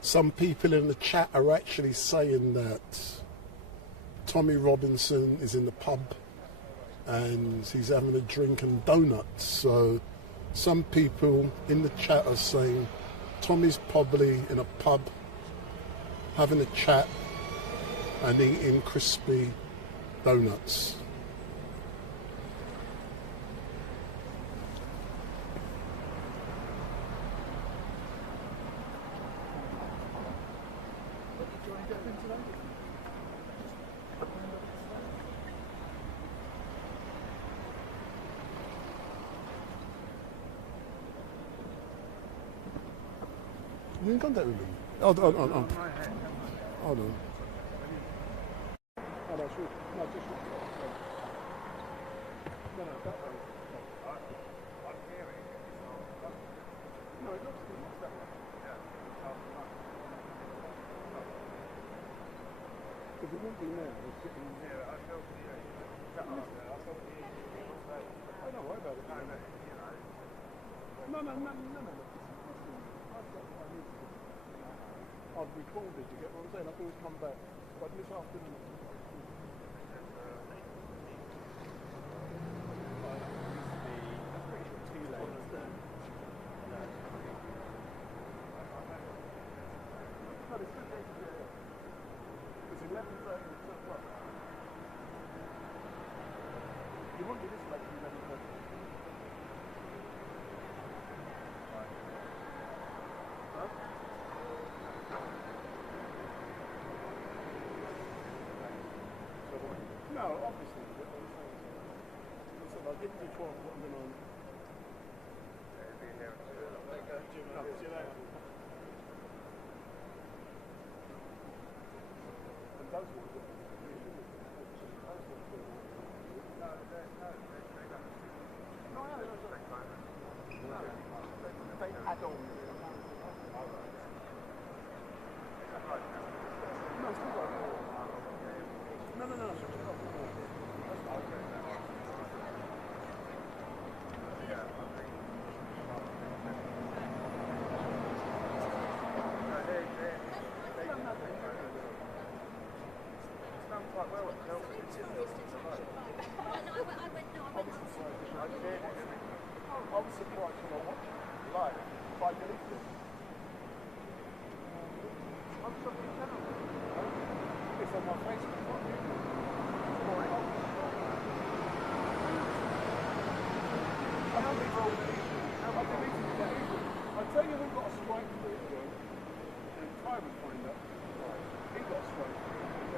Some people in the chat are actually saying that Tommy Robinson is in the pub and he's having a drink and donuts. So some people in the chat are saying Tommy's probably in a pub having a chat and eating crispy donuts. get in today? You in contact with me? Hold on. Hold on. Oh, that's true. No, just no, that way. I'm hearing it. No, it looks that way. Yeah. Because it wouldn't be now. It's sitting Yeah, I felt the I felt the Oh, don't worry about it. No. I've recorded, you get what I'm saying? I think it's come back. But this afternoon. It's 11:30 and 2 o'clock. You won't be this late at 11:30. Huh? No, obviously. Listen, I'll give you 12 what I'm going on. See you later. And those ones are they add on. No, it's not like No. I was surprised when I watched it live, but I deleted it. I'm something channel. It's on my Facebook. I deleted it that evening. I tell you who got a strike for it, and Tyrant find out. He got a strike.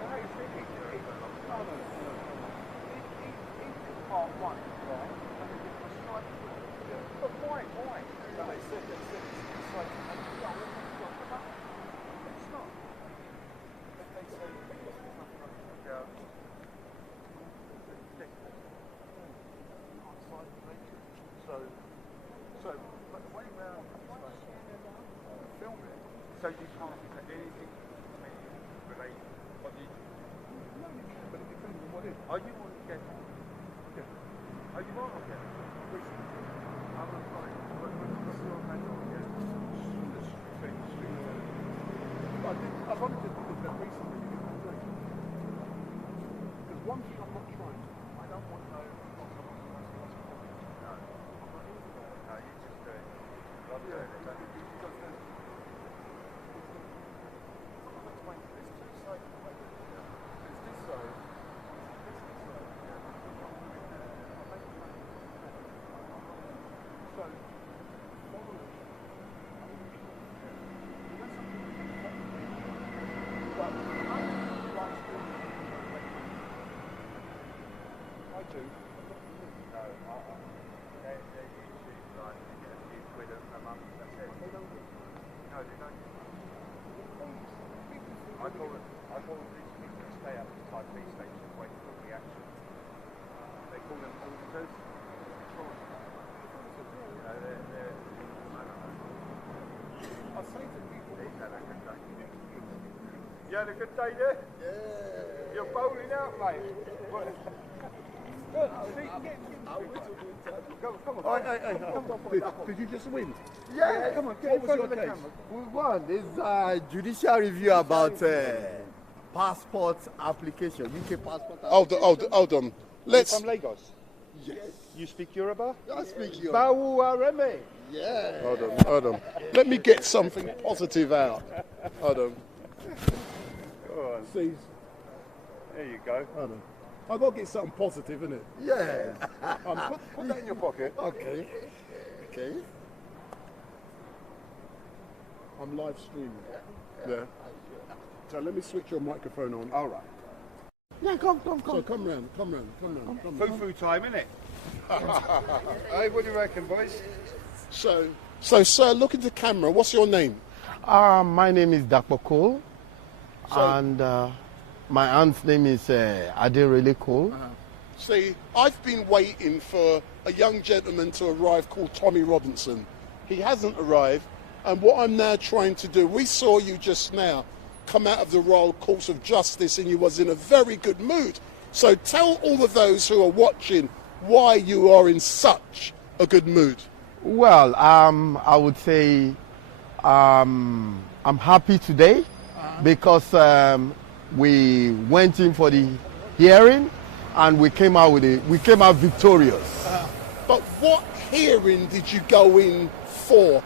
How you thinking? No. He did part 1, right? And they give him a strike for it. But why? So they said it's like, it's not. They say, yeah. So, but the way around film it, so you can't put anything related. What do you? No, you can, but it depends on what it is. Are you on schedule? Yeah. Are you on schedule? I'm on sorry. What's your manual again? I've only just did that recently. Because one thing I'm not trying, I don't want no. I call them these people that stay at the Type B station waiting for reaction. They call them auditors. You know, they're I don't know. I say to people, he's had a good day. You had a good day there? Yeah. You're bowling out, mate. Come on. Did you just win? Yeah. Come on, get in front of the camera. We won. This is a judicial review about passport application, UK passport application. Hold on. Let's. From Lagos? Yes. You speak Yoruba? I speak Yoruba. Bawu Areme. Yeah. Hold on. Let me get something positive out. Hold on. Go on. See, There you go. hold on. I've got to get something positive, innit? Yeah. Put that in your pocket. Okay. Okay. I'm live streaming. Yeah. So let me switch your microphone on. All right. Yeah, come. So come round. Foo time, innit? Hey, what do you reckon, boys? So, sir, look at the camera. What's your name? My name is Dr. Cole, So- and my aunt's name is Aderele Cole. See, I've been waiting for a young gentleman to arrive called Tommy Robinson. He hasn't arrived, and what I'm now trying to do, we saw you just now come out of the Royal Courts of Justice and you was in a very good mood. So tell all of those who are watching why you are in such a good mood. Well, I would say I'm happy today because we went in for the hearing and we came out victorious. But what hearing did you go in for?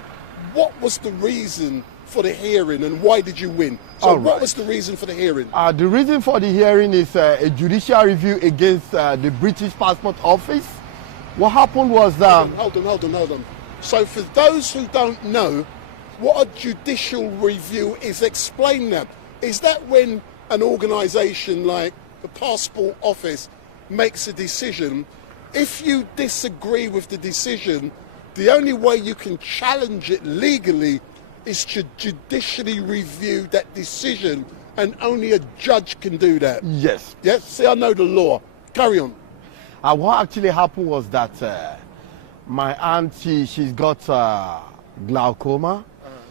What was the reason for the hearing and why did you win? So All what right. was the reason for the hearing? The reason for the hearing is a judicial review against the British Passport Office. What happened was Hold on. So for those who don't know, what a judicial review is, explain that. Is that when an organisation like the Passport Office makes a decision, if you disagree with the decision, the only way you can challenge it legally is to judicially review that decision, and only a judge can do that. yes. Yes, see, I know the law. Carry on. What actually happened was that my aunt, she's got glaucoma.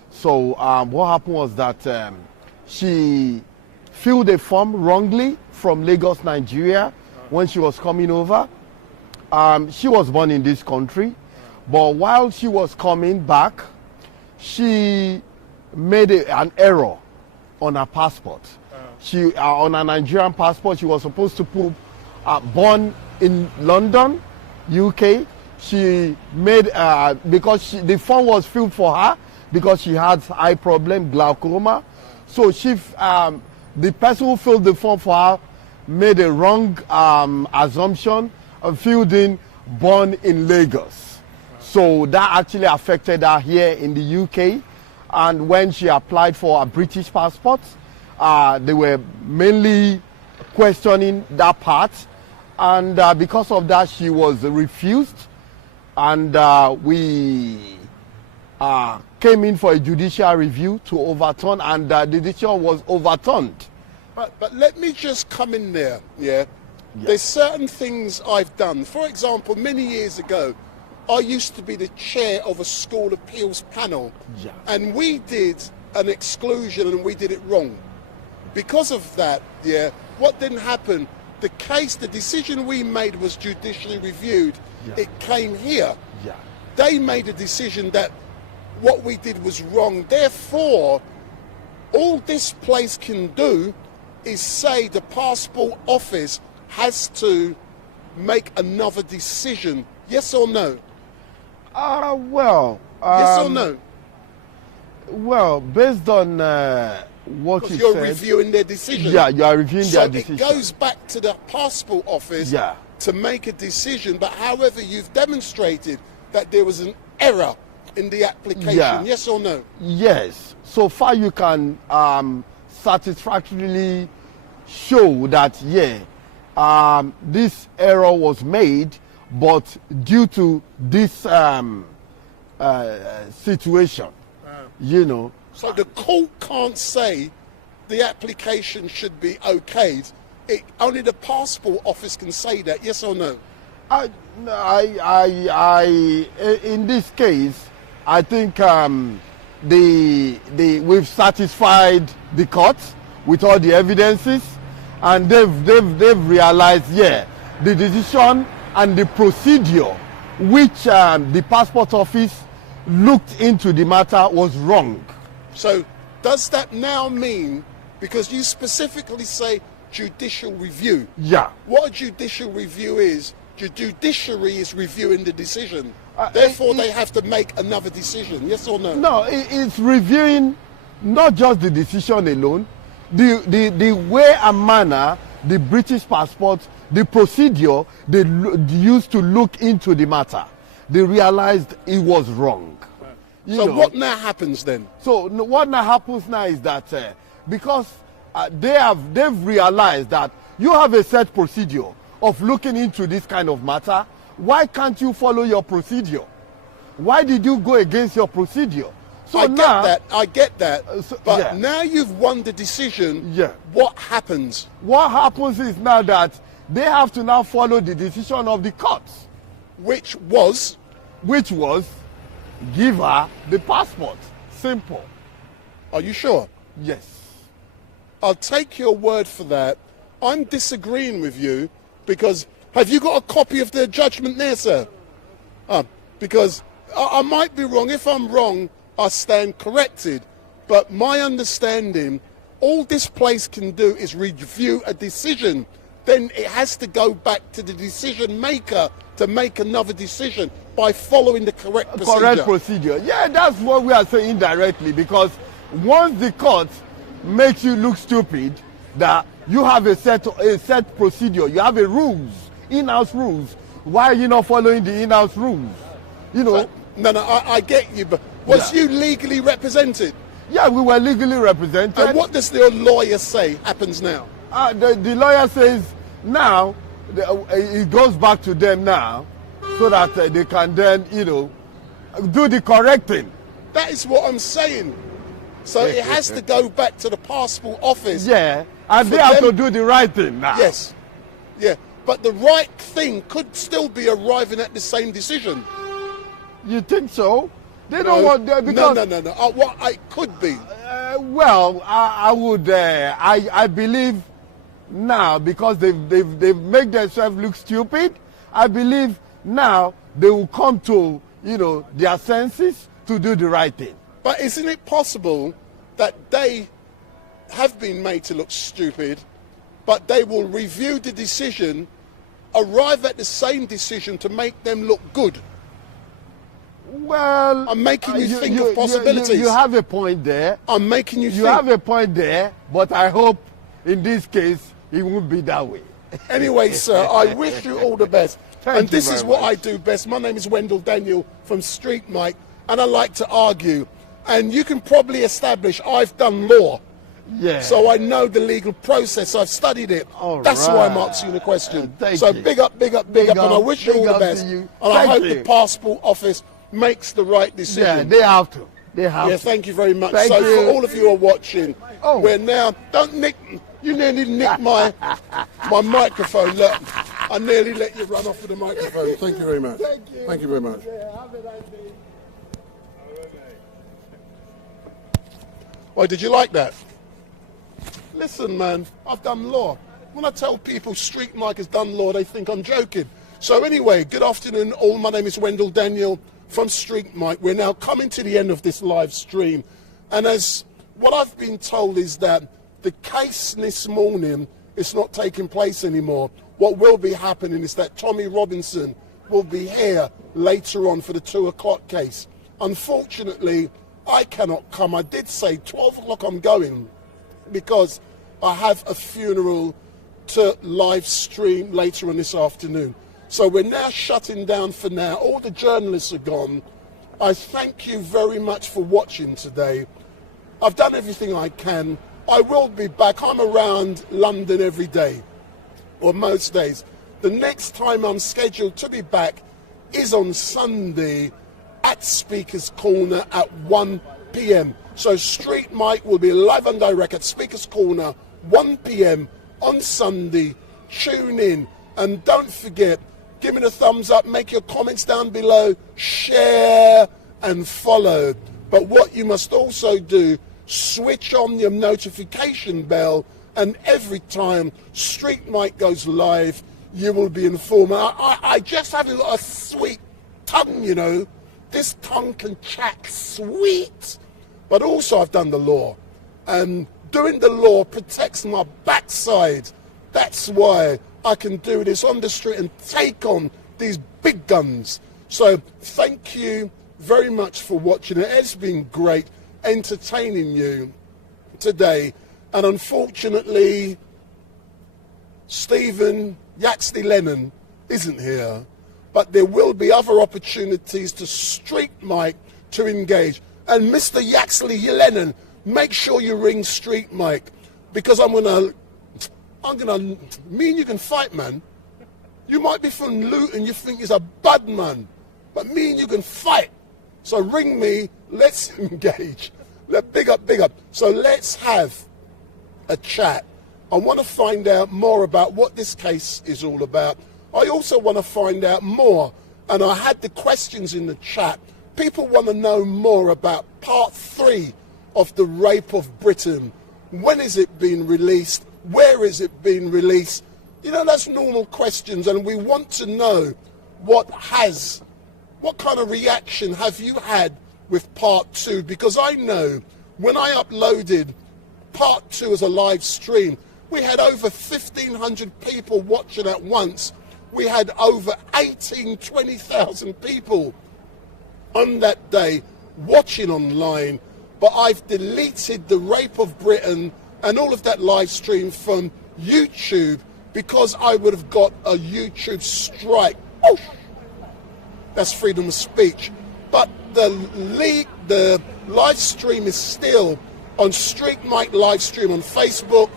So what happened was that she filled a form wrongly from Lagos, Nigeria, when she was coming over. She was born in this country, but while she was coming back, she made an error on her passport. She on a Nigerian passport, she was supposed to put born in London, UK. She made because the form was filled for her because she had eye problem, glaucoma. So the person who filled the form for her made a wrong assumption and filled in born in Lagos. So that actually affected her here in the UK. And when she applied for a British passport, they were mainly questioning that part. And because of that, she was refused. And we came in for a judicial review to overturn, and the decision was overturned. But let me just come in there, yeah? There's certain things I've done. For example, many years ago, I used to be the chair of a school appeals panel. Yeah. And we did an exclusion and we did it wrong. Because of that, yeah, what didn't happen, the decision we made was judicially reviewed. Yeah. It came here. Yeah. They made a decision that what we did was wrong. Therefore, all this place can do is say the Passport Office has to make another decision. Yes or no? Well. Yes or no? Well, based on what Because you you're said. reviewing their decision. Yeah, you are reviewing So their it decision. goes back to the Passport Office Yeah. to make a decision. But however, you've demonstrated that there was an error in the application. Yeah. Yes or no? Yes. So far, you can satisfactorily show that, this error was made, but due to this situation, So the court can't say the application should be okayed. Only the Passport Office can say that. Yes or no? In this case, I think we've satisfied the court with all the evidences, and they've realized, the decision and the procedure which the Passport Office looked into the matter was wrong. So does that now mean, because you specifically say judicial review, Yeah. what a judicial review is, the judiciary is reviewing the decision. Therefore, they have to make another decision. Yes or no? No, it's reviewing not just the decision alone, the way and manner, the British passport, the procedure they used to look into the matter. They realized it was wrong. So what now happens then? So what now happens now is that because they've realized that you have a set procedure of looking into this kind of matter, why can't you follow your procedure? Why did you go against your procedure? So I get that. But now you've won the decision. Yeah. What happens? What happens is now that they have to now follow the decision of the courts. Which was? Give her the passport. Simple. Are you sure? Yes. I'll take your word for that. I'm disagreeing with you because have you got a copy of the judgment there, sir? Because I might be wrong. If I'm wrong, I stand corrected. But my understanding, all this place can do is review a decision. Then it has to go back to the decision maker to make another decision by following the correct procedure. Correct procedure. Yeah, that's what we are saying indirectly, because once the court makes you look stupid, that you have a set procedure, you have a rules, in-house rules. Why are you not following the in-house rules? You know. No, I get you, but was you legally represented? Yeah, we were legally represented. And what does the lawyer say happens now? The lawyer says now, it goes back to them now, so that they can then, do the correct thing. That is what I'm saying. So it has to go back to the passport office. Yeah, and they have to do the right thing now. Yes, yeah, but the right thing could still be arriving at the same decision. You think so? They don't want because no. What it could be. Well, I would. I believe now, because they've made themselves look stupid. I believe now they will come to their senses to do the right thing. But isn't it possible that they have been made to look stupid, but they will review the decision, arrive at the same decision to make them look good? Well, I'm making you think of possibilities. You have a point there. I'm making you think. You have a point there, but I hope in this case it won't be that way. Anyway, sir, I wish you all the best. And this is what much. I do best. My name is Wendell Daniel from StreetMic, and I like to argue. And you can probably establish I've done law. Yeah. So I know the legal process. I've studied it. That's why I'm asking the question. So big up, and I wish you all the best. And I hope the passport office makes the right decision. Yeah, they have to. They have to. Thank you very much. Thank you. For all of you who are watching, we're now, don't nick, you nearly nicked my microphone. Look, I nearly let you run off with the microphone. Thank you very much. Thank you very much. Oh, did you like that? Listen, man, I've done law. When I tell people StreetMic has done law, they think I'm joking. So anyway, good afternoon all. My name is Wendell Daniel from StreetMic. We're now coming to the end of this live stream. And as what I've been told is that the case this morning is not taking place anymore. What will be happening is that Tommy Robinson will be here later on for the 2 o'clock case. Unfortunately, I cannot come. I did say 12 o'clock I'm going because I have a funeral to live stream later on this afternoon. So we're now shutting down for now. All the journalists are gone. I thank you very much for watching today. I've done everything I can. I will be back. I'm around London every day, or most days. The next time I'm scheduled to be back is on Sunday at Speaker's Corner at 1 p.m. So StreetMic will be live and direct at Speaker's Corner, 1 p.m. on Sunday. Tune in. And don't forget, give me the thumbs up, make your comments down below, share and follow. But what you must also do, switch on your notification bell, and every time StreetMic goes live, you will be informed. I just haven't got a sweet tongue, This tongue can chat sweet. But also I've done the law. And doing the law protects my backside. That's why I can do this on the street and take on these big guns. So thank you very much for watching. It has been great entertaining you today. And unfortunately, Stephen Yaxley Lennon isn't here. But there will be other opportunities to StreetMic to engage. And Mr. Yaxley Lennon, make sure you ring Street Mike, because me and you can fight, man. You might be from Luton, you think he's a bad man, but me and you can fight. So ring me, let's engage. Big up. So let's have a chat. I want to find out more about what this case is all about. I also want to find out more, and I had the questions in the chat. People want to know more about part 3 of the Rape of Britain. When is it being released? Where is it being released? You know, that's normal questions, and we want to know what kind of reaction have you had with part 2? Because I know when I uploaded part 2 as a live stream, we had over 1,500 people watching at once. We had over 20,000 people on that day watching online. But I've deleted the Rape of Britain and all of that live stream from YouTube because I would have got a YouTube strike. Oh, that's freedom of speech. But the live stream is still on StreetMic LiveStream on Facebook.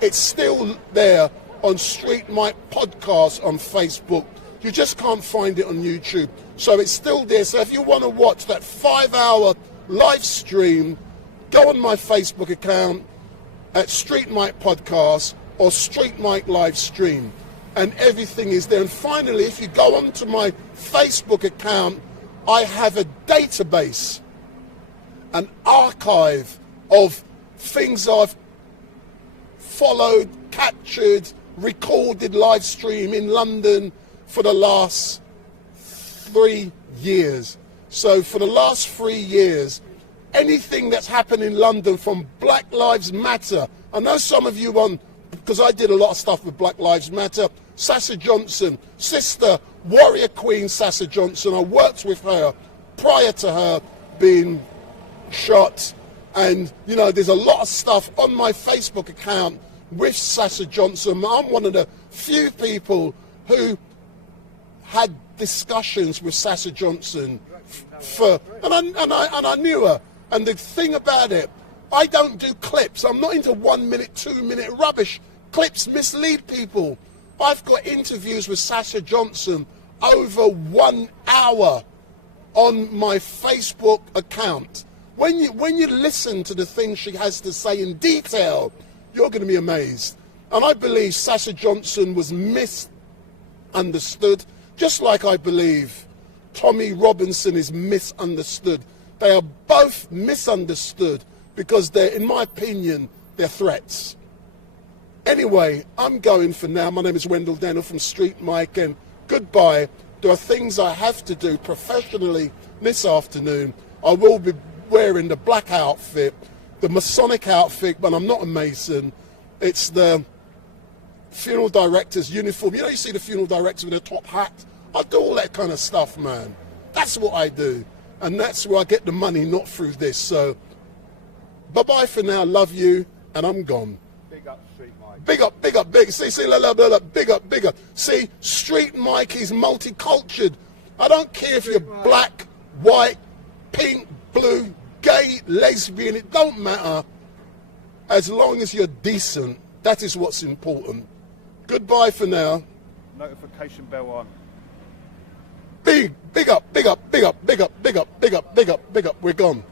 It's still there on StreetMic Podcast on Facebook. You just can't find it on YouTube. So it's still there. So if you want to watch that 5-hour live stream, go on my Facebook account at StreetMic Podcast or StreetMic LiveStream, and everything is there. And finally, if you go onto my Facebook account, I have a database, an archive of things I've followed, captured, recorded live stream in London for the last 3 years. So for the last 3 years, anything that's happened in London from Black Lives Matter, I know some of you because I did a lot of stuff with Black Lives Matter, Sasha Johnson, sister, warrior queen Sasha Johnson, I worked with her prior to her being shot. And, you know, there's a lot of stuff on my Facebook account with Sasha Johnson. I'm one of the few people who had discussions with Sasha Johnson and I knew her. And the thing about it, I don't do clips. I'm not into 1 minute, 2 minute rubbish. Clips mislead people. I've got interviews with Sasha Johnson over 1 hour on my Facebook account. When you listen to the things she has to say in detail, you're going to be amazed. And I believe Sasha Johnson was misunderstood, just like I believe Tommy Robinson is misunderstood. They are both misunderstood because they're, in my opinion, they're threats. Anyway, I'm going for now. My name is Wendell Daniel from StreetMic, and goodbye. There are things I have to do professionally this afternoon. I will be wearing the black outfit, the Masonic outfit, but I'm not a Mason. It's the funeral director's uniform. You know, you see the funeral director with a top hat? I do all that kind of stuff, man. That's what I do. And that's where I get the money, not through this. So, bye-bye for now. Love you, and I'm gone. Big up, StreetMic. Big up, big up, big. See, big up, big up. See, StreetMic is multicultured. I don't care if you're black, white, pink, blue, gay, lesbian. It don't matter. As long as you're decent, that is what's important. Goodbye for now. Notification bell on. Big up, big up, big up, big up, big up, big up, big up, big up. We're gone.